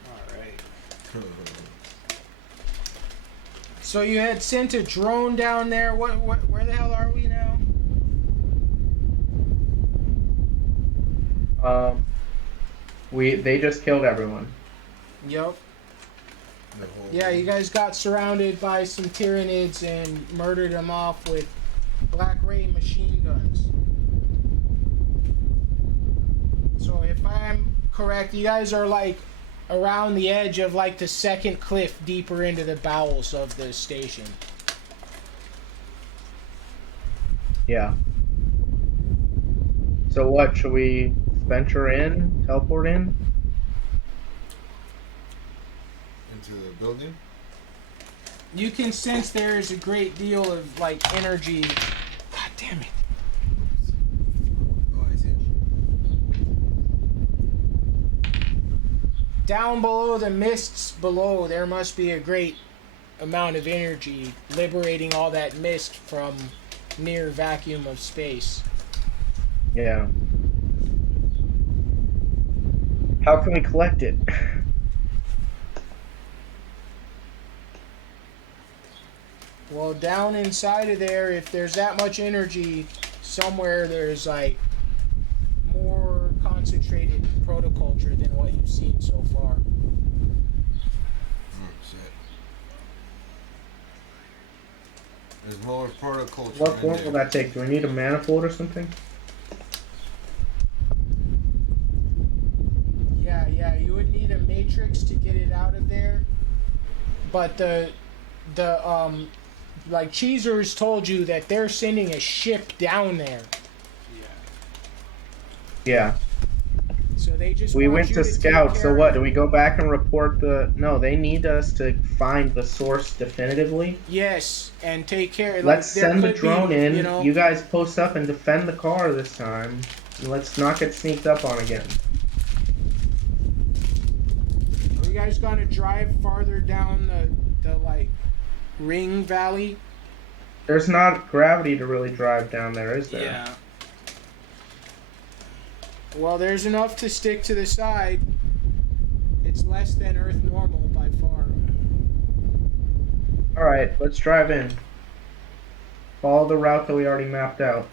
All right. So you had sent a drone down there. What? Where the hell are we now? They just killed everyone. Yep. The whole- Yeah, you guys got surrounded by some Tyranids and murdered them off with Black Ray machine guns. So if I'm correct, you guys are like around the edge of like the second cliff deeper into the bowels of the station. Yeah. So what? Should we venture in? Teleport in? Into the building? You can sense there is a great deal of like energy. God damn it. Oh, I see it. Down below the mists below, there must be a great amount of energy liberating all that mist from near vacuum of space. Yeah. How can we collect it? Well, down inside of there, if there's that much energy, somewhere there's like more concentrated protoculture than what you've seen so far. Oh, shit. There's more protoculture What in form there. will that take? Do we need a manifold or something? Yeah, you would need a matrix to get it out of there. But the like Cheezers told you that they're sending a ship down there. Yeah. So they just We want went you to take scout, care so what? of- Do we go back and report the... No, they need us to find the source definitively. Yes, and take care. Let's like, there send the could drone be, in. You know, You guys post up and defend the car this time. And let's not get sneaked up on again. are you guys gonna drive farther down the like ring valley? There's not gravity to really drive down there, is there? Yeah. Well, there's enough to stick to the side. It's less than Earth normal by far. Alright, let's drive in. Follow the route that we already mapped out.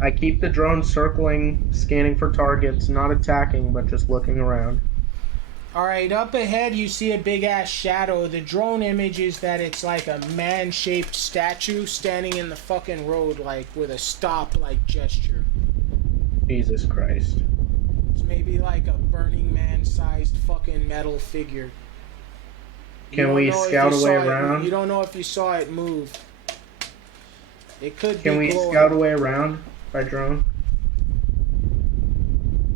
I keep the drone circling, scanning for targets, not attacking, but just looking around. Alright, up ahead you see a big ass shadow. The drone image is that it's like a man-shaped statue standing in the fucking road, like with a stop like gesture. Jesus Christ. It's maybe like a Burning Man sized fucking metal figure. You Can don't we know if scout you away saw it- around? You don't know if you saw it move. It could Can be we glowing. scout away around by drone?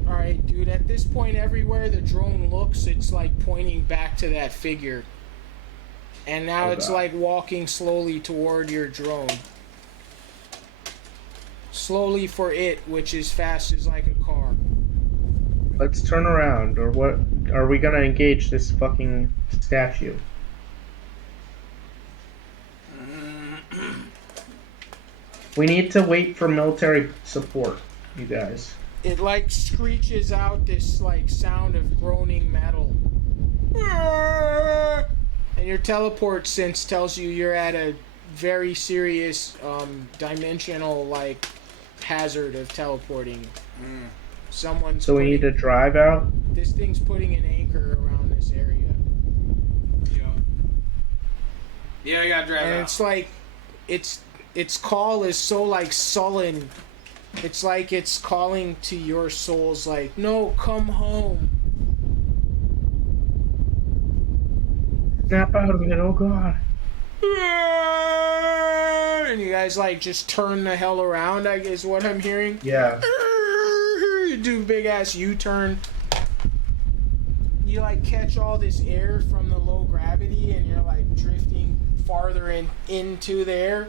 Alright, Alright, dude, at this point, everywhere the drone looks, it's like pointing back to that figure. And now it's like walking slowly toward your drone. Slowly for it, which is fast as like a car. Let's turn around, or what? Are we gonna engage this fucking statue? We need to wait for military support, you guys. It like screeches out this like sound of groaning metal. And your teleport sense tells you you're at a very serious dimensional like hazard of teleporting. Someone's So we need to drive out? This thing's putting an anchor around this area. Yeah, I gotta drive And out. it's like its call is so like sullen. It's like it's calling to your souls like, no, come home. Snap out of it, oh god. And you guys like just turn the hell around, I guess what I'm hearing. Yeah. You do big ass U-turn. You like catch all this air from the low gravity and you're like drifting farther into the air.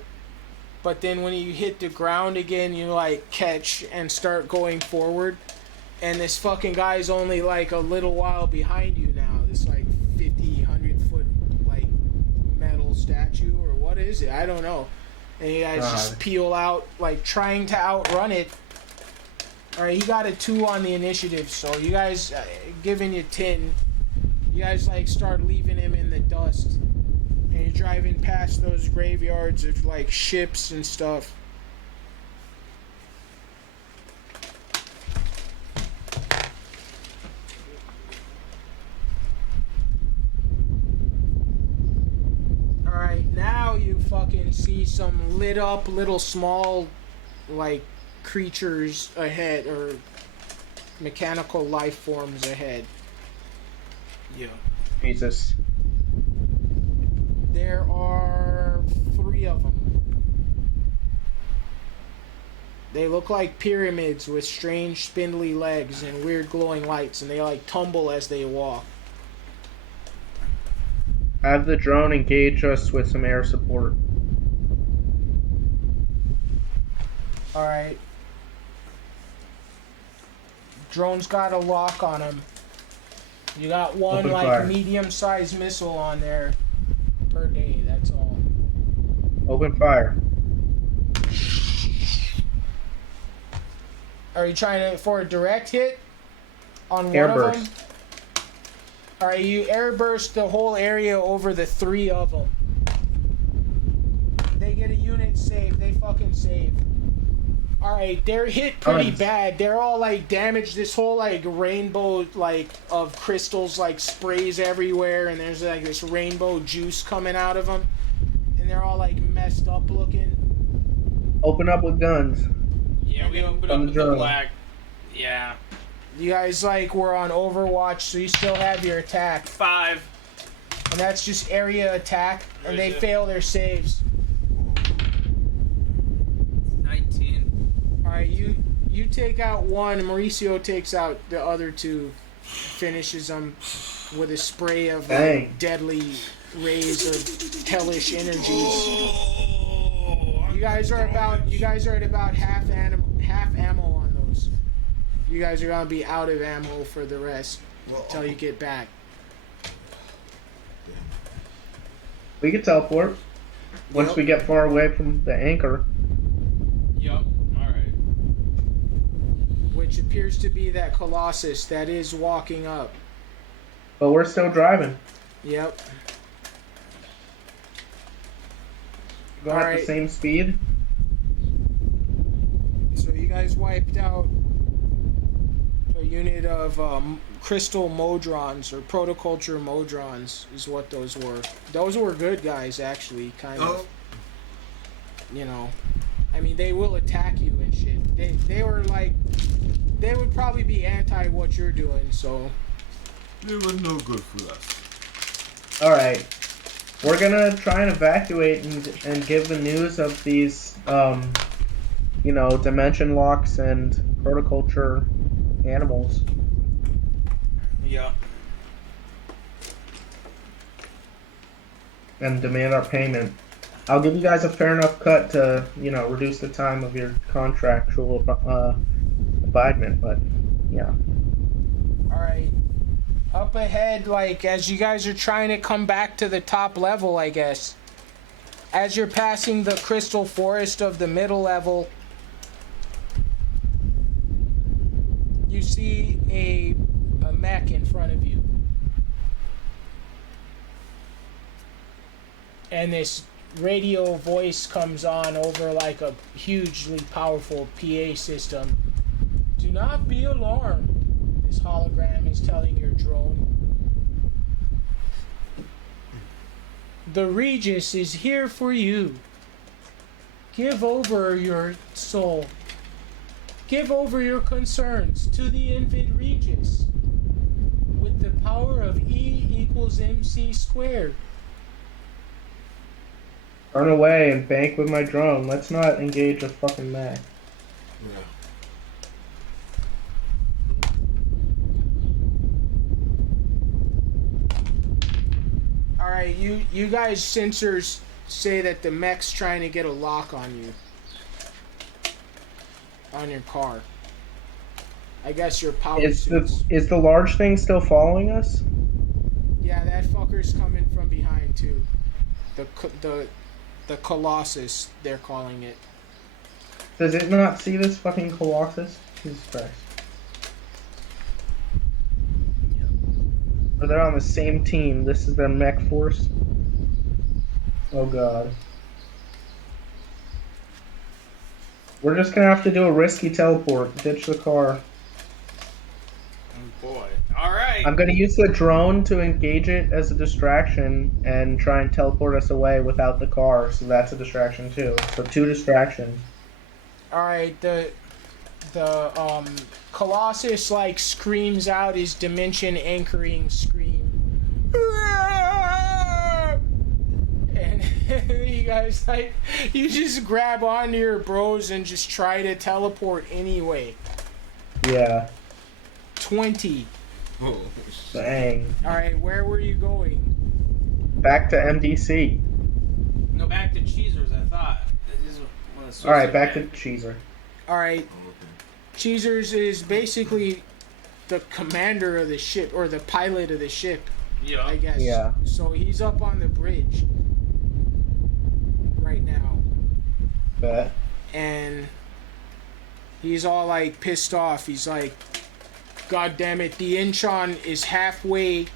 But then when you hit the ground again, you like catch and start going forward. And this fucking guy's only like a little while behind you now. This like 50, 100 foot like metal statue or what is it? I don't know. And you guys just peel out like trying to outrun it. Alright, he got a 2 on the initiative, so you guys giving you 10. You guys like start leaving him in the dust. And you're driving past those graveyards of like ships and stuff. Alright, now you fucking see some lit up little small like creatures ahead, or mechanical life forms ahead. Yeah. Jesus. There are 3 of them. They look like pyramids with strange spindly legs and weird glowing lights, and they like tumble as they walk. Have the drone engage us with some air support. Alright. Drone's got a lock on him. You got one Open like fire. medium-sized missile on there per day, that's all. Open fire. Are you trying to for a direct hit on Air one of burst. them? Alright, you airburst the whole area over the 3 of them. They get a unit save. They fucking save. Alright, they're hit pretty Nice. bad. They're all like damaged. This whole like rainbow like of crystals like sprays everywhere, and there's like this rainbow juice coming out of them, and they're all like messed up looking. Open up with guns. Yeah, we opened On up the with the drone. black. Yeah. You guys like were on Overwatch, so you still have your attack, 5. and that's just area attack, and they Right, yeah. fail their saves. 19. Alright, you take out one, Mauricio takes out the other 2, finishes them with a spray of Dang. deadly rays of hellish energies. You guys are at about half ammo on those. You guys are gonna be out of ammo for the rest until you get back. We can teleport. Once Yep. we get far away from the anchor. Yup. Alright. Which appears to be that Colossus that is walking up. But we're still driving. Yep. Going at Alright. the same speed. So you guys wiped out a unit of crystal modrons, or protoculture modrons is what those were. Those were good guys, actually, kind of. You know, I mean, they will attack you and shit. They were like, they would probably be anti what you're doing, so. They were no good for us. Alright. We're gonna try and evacuate and give the news of these, dimension locks and protoculture animals. Yeah. And demand our payment. I'll give you guys a fair enough cut to, reduce the time of your contractual abidement, but yeah. Alright. Up ahead, like, as you guys are trying to come back to the top level, I guess. As you're passing the crystal forest of the middle level, you see a mech in front of you. And this radio voice comes on over like a hugely powerful PA system. Do not be alarmed, this hologram is telling your drone. The Regis is here for you. Give over your soul. Give over your concerns to the Invid Regis with the power of E equals MC squared. Run away and bank with my drone. Let's not engage a fucking mech. Yeah. Alright, you guys sensors say that the mech's trying to get a lock on you. On your car. I guess your power Is suits. the large thing still following us? Yeah, that fucker's coming from behind too. The Colossus, they're calling it. Does it not see this fucking Colossus? Jesus Christ. Or they're on the same team. This is their mech force. Oh god. We're just gonna have to do a risky teleport. Ditch the car. Oh boy. Alright. I'm gonna use the drone to engage it as a distraction and try and teleport us away without the car, so that's a distraction too. So 2 distractions. Alright, the Colossus like screams out his dimension anchoring scream. And you guys like you just grab onto your bros and just try to teleport anyway. Yeah. 20. Oh, Dang. Alright, where were you going? Back to MDC. No, back to Cheezers, I thought. This is what it's Alright, back supposed to Cheezer. Alright, Cheezers is basically the commander of the ship, or the pilot of the ship, be. Yeah. I guess. Yeah. So he's up on the bridge right now. Bet. And he's all like pissed off. He's like, God damn it, the Inchon is halfway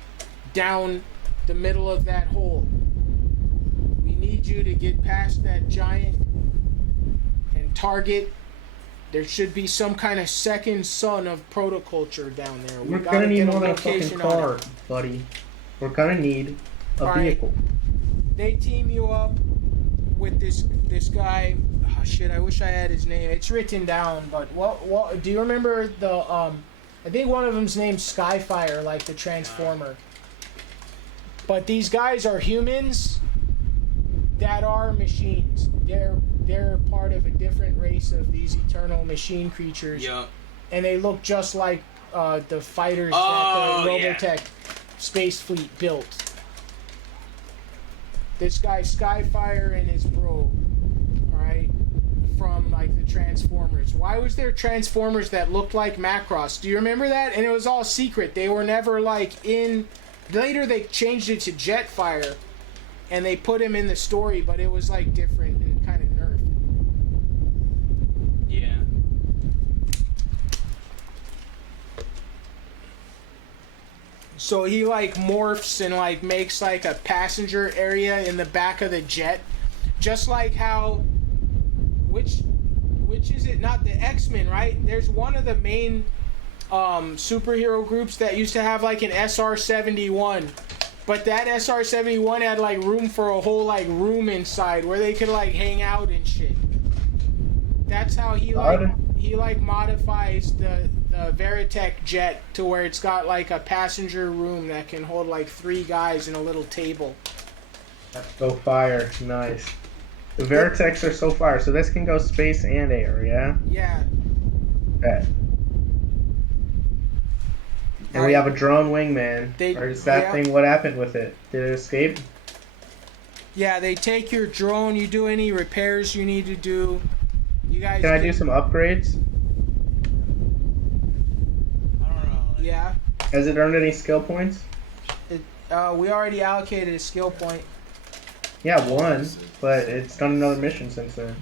down the middle of that hole. We need you to get past that giant and target. There should be some kind of second son of protoculture down there. We're gotta gonna need get more than a fucking location on car, it. buddy. We're gonna need a All right. vehicle. They team you up with this guy. Oh shit! I wish I had his name. It's written down, but what? Do you remember the I think one of them's named Skyfire, like the Transformer. But these guys are humans that are machines. They're part of a different race of these eternal machine creatures. Yeah. And they look just like the fighters Oh, that the yeah. Robotech space fleet built. This guy Skyfire and his bro, alright, from like the Transformers. Why was there Transformers that looked like Macross? Do you remember that? And it was all secret. They were never like in. Later they changed it to Jetfire, and they put him in the story, but it was like different and kind of nerfed. Yeah. So he like morphs and like makes like a passenger area in the back of the jet, just like how, which is it? Not the X-Men, right? There's one of the main superhero groups that used to have like an SR-71, but that SR-71 had like room for a whole like room inside where they could like hang out and shit. That's how he like modifies the Veritech jet to where it's got like a passenger room that can hold like 3 guys and a little table. Let's go fire. Nice. The Veritechs are so fire, so this can go space and air, yeah? Yeah. Bet. And we have a drone wingman. Or is that yeah. thing, what happened with it? Did it escape? Yeah, they take your drone. You do any repairs you need to do. You guys. Can I do some upgrades? I don't know. Yeah. Has it earned any skill points? We already allocated a skill point. Yeah, one, but it's done another mission since then.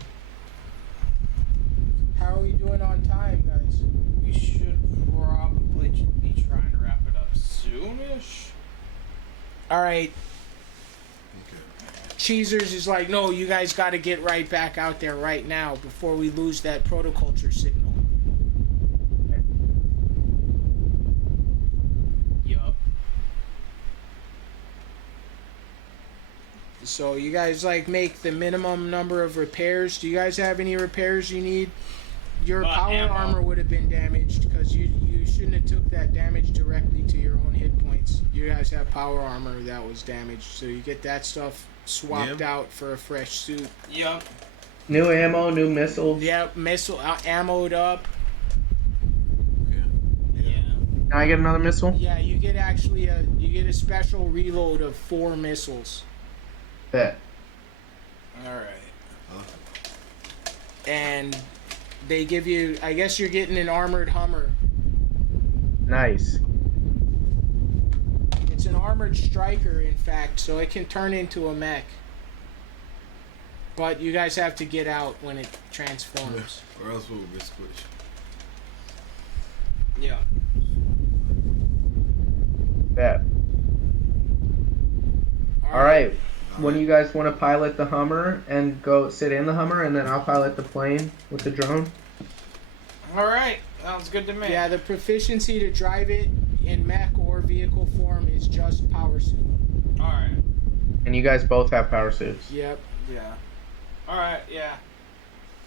How are we doing on time, guys? We should probably be trying to wrap it up soonish. All right. Okay. Cheezers is like, no, you guys got to get right back out there right now before we lose that protoculture signal. Yup. So you guys like make the minimum number of repairs. Do you guys have any repairs you need? Your power ammo. armor would have been damaged because you shouldn't have took that damage directly to your own hit points. You guys have power armor that was damaged, so you get that stuff swapped out for a fresh suit. Yup. New ammo, new missiles. Yep, missile ammoed up. Okay. Yeah. Can I get another missile? Yeah, you get a special reload of 4 missiles. Bet. All right. And they give you, I guess you're getting an armored Hummer. Nice. It's an armored striker, in fact, so it can turn into a mech. But you guys have to get out when it transforms. Or else we'll be squished. Yeah. Bet. Alright. When you guys want to pilot the Hummer and go sit in the Hummer, and then I'll pilot the plane with the drone? All right. Sounds good to me. Yeah, the proficiency to drive it in mech or vehicle form is just power suit. All right. And you guys both have power suits. Yep. Yeah. All right. Yeah.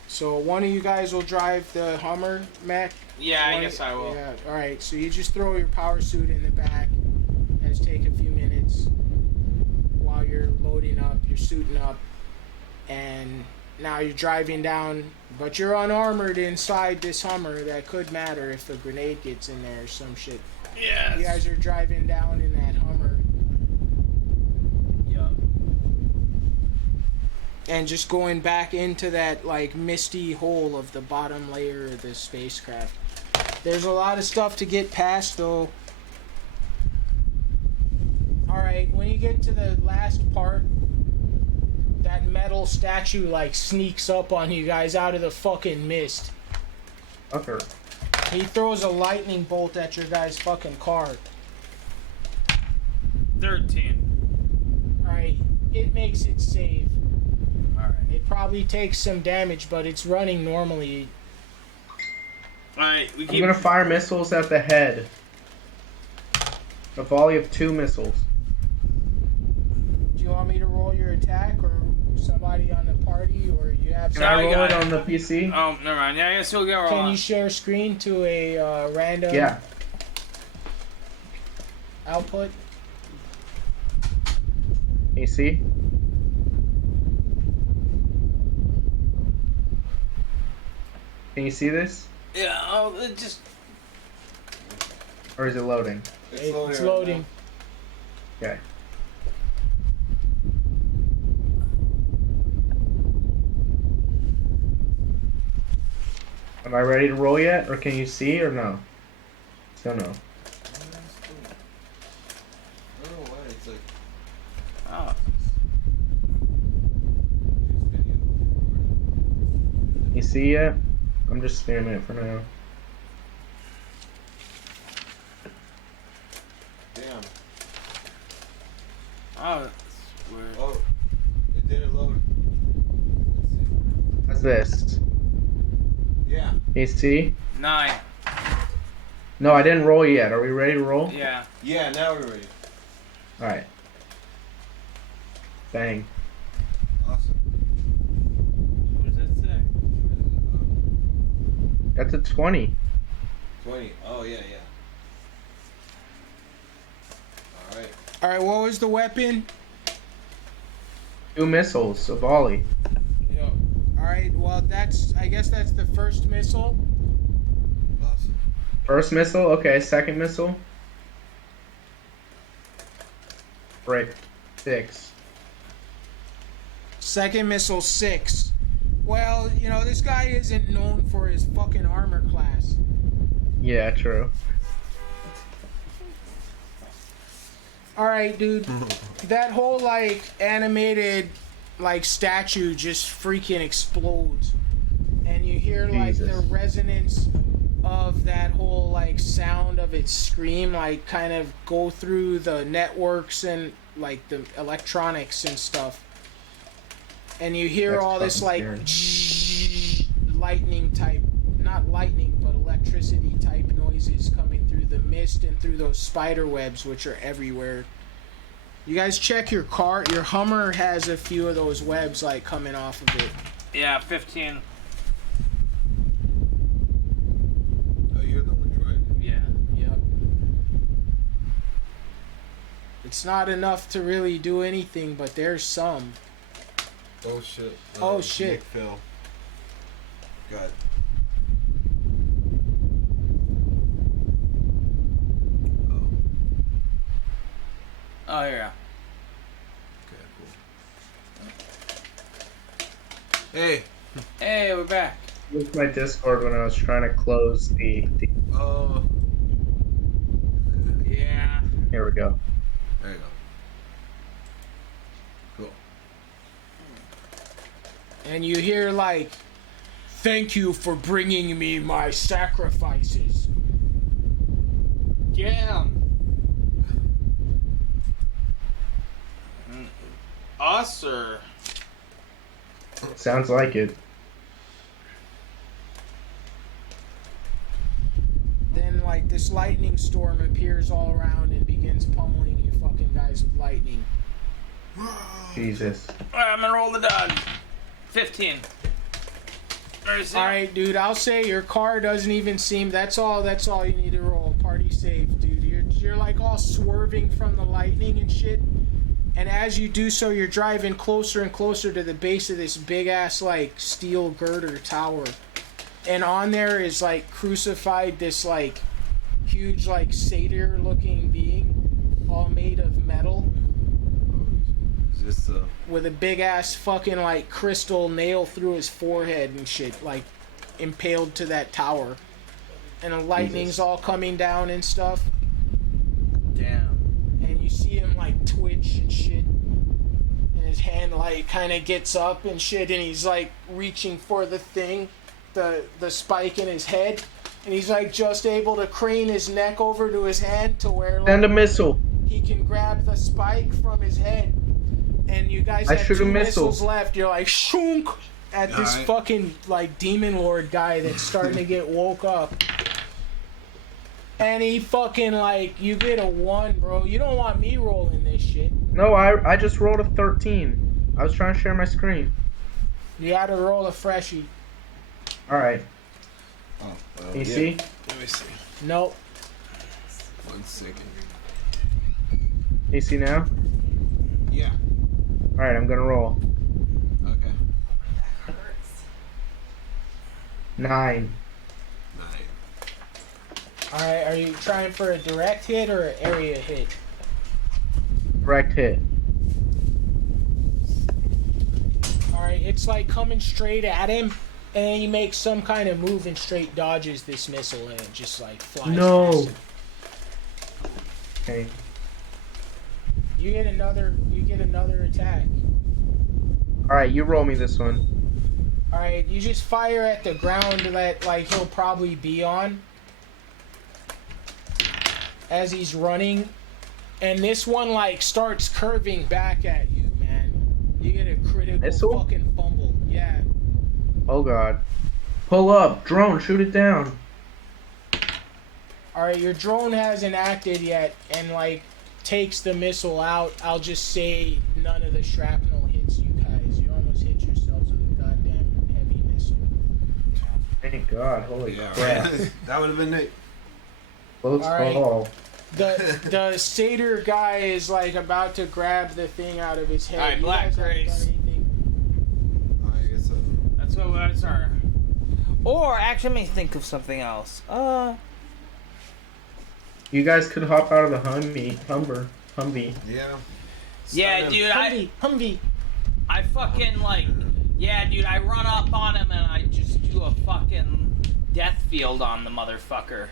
So one of you guys will drive the Hummer mech. Yeah, I guess I will. Yeah. All right. So you just throw your power suit in the back. Let's take a few minutes while you're loading up, you're suiting up, and now you're driving down. But you're unarmored inside this Hummer. That could matter if a grenade gets in there or some shit. Yes. You guys are driving down in that Hummer. Yup. And just going back into that like misty hole of the bottom layer of the spacecraft. There's a lot of stuff to get past though. Alright, when you get to the last part, that metal statue like sneaks up on you guys out of the fucking mist. Okay. He throws a lightning bolt at your guys' fucking car. 13. Alright, it makes it save. All right. It probably takes some damage, but it's running normally. All right. We I'm keep. gonna fire missiles at the head. A volley of 2 missiles. Do you want me to roll your attack, or somebody on the party, or you have? Can I Sorry, roll it guys. on the PC? Oh, never mind. Yeah, I guess we'll go. Can you share screen to a random Yeah. output? Can you see? Can you see this? Yeah. Oh, it just. Or is it loading? It's loading. Okay. Am I ready to roll yet? Or can you see or no? Still no. I don't know why it's like Oh. this video. You see yet? I'm just spamming it for now. Damn. Oh, that's weird. Oh, it didn't load. Let's see. How's this? Yeah. Can you see? 9. No, I didn't roll yet. Are we ready to roll? Yeah. Yeah, now we're ready. Alright. Bang. Awesome. What does that say? That's a 20. 20. Oh, yeah, yeah. Alright. Alright, what was the weapon? 2 missiles, a volley. Yeah. Alright, well I guess that's the first missile. Awesome. First missile, okay. Second missile. Brick 6. Second missile 6. Well, you know, this guy isn't known for his fucking armor class. Yeah, true. Alright, dude. That whole, like, animated, like, statue just freaking explodes. And you hear, like, Jesus. the resonance of that whole, like, sound of its scream, like, kind of go through the networks and, like, the electronics and stuff. And you hear That's all this, like, scary. lightning type, not lightning, but electricity type noises coming through the mist and through those spider webs, which are everywhere. You guys check your car. Your Hummer has a few of those webs, like, coming off of it. Yeah, 15. Oh, you're the one driving. Yeah. Yep. It's not enough to really do anything, but there's some. Oh shit. Oh, shit. Nick fell. God. Oh. Oh, yeah. Okay, cool. Hey. Hey, we're back. It was my Discord when I was trying to close the... Oh. Yeah. Here we go. There you go. Cool. And you hear, like, thank you for bringing me my sacrifices. Damn. Us or? Sounds like it. Then, like, this lightning storm appears all around and begins pummeling you fucking guys with lightning. Jesus. Alright, I'm gonna roll the dodge. 15. Alright, dude, I'll say your car doesn't even seem... That's all you need to roll. Party safe, dude. You're like all swerving from the lightning and shit. And as you do so, you're driving closer and closer to the base of this big-ass, like, steel girder tower. And on there is, like, crucified this, like, huge, like, satyr-looking being, all made of metal, Is this with a big-ass fucking, like, crystal nail through his forehead and shit, like, impaled to that tower. And the lightning's Jesus. all coming down and stuff. Damn. And you see him, like, twitch and shit. And his hand, like, kind of gets up and shit, and he's, like, reaching for the thing, the spike in his head. And he's, like, just able to crane his neck over to his hand to where, Send a like, missile. he can grab the spike from his head. And you guys I have shoot a 2 missile. missiles left. You're like, shunk! At this Alright. fucking, like, demon lord guy that's starting to get woke up. And he fucking, like, you get a 1, bro. You don't want me rolling this shit. No, I just rolled a 13. I was trying to share my screen. You gotta roll a freshie. Alright. Oh, well, Can you yeah. see? Let me see. Nope. 1 second. Can you see now? Yeah. Alright, I'm gonna roll. Okay. 9. 9. Alright, are you trying for a direct hit or an area hit? Direct hit. Alright, it's like coming straight at him, and then he makes some kind of move and straight dodges this missile, and it just like flies No. past him. Okay. You get another attack. Alright, you roll me this one. Alright, you just fire at the ground that, like, he'll probably be on as he's running, and this one, like, starts curving back at you, man. You get a critical Missile? fucking fumble. Yeah. Oh god. Pull up. Drone, shoot it down. Alright, your drone hasn't acted yet, and, like, takes the missile out. I'll just say none of the shrapnel hits you guys. You almost hit yourselves with a goddamn heavy missile. Thank god. Holy Yeah, crap. right. That would have been Nate. Close Alright. call. The satyr guy is, like, about to grab the thing out of his head. Alright, You Black guys haven't Race. done anything. I guess so. That's what that's our. Or actually, let me think of something else. You guys could hop out of the Humvee. Yeah. Yeah, dude, Humvee. I fucking like, yeah, dude, I run up on him and I just do a fucking death field on the motherfucker.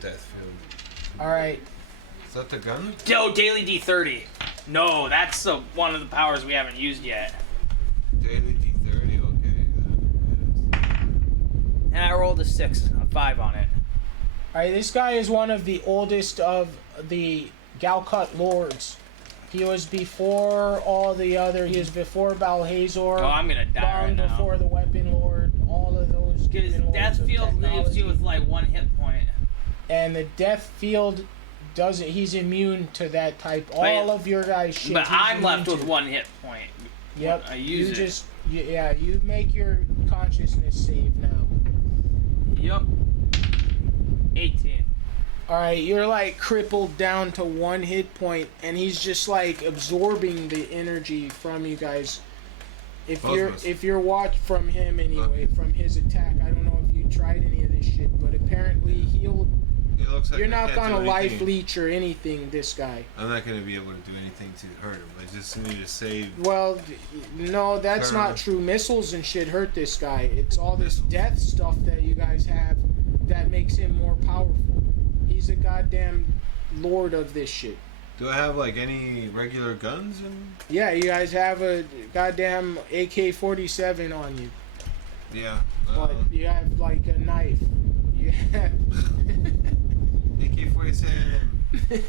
Death field. All right. Is that the gun? Yo, daily D30. No, that's one of the powers we haven't used yet. Daily D30. Okay. And I rolled a 5 on it. All right. This guy is one of the oldest of the Galcut lords. He was before all the other. He was before Balhazor. Oh, I'm gonna die right long now. before the Weapon Lord. All of those. Because demon lords Death of Field leaves technology. you with like 1 hit point. And the Death Field doesn't. He's immune to that type. All of your guys' shit. But he's I'm immune left with to. 1 hit point. Yep. I use it. Just you make your consciousness save now. Yep. 18. Alright, you're like crippled down to 1 hit point, and he's just like absorbing the energy from you guys. If you're watched from him anyway, from his attack, I don't know if you tried any of this shit, but apparently It looks like you're I not can't gonna do life anything. leech or anything. This guy. I'm not gonna be able to do anything to hurt him. I just need to save. Well, no, that's Colonel. not true. Missiles and shit hurt this guy. It's all this Missiles. death stuff that you guys have that makes him more powerful. He's a goddamn lord of this shit. Do I have like any regular guns? Yeah, you guys have a goddamn AK-47 on you. Yeah. But you have like a knife. You have AK-47.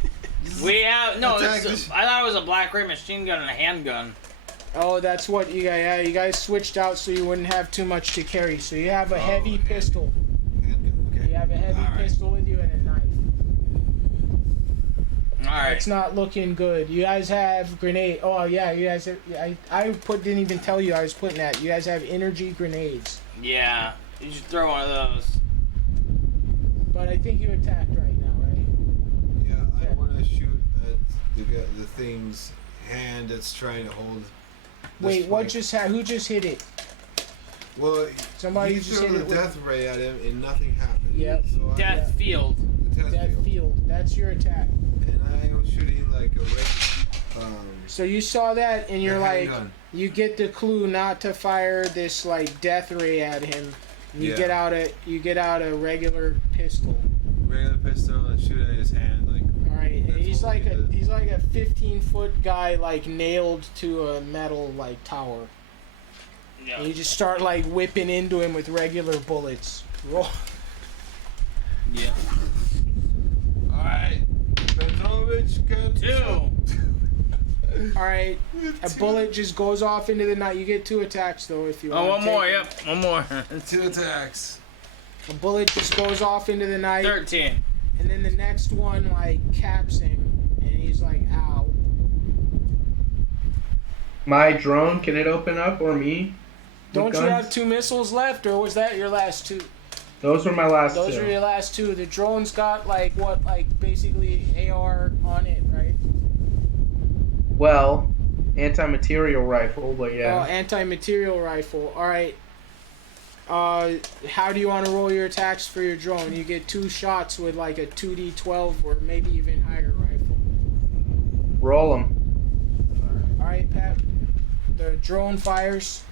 We have no. Attack I thought it was a black ray machine gun and a handgun. Oh, that's what you guys. Yeah, you guys switched out so you wouldn't have too much to carry. So you have a heavy pistol. Handgun. Okay. You have a heavy Alright. pistol with you and a knife. All right. It's not looking good. You guys have grenade. Oh yeah, you guys. Have, didn't even tell you I was putting that. You guys have energy grenades. Yeah. You should throw one of those. But I think you attacked right now, right? Yeah, I Yeah. want to shoot at the thing's hand that's trying to hold. Wait, this what plank. just who just hit it? Well, Somebody he just threw hit the it with death ray at him and nothing happened. Yep. So Death Field. The death Death field. field. That's your attack. And I was shooting like a red. So you saw that and you're the like, handgun. you get the clue not to fire this like death ray at him. You Yeah. get out a regular pistol. Regular pistol and shoot at his hand like. All right. And That's he's what like we a did. 15-foot guy like nailed to a metal like tower. Yeah. And you just start like whipping into him with regular bullets. Roll. Yeah. All right, Petrovich, get 2. All right. A bullet just goes off into the night. You get 2 attacks though if you Oh, want. one to more. take Yep. One more. 2 attacks. A bullet just goes off into the night. 13. And then the next one like caps him, and he's like, "Ow!" My drone, can it open up, or me? Don't With you guns? have 2 missiles left, or was that your last 2? Those were my last Those two. are your last 2. The drone's got like what, like basically AR on it, right? Well, anti-material rifle, but Oh, yeah. anti-material rifle. All right. How do you want to roll your attacks for your drone? You get 2 shots with like a 2d12 or maybe even higher rifle. Roll them. All right, Pat. The drone fires.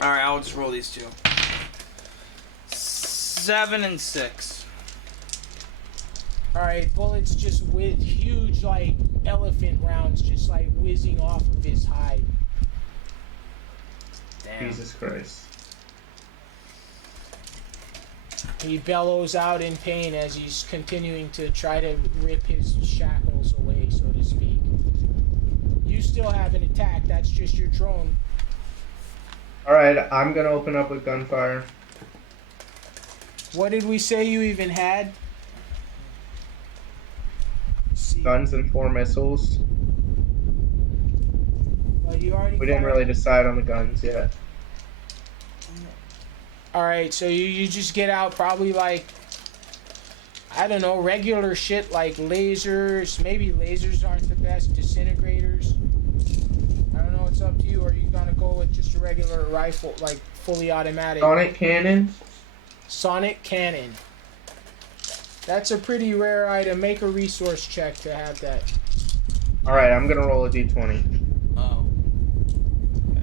All right. I'll just roll these 2. 7 and 6. All right, bullets just with huge like elephant rounds just like whizzing off of his hide. Damn. Jesus Christ. He bellows out in pain as he's continuing to try to rip his shackles away, so to speak. You still have an attack. That's just your drone. Alright, I'm gonna open up with gunfire. What did we say you even had? Let's see. Guns and 4 missiles. Well, you already We didn't fired. really decide on the guns yet. Alright, so you just get out probably like, I don't know, regular shit like lasers. Maybe lasers aren't the best. Disintegrators. I don't know, it's up to you. Or are you gonna go with just a regular rifle, like fully automatic? Sonic cannon? Sonic cannon. That's a pretty rare item. Make a resource check to have that. All right, I'm gonna roll a d20. Oh. Okay.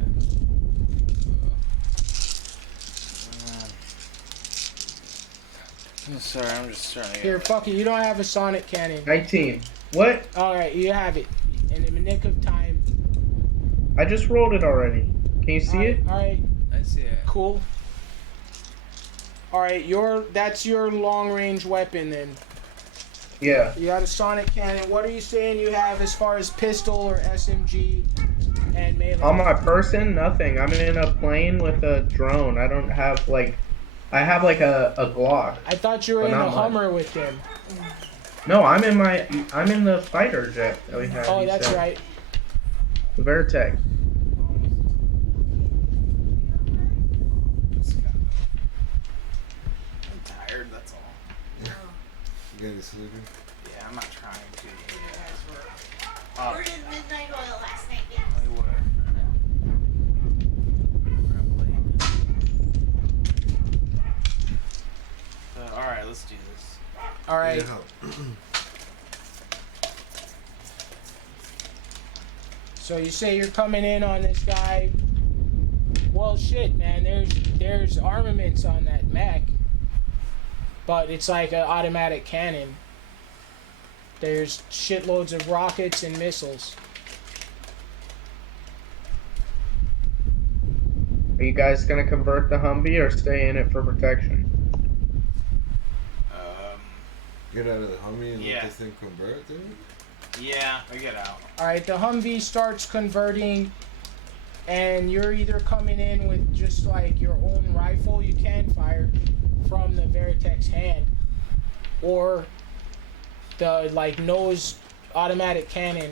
Sorry, I'm just trying to. Here, fuck it. You don't have a sonic cannon. 19. What? All right, you have it. In the nick of time. I just rolled it already. Can you see it? All right. I see it. Cool. All right, that's your long range weapon then. Yeah. You got a sonic cannon. What are you saying you have as far as pistol or SMG and melee? On my person, nothing. I'm in a plane with a drone. I don't have like, I have like a Glock. I thought you were in a Hummer with him. No, I'm in the fighter jet that we have. Oh, that's right. The Veritech. I'm tired, that's all. You getting sleepy? Yeah, I'm not trying to. Where did midnight oil last night? We were. Alright, let's do this. All right. Yeah. So you say you're coming in on this guy. Well, shit, man. There's armaments on that mech, but it's like an automatic cannon. There's shitloads of rockets and missiles. Are you guys gonna convert the Humvee or stay in it for protection? Get out of the Humvee and Yeah. let this thing convert, dude? Yeah, I get out. All right, the Humvee starts converting, and you're either coming in with just like your own rifle you can fire from the Veritech's hand, or the like nose automatic cannon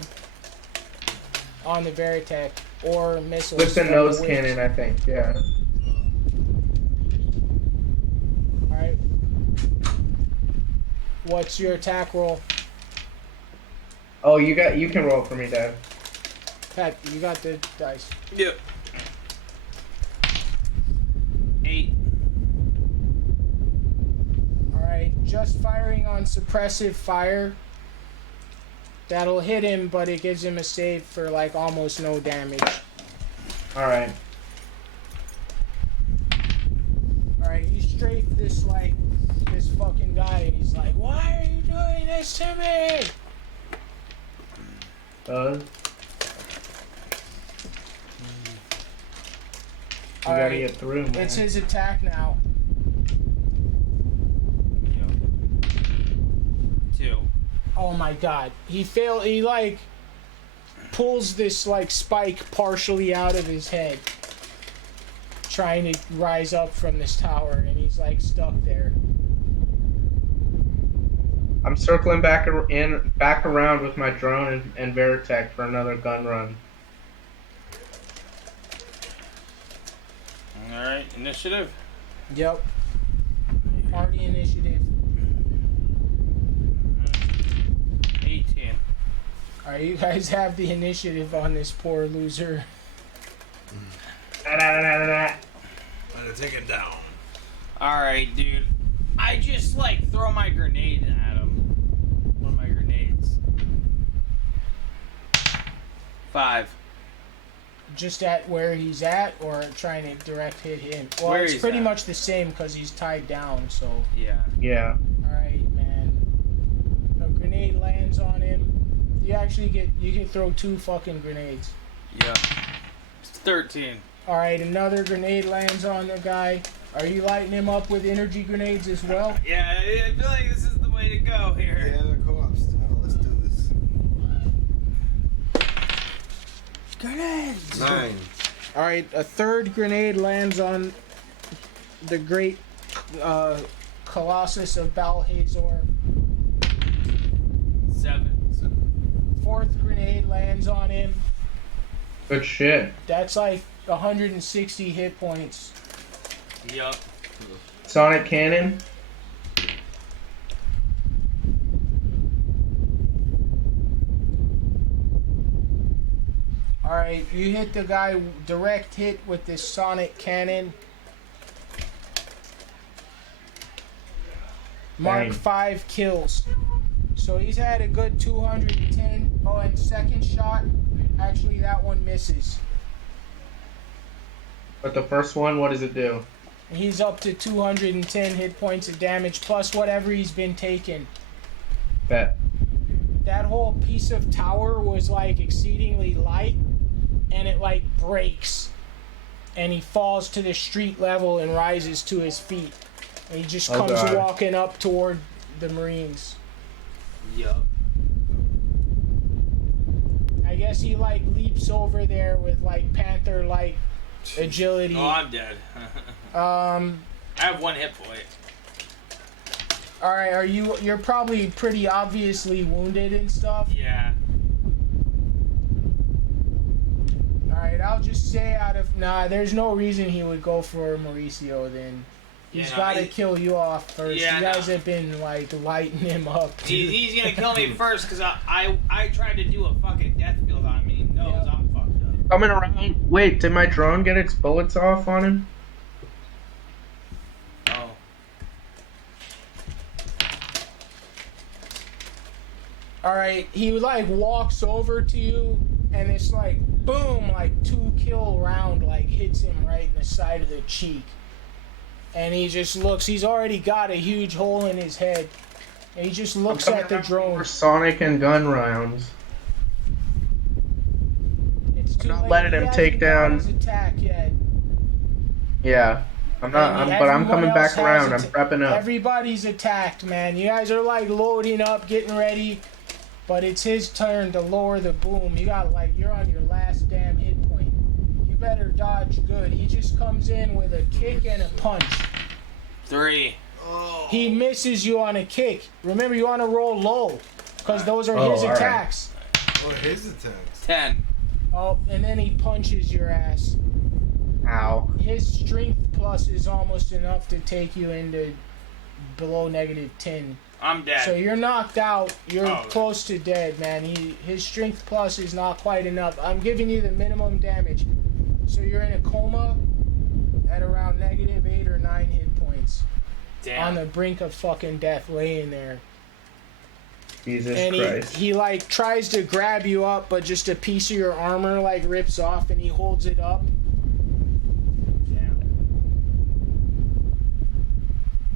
on the Veritech, or missiles. With the from nose wings. cannon, I think. Yeah. All right. What's your attack roll? Oh, you can roll for me, Dad. Pat, you got the dice. Yep. 8. Alright, just firing on suppressive fire. That'll hit him, but it gives him a save for like almost no damage. Alright. Alright, you strafe this fucking guy, and he's like, "Why are you doing this to me?" You gotta Alright, get through, man. it's his attack now. 2. Oh my god. He like pulls this like spike partially out of his head, trying to rise up from this tower, and he's like stuck there. I'm circling back around with my drone and Veritech for another gun run. Alright, initiative. Yep. Party initiative. 18. Alright, you guys have the initiative on this poor loser. I'm gonna take it down. Alright, dude. I just like throw my grenade at him. One of my grenades. 5. Just at where he's at, or trying to direct hit him? Well, Where it's he's pretty at. much the same because he's tied down, so. Yeah. Yeah. Alright, man. A grenade lands on him. You can throw 2 fucking grenades. Yeah. It's 13. Alright, another grenade lands on the guy. Are you lighting him up with energy grenades as well? Yeah, I feel like this is the way to go here. Yeah, they're co-op style. Let's do this. Grenades! 9. Alright, a third grenade lands on the great Colossus of Balhazor. 7. Fourth grenade lands on him. Good shit. That's like 160 hit points. Yup. Sonic cannon. Alright, you hit the guy direct hit with this sonic cannon. Mark Dang. 5 kills. So he's had a good 210 Oh, and second shot, actually that one misses. But the first one, what does it do? He's up to 210 hit points of damage plus whatever he's been taking. Bet. That whole piece of tower was like exceedingly light, and it like breaks, and he falls to the street level and rises to his feet. And he just comes walking up toward the Marines. Yup. I guess he like leaps over there with like panther-like agility. Oh, I'm dead. I have 1 hit point. All right, you're probably pretty obviously wounded and stuff. Yeah. All right, I'll just say there's no reason he would go for Mauricio then. He's got to kill you off first. Yeah, you guys have been like lighting him up. He's gonna kill me first because I tried to do a fucking death field on him. He knows I'm fucked up. Coming around. Wait, did my drone get its bullets off on him? Oh. All right, he like walks over to you, and it's like boom, like 2 kill round like hits him right in the side of the cheek. And he just looks, he's already got a huge hole in his head. And he just looks at the drone. For Sonic and gun rounds. It's too I'm not late. letting him take down his attack yet. Yeah. But I'm coming back around. I'm prepping up. Everybody's attacked, man. You guys are like loading up, getting ready. But it's his turn to lower the boom. You're on your last damn hit point. You better dodge good. He just comes in with a kick and a punch. 3. Oh. He misses you on a kick. Remember, you want to roll low, because those are his attacks. What are his attacks? 10. Oh, and then he punches your ass. Ow. His strength plus is almost enough to take you into below -10. I'm dead. So you're knocked out. You're Oh. close to dead, man. His strength plus is not quite enough. I'm giving you the minimum damage. So you're in a coma at around -8 or 9 hit points. Damn. On the brink of fucking death, laying there. Jesus And Christ. he like tries to grab you up, but just a piece of your armor like rips off, and he holds it up.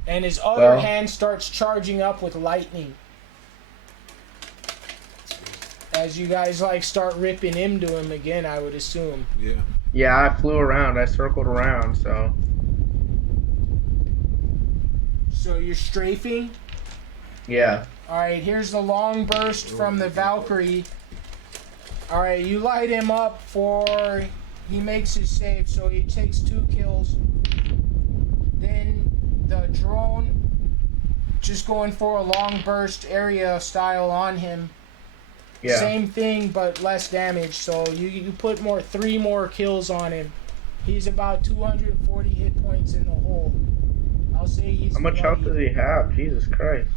And his other hand starts charging up with lightning. As you guys like start ripping into him again, I would assume. Yeah. Yeah, I flew around. I circled around, so. So you're strafing? Yeah. Alright, here's the long burst from the Valkyrie. Alright, you light him up for... He makes his save, so he takes 2 kills. Then the drone, just going for a long burst area style on him. Yeah. Same thing, but less damage. So you put 3 more kills on him. He's about 240 hit points in the hole. I'll say he's... How much health does he have? Jesus Christ.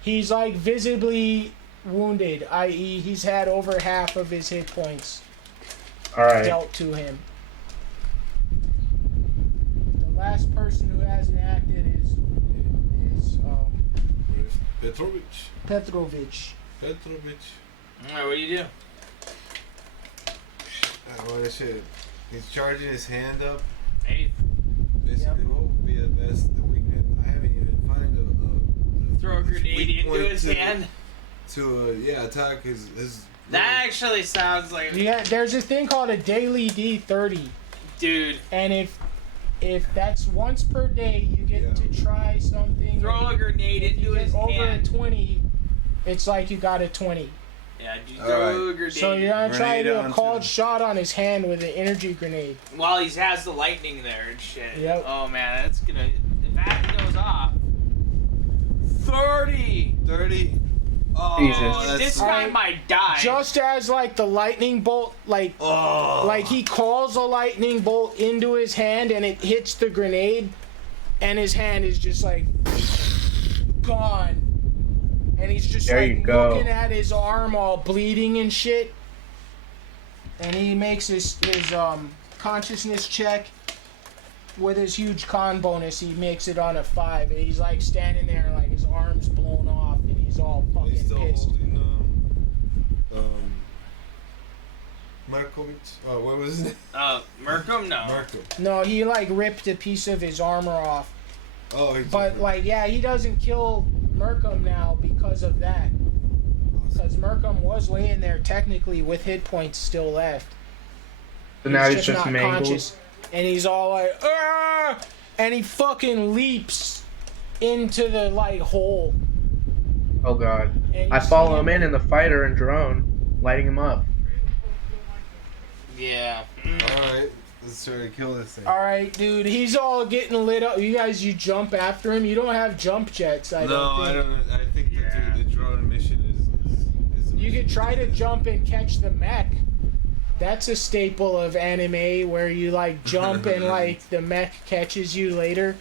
He's like visibly wounded, i.e. he's had over half of his hit points dealt to him. The last person who hasn't acted is Petrovich. Alright, what do you do? What is shit? He's charging his hand up. 8th. Basically, what would be the best weakness? I haven't even found a Throw a grenade into his hand. To attack his. That actually sounds like... Yeah, there's a thing called a daily D30. Dude. And if that's once per day, you get to try something. Throw a grenade into his hand. Over a 20, it's like you got a 20. Yeah, dude, throw a grenade. So you're gonna try to do a called shot on his hand with an energy grenade. While he has the lightning there and shit. Yep. Oh man, that's gonna... If that goes off... 30! 30? Oh, Jesus. this guy might die. Just as like the lightning bolt, like he calls a lightning bolt into his hand and it hits the grenade, and his hand is just like gone, and he's just looking at his arm all bleeding and shit. And he makes his consciousness check with his huge con bonus. He makes it on a 5, and he's like standing there like his arm's blown off, and he's all fucking He's still pissed. holding Markovich? Oh, what was his name? Merkham? No. Markov. No, he like ripped a piece of his armor off. Oh, he's But like, yeah, he doesn't kill Merkham now because of that. Because Merkham was laying there technically with hit points still left. So now he's just not mangled. conscious. And he's all like, ah! And he fucking leaps into the like hole. Oh god. And you I follow see him in the fighter and drone, lighting him up. Yeah. Alright, let's try to kill this thing. Alright, dude, he's all getting lit up. You guys, you jump after him. You don't have jump jets, I don't think. I don't. I think the drone mission is You could try to jump and catch the mech. That's a staple of anime where you like jump and like the mech catches you later.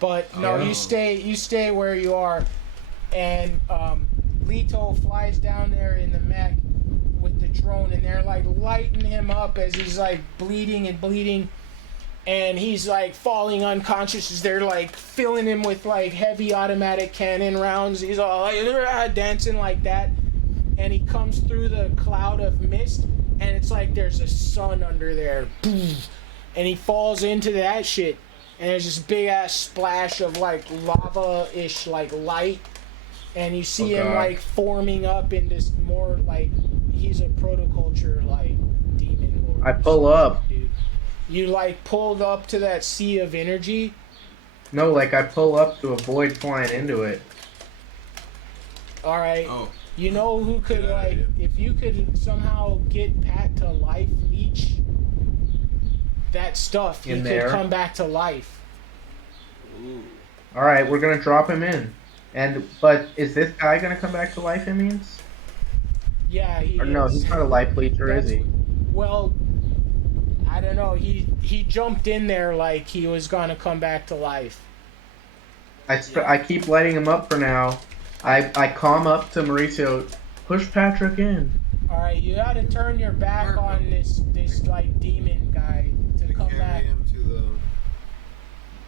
But no, Oh. you stay where you are. And Leto flies down there in the mech with the drone, and they're like lighting him up as he's like bleeding, and he's like falling unconscious as they're like filling him with like heavy automatic cannon rounds. He's all like dancing like that, and he comes through the cloud of mist, and it's like there's a sun under there, and he falls into that shit, and there's this big ass splash of like lava-ish like light, and you see him God. like forming up into more like he's a protoculture like demon lord. I pull up. Dude. You like pulled up to that sea of energy. No, like I pull up to avoid flying into it. All right. Oh. You know who could Good like idea. if you could somehow get Pat to life leech that stuff, he In could there? come back to life. All right, we're gonna drop him in. But is this guy gonna come back to life? It means? Yeah, he Or no, is. he's not a life leecher, is he? Well, I don't know. He jumped in there like he was gonna come back to life. I keep lighting him up for now. I calm up to Mauricio. Push Patrick in. All right, you got to turn your back on this like demon guy to come Carry back. him to the.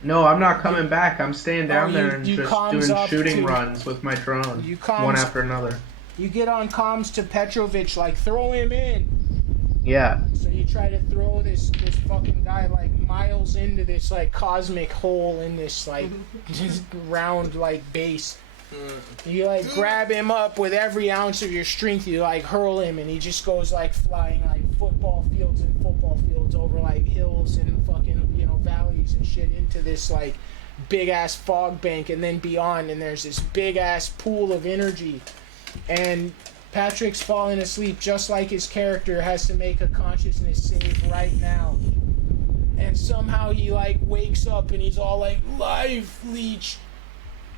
No, I'm not coming back. I'm staying down you- there and you just comms doing up shooting to- runs with my drone. You comms- One after another. You get on comms to Petrovich like throw him in. Yeah. So you try to throw this fucking guy like miles into this like cosmic hole in this like this round like base. You like grab him up with every ounce of your strength. You like hurl him, and he just goes like flying like football fields over like hills and fucking valleys and shit into this like big ass fog bank, and then beyond, and there's this big ass pool of energy, and Patrick's falling asleep just like his character has to make a consciousness save right now. And somehow he like wakes up and he's all like, life leech.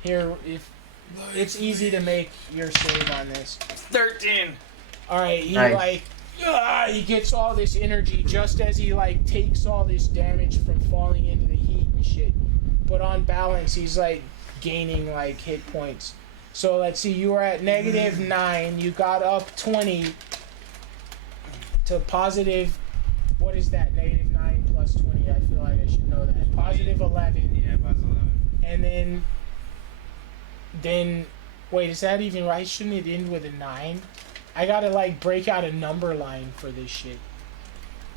Here, if it's easy to make your save on this. 13. Alright, he Nice. he gets all this energy just as he like takes all this damage from falling into the heat and shit. But on balance, he's like gaining like hit points. So let's see, you were at -9, you got up 20 to positive, what is that, -9 plus 20, I feel like I should know that, positive 11, Yeah, plus 11. and then, wait, is that even right? Shouldn't it end with a 9? I gotta like break out a number line for this shit.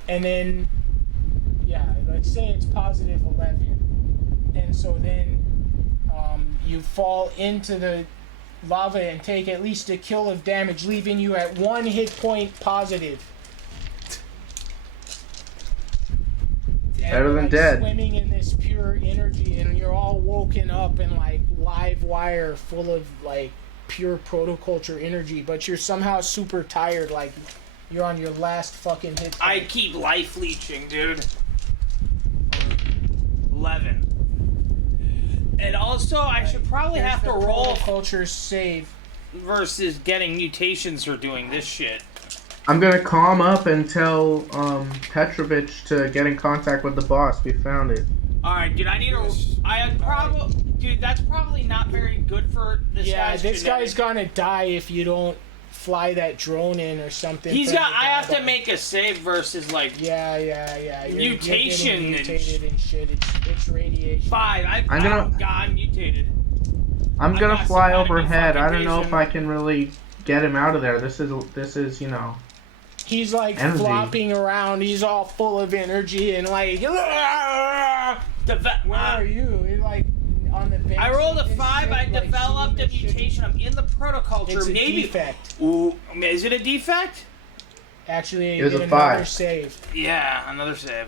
And then, yeah, let's say it's positive 11, and so then you fall into the lava and take at least a kill of damage, leaving you at 1 hit point positive. And Better you're, than like, dead. Swimming in this pure energy, and you're all woken up and like live wire, full of like pure protoculture energy. But you're somehow super tired, like you're on your last fucking hit. I keep life leeching, dude. 11. And also, I should probably have to roll protoculture save. versus getting mutations for doing this shit. I'm gonna calm up and tell Petrovich to get in contact with the boss. We found it. Alright, dude, I need a. I probably. Dude, that's probably not very good for this Yeah, guy's this genetics. guy's gonna die if you don't fly that drone in or something. He's for got. the I have to battle. make a save versus like Yeah. You're Mutation getting and mutated and shit. It's radiation. 5. I'm mutated. I'm I gonna got fly some enemy overhead. I fucking don't know if reason. I can really get him out of there. This is he's like Energy. flopping around. He's all full of energy and like. Where are you? You're like on the bench. I rolled a and 5. shit, I like, developed a seeing the shit. mutation. I'm in the protoculture. It's a Maybe. defect. Ooh, is it a defect? Actually, It was get a another 5. save. Yeah, another save.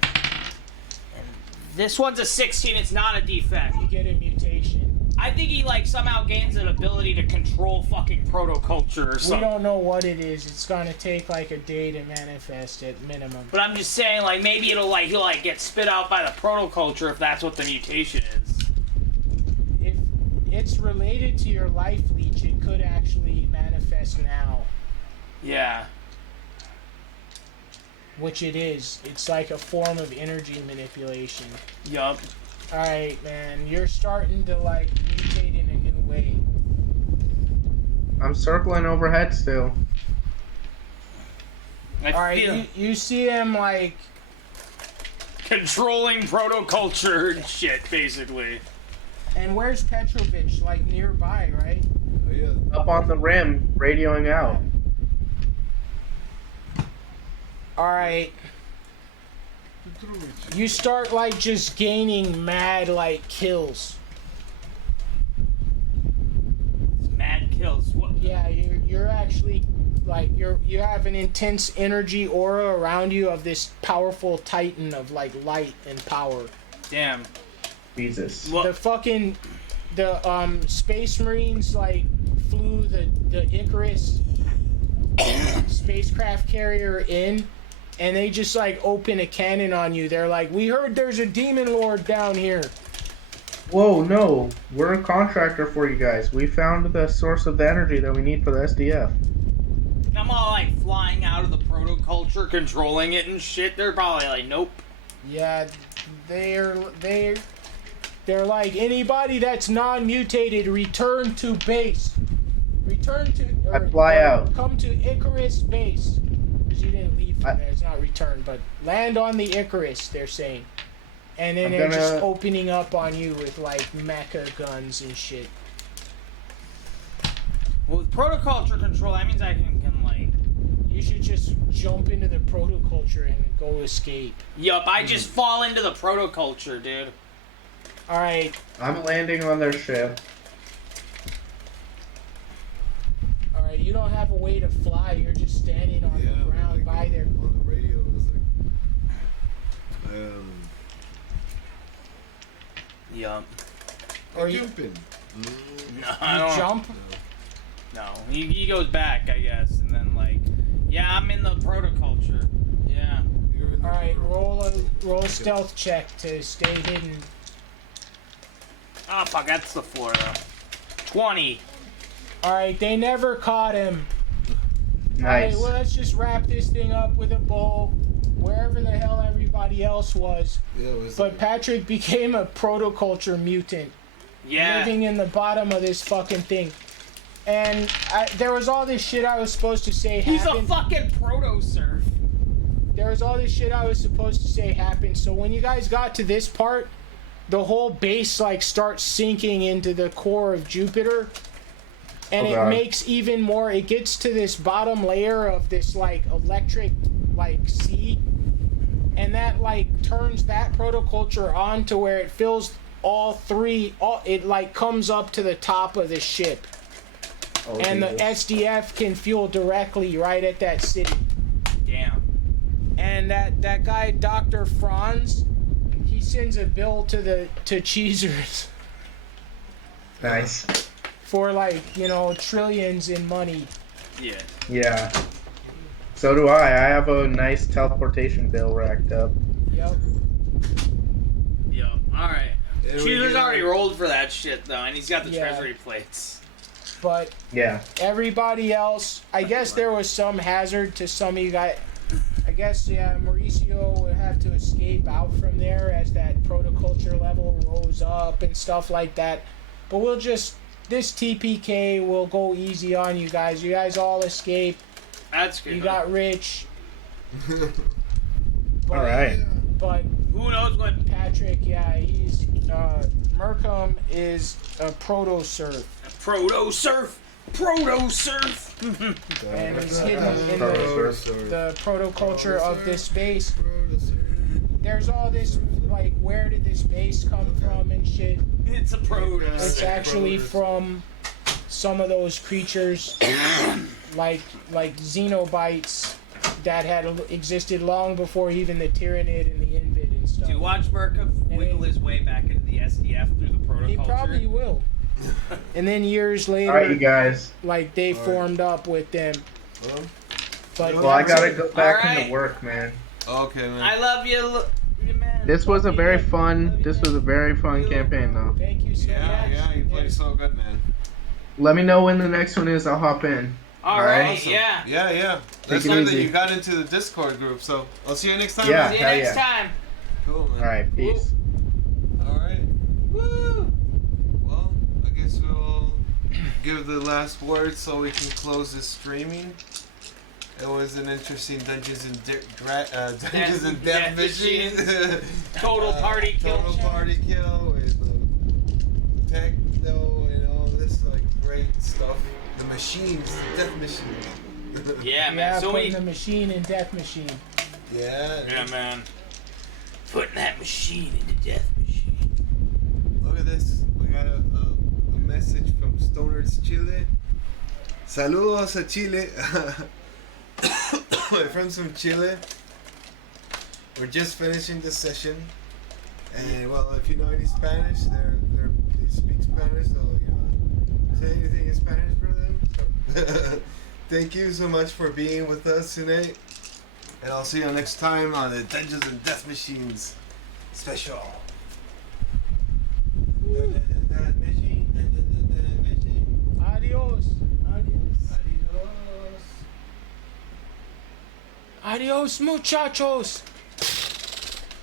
And this one's a 16. It's not a defect. You get a mutation. I think he like somehow gains an ability to control fucking protoculture or We something. don't know what it is. It's gonna take like a day to manifest at minimum. But I'm just saying, like maybe he'll like get spit out by the protoculture if that's what the mutation is. If it's related to your life leech, it could actually manifest now, Yeah. which it is. It's like a form of energy manipulation. Yup. Alright, man, you're starting to like mutate in a new way. I'm circling overhead still. I Alright, feel you see him like, controlling protoculture and shit, basically. and where's Petrovich? Like nearby, right? Oh, yeah. Up on the rim, radioing out. Alright. You start like just gaining mad like kills. Mad kills. What? Yeah, you're actually like you have an intense energy aura around you of this powerful titan of like light and power. Damn. Jesus. What? The space marines like flew the Icarus spacecraft carrier in, and they just like open a cannon on you. They're like, "We heard there's a demon lord down here." Whoa, no. We're a contractor for you guys. We found the source of the energy that we need for the SDF. I'm all like flying out of the protoculture, controlling it and shit. They're probably like, nope. Yeah, they're like, anybody that's non-mutated, return to base. Return to. I fly out. Come to Icarus base. Because you didn't leave from there. It's not return, but land on the Icarus. They're saying, and then I'm they're just gonna- opening up on you with like mecha guns and shit. Well, with protoculture control, that means I can like. You should just jump into the protoculture and go escape. Yup, I just fall into the protoculture, dude. All right. I'm landing on their ship. All right, you don't have a way to fly. You're just standing on the ground by their. On the radio, it was like, Yup. Or you jumping. No, I don't. jump. No, he goes back, I guess, and then like, yeah, I'm in the protoculture. Yeah. You're in the All right, program. roll a stealth check to stay hidden. Oh fuck, that's the floor though. 20. All right, they never caught him. Nice. All right, well, let's just wrap this thing up with a bow, wherever the hell everybody else was. Yeah, it was But Patrick became a protoculture mutant, Yeah. living in the bottom of this fucking thing. And there was all this shit I was supposed to say He's a happened. fucking proto-surf. There was all this shit I was supposed to say happened. So when you guys got to this part, the whole base like starts sinking into the core of Jupiter. And Oh, it God. makes even more, it gets to this bottom layer of this like electric like sea. And that like turns that protoculture on to where it fills all three, it like comes up to the top of the ship. Oh, And the Jesus. SDF can fuel directly right at that city. Damn. And that guy, Dr. Franz, he sends a bill to Cheezers Nice. for like, trillions in money. Yeah. Yeah. So do I. I have a nice teleportation bill racked up. Yep. Yup. Alright. There we Cheeser's go. already rolled for that shit though, and he's got the Yeah. treasury plates. But Yeah. everybody else, I guess there was some hazard to some of you guys. I guess, yeah, Mauricio would have to escape out from there as that protoculture level rose up and stuff like that. But this TPK will go easy on you guys. You guys all escape. That's good. You got rich. But, All right. But Who knows what Patrick, yeah, he's Merkham is a proto-surf. proto-surf. Proto surf. And it's hidden in Proto-surf. the proto-culture of this base. There's all this, like, where did this base come from and shit. It's a proto. It's actually from some of those creatures, like Xenobites, that had existed long before even the Tyranid and the Invid and stuff. Do you watch Murkoff wiggle his way back into the SDF through the proto He culture? probably will. And then years later, All right, you guys. like, they formed up with them. Well, But Well, I gotta go back All right. into work, man. okay, man. I love you, man. This was a very fun campaign, though. Thank you so much. Yeah, you played so good, man. Let me know when the next one is. I'll hop in. All All right, right. Awesome. yeah. Yeah. Take That's it good that easy. you got into the Discord group. So I'll see you next time. Yeah. man. See you hell next yeah. time. Cool, man. All right, peace. All right. Woo. Well, I guess we'll give the last word so we can close this streaming. It was an interesting Dungeons and Death Machines. Total party kill. Total party kill with techno and all this like great stuff. The machines, the death machines. Yeah, man. Yeah, So putting many. the machine in Death Machine. Yeah. Yeah, man. Putting that machine into death machine. Look at this. We got a message from Stoners Chile. Saludos a Chile. My friends from Chile. We're just finishing the session. And well, if you know any Spanish, they speak Spanish, so you know, say anything in Spanish for them. Thank you so much for being with us tonight. And I'll see you next time on the Dungeons and Death Machines special. Adios. Adios. Adios, muchachos.